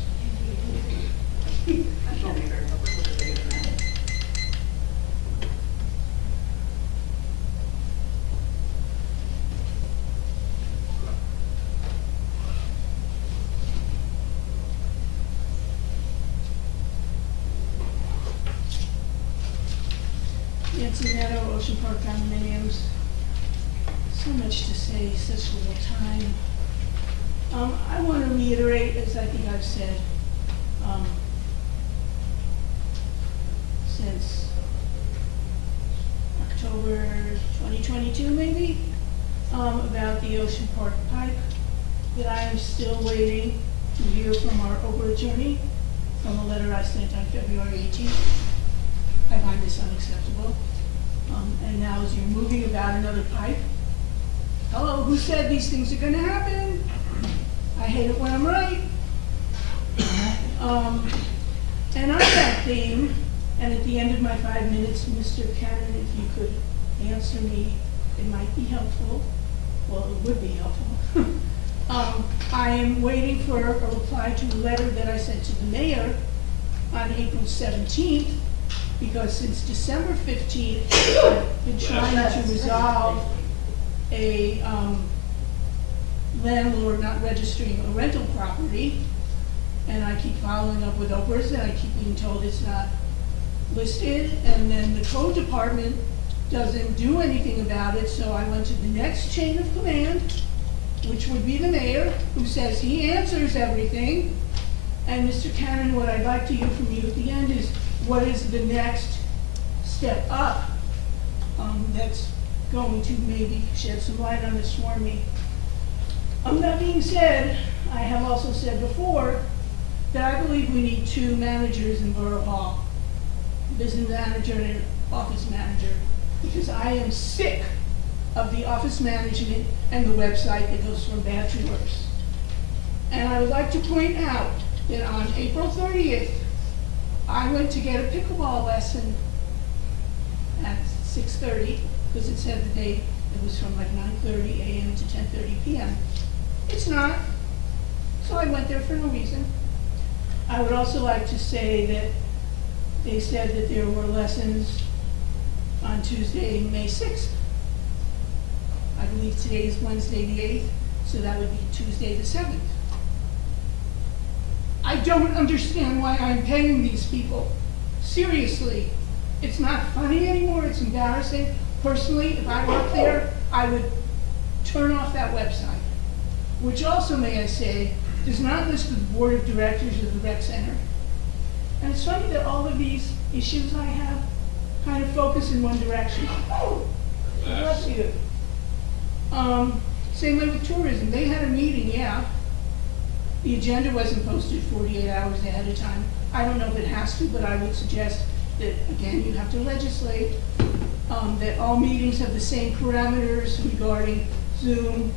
Nancy Meadow, Ocean Park condominiums. So much to say, such little time. I want to reiterate, as I think I've said, since October 2022 maybe, about the Ocean Park pipe, that I am still waiting to hear from our Oprah attorney from a letter I sent on February 18th. I find this unacceptable. And now as you're moving about another pipe, hello, who said these things are gonna happen? I hate it when I'm right. And on that theme, and at the end of my 5 minutes, Mr. Cannon, if you could answer me, it might be helpful. Well, it would be helpful. I am waiting for a reply to a letter that I sent to the mayor on April 17th, because since December 15th, I've been trying to resolve a landlord not registering a rental property, and I keep following up with Oprah's, and I keep being told it's not listed, and then the code department doesn't do anything about it, so I went to the next chain of command, which would be the mayor, who says he answers everything. And Mr. Cannon, what I'd like to hear from you at the end is, what is the next step up that's going to maybe shed some light on this for me? That being said, I have also said before that I believe we need 2 managers in Borough Hall, business manager and an office manager, because I am sick of the office management and the website that goes from bad to worse. And I would like to point out that on April 30th, I went to get a pickleball lesson at 6:30, because it said the date, it was from like 9:30 a.m. to 10:30 p.m. It's not, so I went there for no reason. I would also like to say that they said that there were lessons on Tuesday, May 6th. I believe today is Wednesday the 8th, so that would be Tuesday the 7th. I don't understand why I'm paying these people. Seriously, it's not funny anymore, it's embarrassing. Personally, if I worked there, I would turn off that website, which also, may I say, does not list the board of directors of the rec center. And it's funny that all of these issues I have kind of focus in one direction. Oh, bless you. Same way with tourism. They had a meeting, yeah. The agenda wasn't posted 48 hours ahead of time. I don't know if it has to, but I would suggest that, again, you have to legislate, that all meetings have the same parameters regarding Zoom,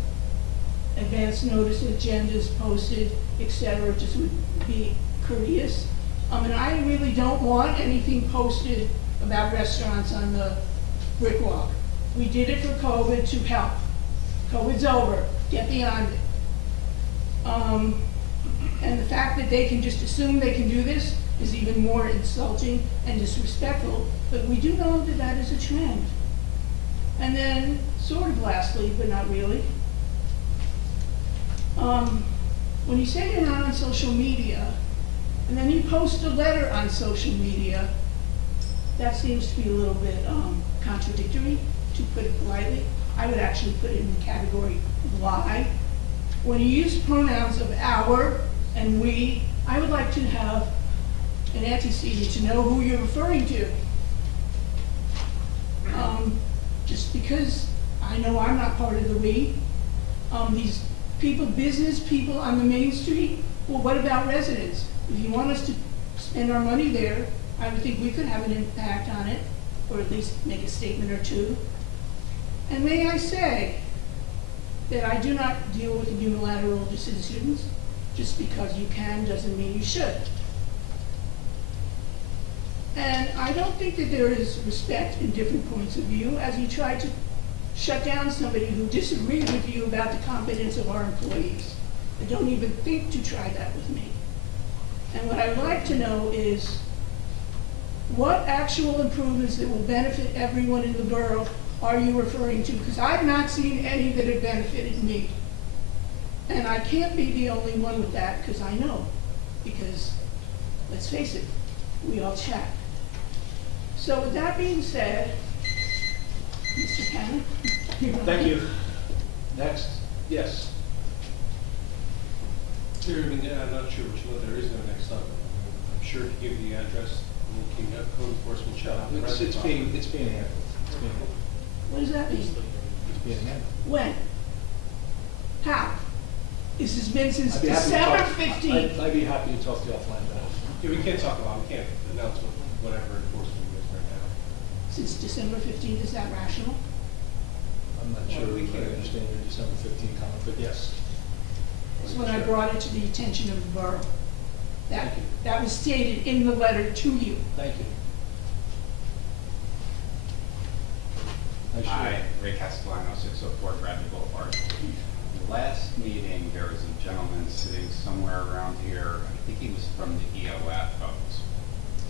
advance notice agendas posted, etc. Just would be courteous. And I really don't want anything posted about restaurants on the brick walk. We did it for COVID to help. COVID's over, get beyond it. And the fact that they can just assume they can do this is even more insulting and disrespectful, but we do know that that is a trend. And then, sort of lastly, but not really, when you say you're not on social media, and then you post a letter on social media, that seems to be a little bit contradictory, to put it politely. I would actually put it in the category of lie. When you use pronouns of our and we, I would like to have and antecedent to know who you're referring to. Just because I know I'm not part of the we, these people, business people on the main street, well, what about residents? If you want us to spend our money there, I would think we could have an impact on it, or at least make a statement or two. And may I say that I do not deal with unilateral decisions. Just because you can doesn't mean you should. And I don't think that there is respect in different points of view as you try to shut down somebody who disagreed with you about the competence of our employees. I don't even think to try that with me. And what I'd like to know is what actual improvements that will benefit everyone in the borough are you referring to? Because I've not seen any that have benefited me. And I can't be the only one with that, because I know. Because, let's face it, we all chat. So with that being said, Mr. Cannon? Thank you. Next, yes. I'm not sure which one, there is no next up. I'm sure if you give the address, we can have code enforcement shut up. It's being handled. It's being handled. What does that mean? It's being handled. When? How? This has been since I'd be happy to December talk- 15th. I'd be happy to talk to you offline about it. Yeah, we can't talk about, we can't announce whatever enforcement is right now. Since December 15th, is that rational? I'm not sure we can understand your December 15 comment, but yes. That's when I brought it to the attention of the borough. Thank you. That was stated in the letter to you. Thank you. Hi, Ray Castellano, 604 Bradley Boulevard. Last meeting, there was a gentleman sitting somewhere around here, I think he was from the EOF of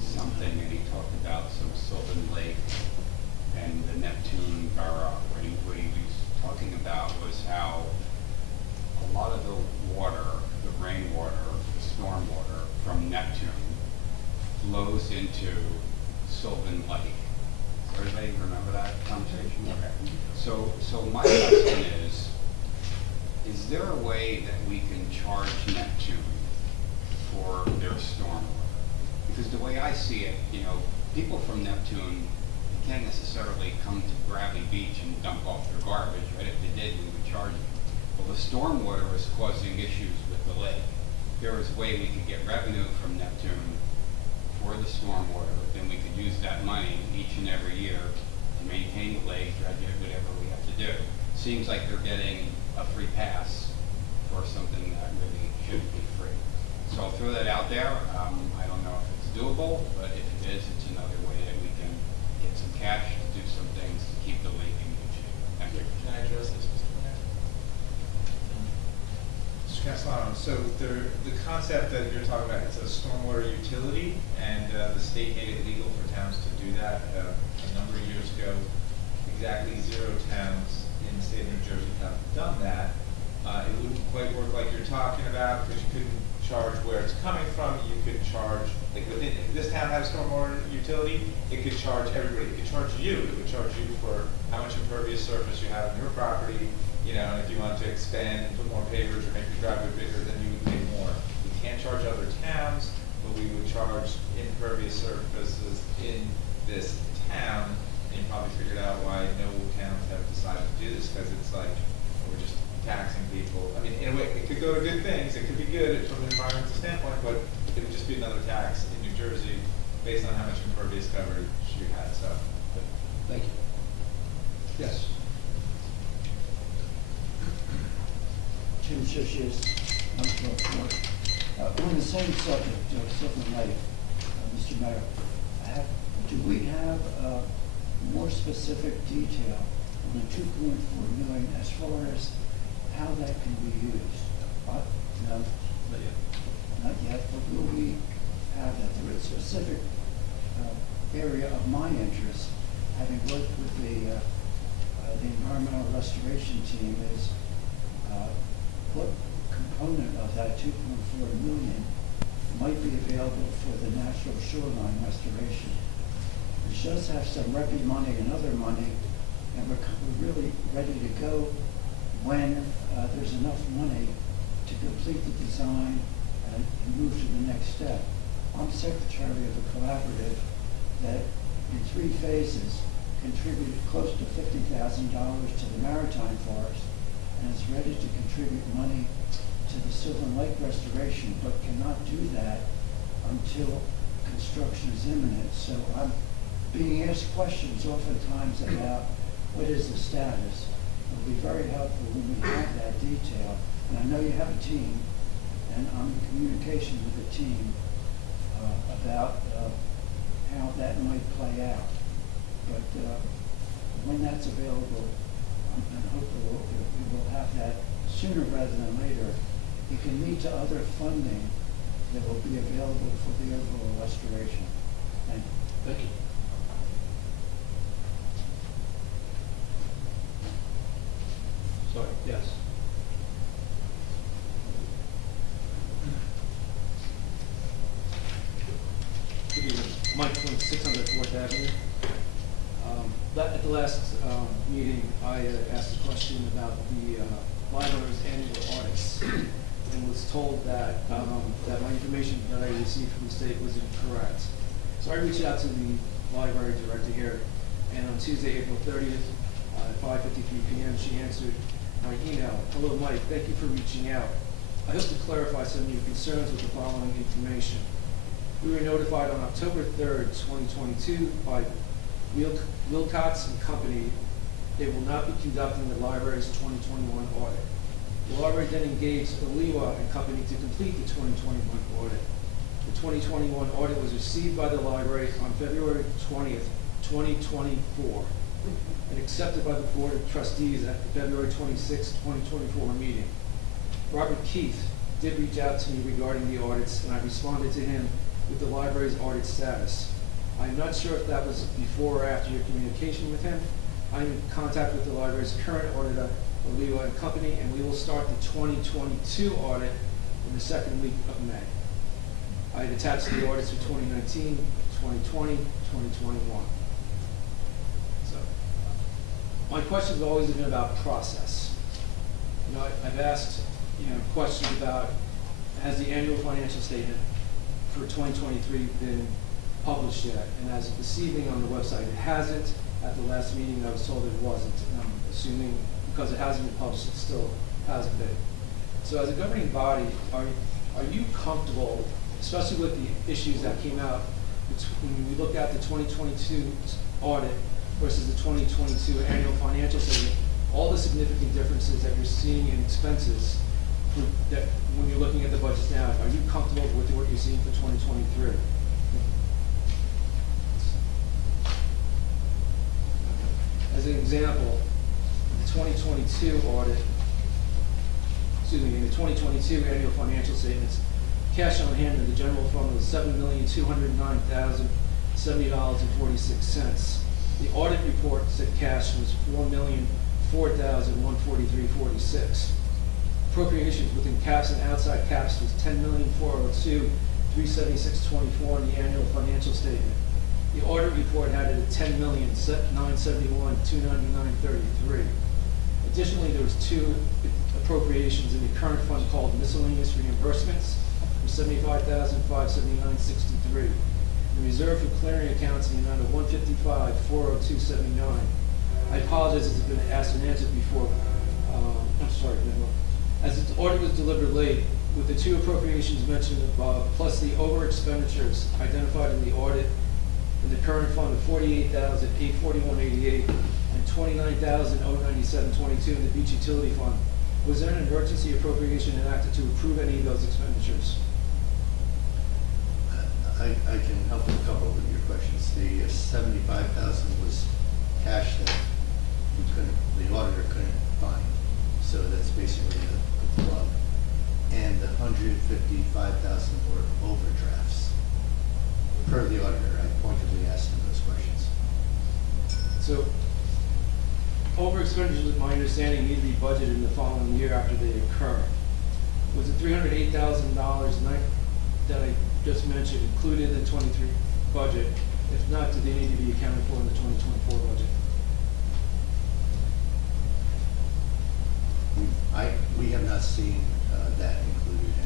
something, and he talked about some Sylvan Lake and the Neptune Borough. What he was talking about was how a lot of the water, the rainwater, the storm water from Neptune flows into Sylvan Lake. Everybody remember that conversation? Okay. So my question is there a way that we can charge Neptune for their stormwater? Because the way I see it, people from Neptune can't necessarily come to Bradley Beach and dump off their garbage, right? If they did, we would charge them. Well, the stormwater is causing issues with the lake. There is a way we could get revenue from Neptune for the stormwater, then we could use that money each and every year to maintain the lake, dredge it, whatever we have to do. Seems like they're getting a free pass for something that really should be free. So I'll throw that out there. I don't know if it's doable, but if it is, it's another way that we can get some cash to do some things to keep the lake in good shape. Thank you. Can I address this, Mr. Mayor? Mr. Castellano, so the concept that you're talking about, it's a stormwater utility, and the state made it legal for towns to do that a number of years ago. Exactly 0 towns in the state of New Jersey have done that. It wouldn't quite work like you're talking about, because you couldn't charge where it's coming from. You could charge, like if this town had a stormwater utility, it could charge everybody. It could charge you. It would charge you for how much impervious surface you have on your property. And if you wanted to expand and put more pavers or make your driveway bigger, then you would pay more. We can't charge other towns, but we would charge impervious surfaces in this town. And you probably figured out why no towns have decided to do this, because it's like, we're just taxing people. I mean, in a way, it could go to good things. It could be good from an environmental standpoint, but it would just be another tax in New Jersey based on how much impervious coverage you had. So, thank you. Yes. Jim Shishies, I'm from Florida. On the same subject, Sylvan Lake, Mr. Mayor, do we have more specific detail on the $2.4 million as far as how that can be used? No, not yet, but will we have that? There is a specific area of my interest, having worked with the environmental restoration team, is what component of that $2.4 million might be available for the natural shoreline restoration. Which does have some REPI money and other money, and we're really ready to go when there's enough money to complete the design and move to the next step. I'm secretary of a collaborative that in 3 phases contributed close to $50,000 to the Maritime Forest and is ready to contribute money to the Sylvan Lake restoration, but cannot do that until construction is imminent. So I'm being asked questions oftentimes about what is the status. It'll be very helpful when we have that detail. And I know you have a team, and I'm in communication with the team about how that might play out. But when that's available, I'm hopeful we will have that sooner rather than later. It can lead to other funding that will be available for the overall restoration. Thank you. Thank you. Sorry, yes. Good evening. Mike from 600 4th Avenue. At the last meeting, I asked a question about the library's annual audits and was told that that my information that I received from the state was incorrect. So I reached out to the library director here, and on Tuesday, April 30th, at 5:53 p.m., she answered my email. Hello, Mike. Thank you for reaching out. I hope to clarify some of your concerns with the following information. We were notified on October 3rd, 2022 by Wilcox and Company they will not be conducting the library's 2021 audit. The library then engaged Aliwa and Company to complete the 2021 audit. The 2021 audit was received by the library on February 20th, 2024, and accepted by the Board of Trustees at the February 26, 2024 meeting. Robert Keith did reach out to me regarding the audits, and I responded to him with the library's audit status. I'm not sure if that was before or after your communication with him. I'm in contact with the library's current auditor, Aliwa and Company, and we will start the 2022 audit in the second week of May. I had attached the audits for 2019, 2020, 2021. So, my questions have always been about process. You know, I've asked, questions about, has the annual financial statement for 2023 been published yet? And as of this evening on the website, it hasn't. At the last meeting, I was told it wasn't. And I'm assuming because it hasn't been published, it still hasn't been. So as a governing body, are you comfortable, especially with the issues that came out when we look at the 2022 audit versus the 2022 annual financial statement, all the significant differences that you're seeing in expenses that when you're looking at the budgets now, are you comfortable with what you're seeing for 2023? As an example, the 2022 audit, in the 2022 annual financial statements, cash on hand in the general fund was $7,209,070.46. The audit report said cash was $4,004,143.46. Appropriations within caps and outside caps was $10,402,376.24 in the annual financial statement. The audit report had it at $10,971,299.33. Additionally, there was 2 appropriations in the current fund called miscellaneous reimbursements for $75,579.63. The reserve for clearing accounts in the amount of $155,402.79. I apologize if it's been asked and answered before. I'm sorry, as the audit was delivered late, with the 2 appropriations mentioned above, plus the over expenditures identified in the audit in the current fund of $48,841.88 and $29,097.22 in the beach utility fund, was there an emergency appropriation enacted to approve any of those expenditures? I can help with a couple of your questions. The $75,000 was cash that the auditor couldn't find. So that's basically a plug. And the $155,000 were overdrafts. Per the auditor, I pointedly asked him those questions. So, over expenditures, my understanding, need to be budgeted in the following year after they occur. Was the $308,000 that I just mentioned included in the 23 budget? If not, do they need to be accounted for in the 2024 budget? We have not seen that included in it.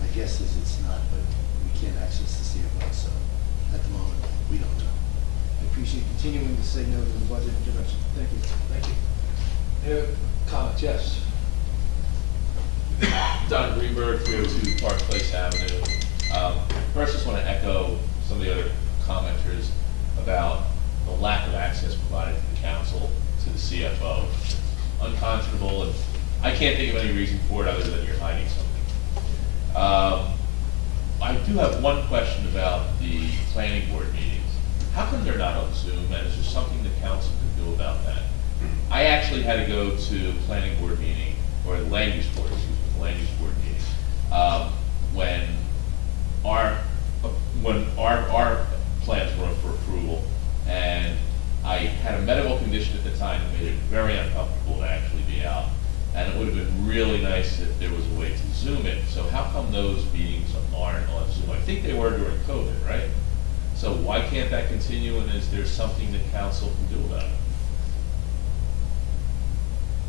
My guess is it's not, but we can't access the CFO, so at the moment, we don't know. I appreciate continuing to say no to the budget intervention. Thank you. Thank you. Any other comments? Yes. Don Greenberg, 302 Park Place Avenue. First, just want to echo some of the other commenters about the lack of access provided to the council to the CFO. Unconscionable, and I can't think of any reason for it other than you're hiding something. I do have one question about the planning board meetings. How come they're not on Zoom, and is there something the council could do about that? I actually had to go to a planning board meeting, or the land use board, excuse me, the land use board meeting, when our plans were up for approval, and I had a medical condition at the time that made it very uncomfortable to actually be out. And it would have been really nice if there was a way to Zoom it. So how come those meetings aren't on Zoom? I think they were during COVID, right? So why can't that continue, and is there something that council can do about it?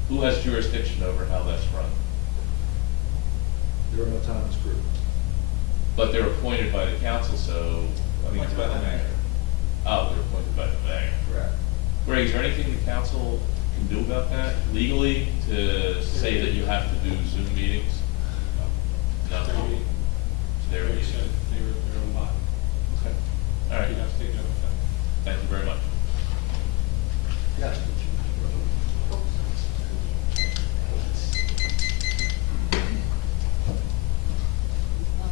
Who has jurisdiction over how that's run? There are no autonomous group. But they're appointed by the council, so. I mean, Appointed by the mayor. Oh, they're appointed by the mayor. Correct. Greg, is there anything the council can do about that legally to say that you have to do Zoom meetings? No? Their meeting. It's their meeting. said they were their own body. Okay. All right. You'd have to take note of that. Thank you very much. Yes.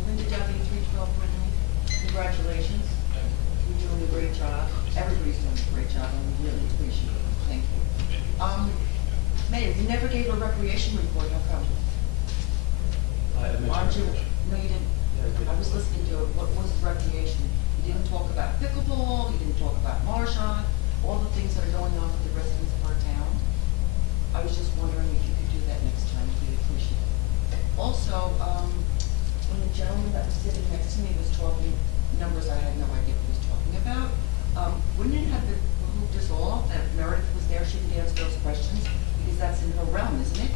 Linda W., 312 Brindley. Congratulations. You're doing a great job. Everybody's doing a great job, and we really appreciate it. Thank you. Mayor, you never gave a recreation report, how come? Aren't you? No, you didn't. I was listening to it. What was recreation? You didn't talk about pickleball, you didn't talk about Marshawn, all the things that are going on with the residents of our town. I was just wondering if you could do that next time. We'd appreciate it. Also, when the gentleman that was sitting next to me was talking numbers, I had no idea what he was talking about. Wouldn't it have behooved us all that Meredith was there, she could answer those questions? Because that's in her realm, isn't it?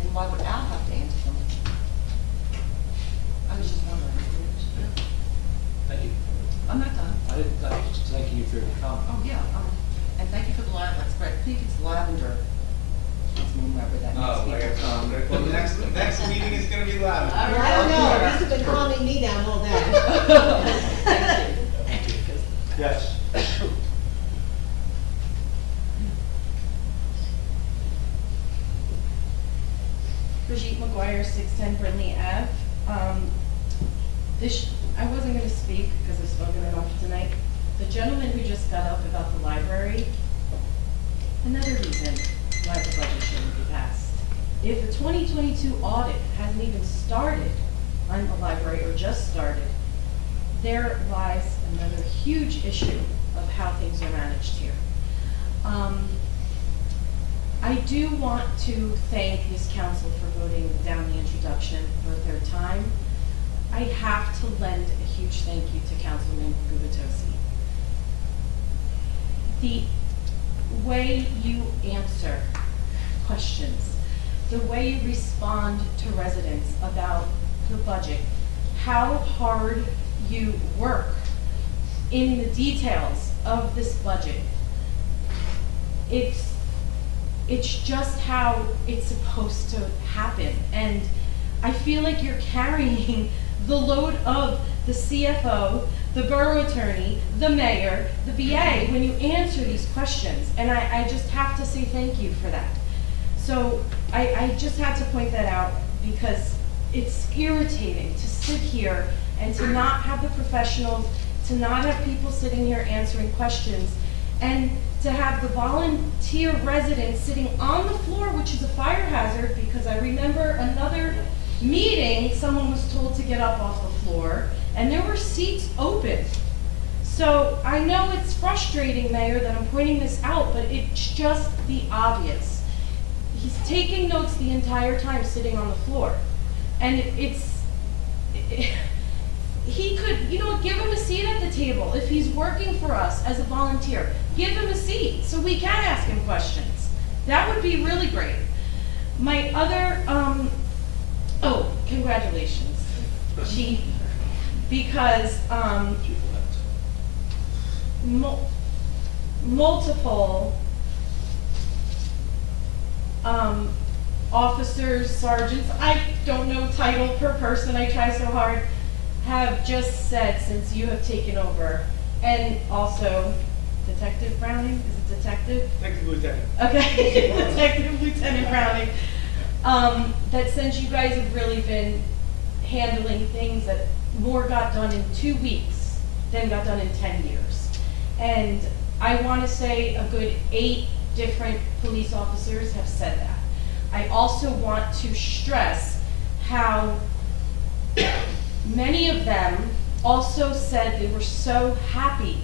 And why would Al have to answer them? I was just wondering. Thank you. I'm not done. I was just thanking you for your comment. Oh, yeah, and thank you for the lilac spread. I think it's lavender. It's whomever that Oh, needs I to be. got well, the next meeting is gonna be loud. All I don't know, this has been calming me down all day. Thank you. Yes. Brigitte McGuire, 610 Brindley Ave. I wasn't going to speak because I've spoken enough tonight. The gentleman who just got up about the library, another reason why the budget shouldn't be passed. If the 2022 audit hasn't even started on the library or just started, there lies another huge issue of how things are managed here. I do want to thank this council for voting down the introduction for a third time. I have to lend a huge thank you to Councilman Gubitosi. The way you answer questions, the way you respond to residents about the budget, how hard you work in the details of this budget. It's just how it's supposed to happen. And I feel like you're carrying the load of the CFO, the borough attorney, the mayor, the VA, when you answer these questions. And I just have to say thank you for that. So I just had to point that out because it's irritating to sit here and to not have the professionals, to not have people sitting here answering questions, and to have the volunteer residents sitting on the floor, which is a fire hazard, because I remember another meeting, someone was told to get up off the floor, and there were seats open. So I know it's frustrating, Mayor, that I'm pointing this out, but it's just the obvious. He's taking notes the entire time sitting on the floor. And he could, give him a seat at the table. If he's working for us as a volunteer, give him a seat so we can ask him questions. That would be really great. My other, congratulations. because, multiple, officers, sergeants, I don't know title per person, I try so hard, have just said since you have taken over, and also Detective Browning, is it Detective? Detective Lieutenant. Okay, Detective Lieutenant Browning, that since you guys have really been handling things that more got done in 2 weeks than got done in 10 years. And I want to say a good 8 different police officers have said that. I also want to stress how many of them also said they were so happy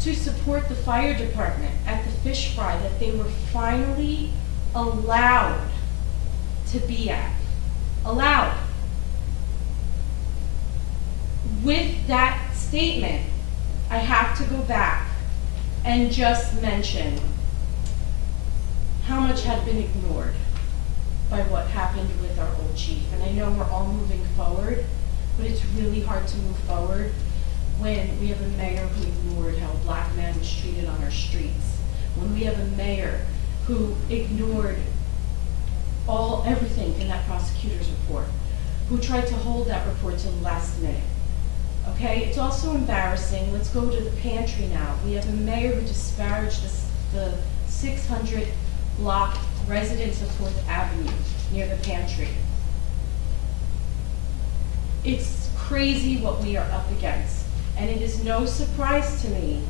to support the fire department at the fish fry that they were finally allowed to be at. Allowed. With that statement, I have to go back and just mention how much had been ignored by what happened with our old chief. And I know we're all moving forward, but it's really hard to move forward when we have a mayor who ignored how a black man was treated on our streets. When we have a mayor who ignored everything in that prosecutor's report, who tried to hold that report till the last minute. Okay, it's also embarrassing. Let's go to the pantry now. We have a mayor who disparaged the 600 block residents of 4th Avenue near the pantry. It's crazy what we are up against. And it is no surprise to me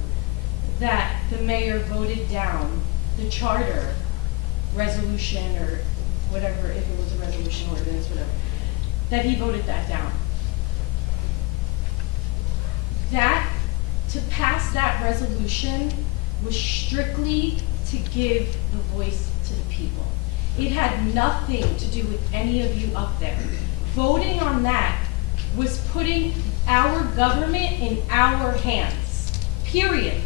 that the mayor voted down the charter resolution or whatever, if it was a resolution ordinance, whatever, that he voted that down. To pass that resolution was strictly to give the voice to the people. It had nothing to do with any of you up there. Voting on that was putting our government in our hands, period.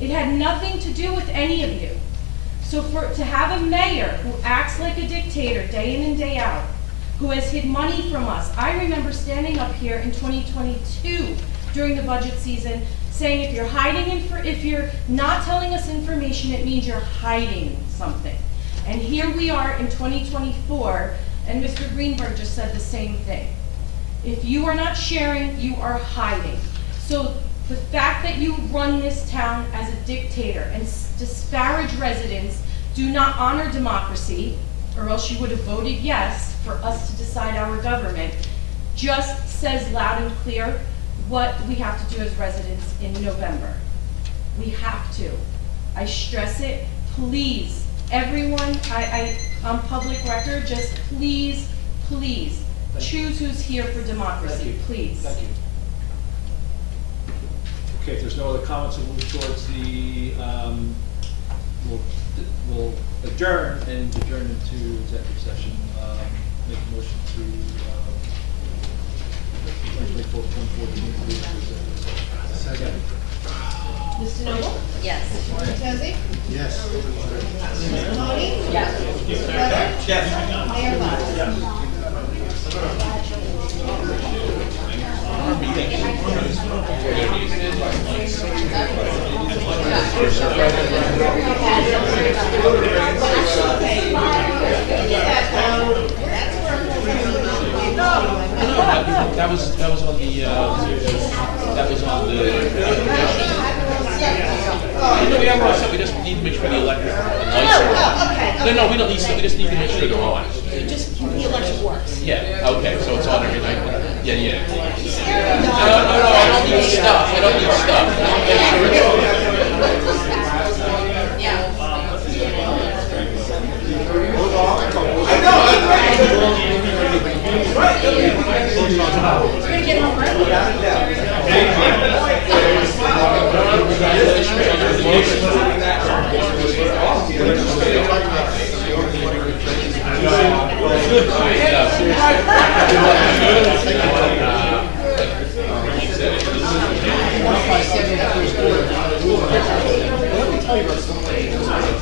It had nothing to do with any of you. So to have a mayor who acts like a dictator day in and day out, who has hid money from us. I remember standing up here in 2022 during the budget season saying if you're not telling us information, it means you're hiding something. And here we are in 2024, and Mr. Greenberg just said the same thing. If you are not sharing, you are hiding. So the fact that you run this town as a dictator and disparage residents, do not honor democracy, or else you would have voted yes for us to decide our government, just says loud and clear what we have to do as residents in November. We have to. I stress it. Please, everyone, on public record, just please, please, choose who's here for democracy, please. Thank you. Okay, if there's no other comments, we'll move towards the, we'll adjourn and adjourn into executive session. Make a motion to 2024-2014. Second. Mr. Noble? Yes. Mr. Tozy? Yes. Mr. Mahoney? Yes. Mr. Glover? Yes. Mayor Blatt? That was on the, we just need to make sure the electric lights are on. okay. No, we don't need, we just need to make sure they're on. Just, the election works. Yeah, okay, so it's on every night. Yeah. No, I don't need stuff, I don't need stuff. Make sure it's on. We're gonna get home early. Let me tell you about something.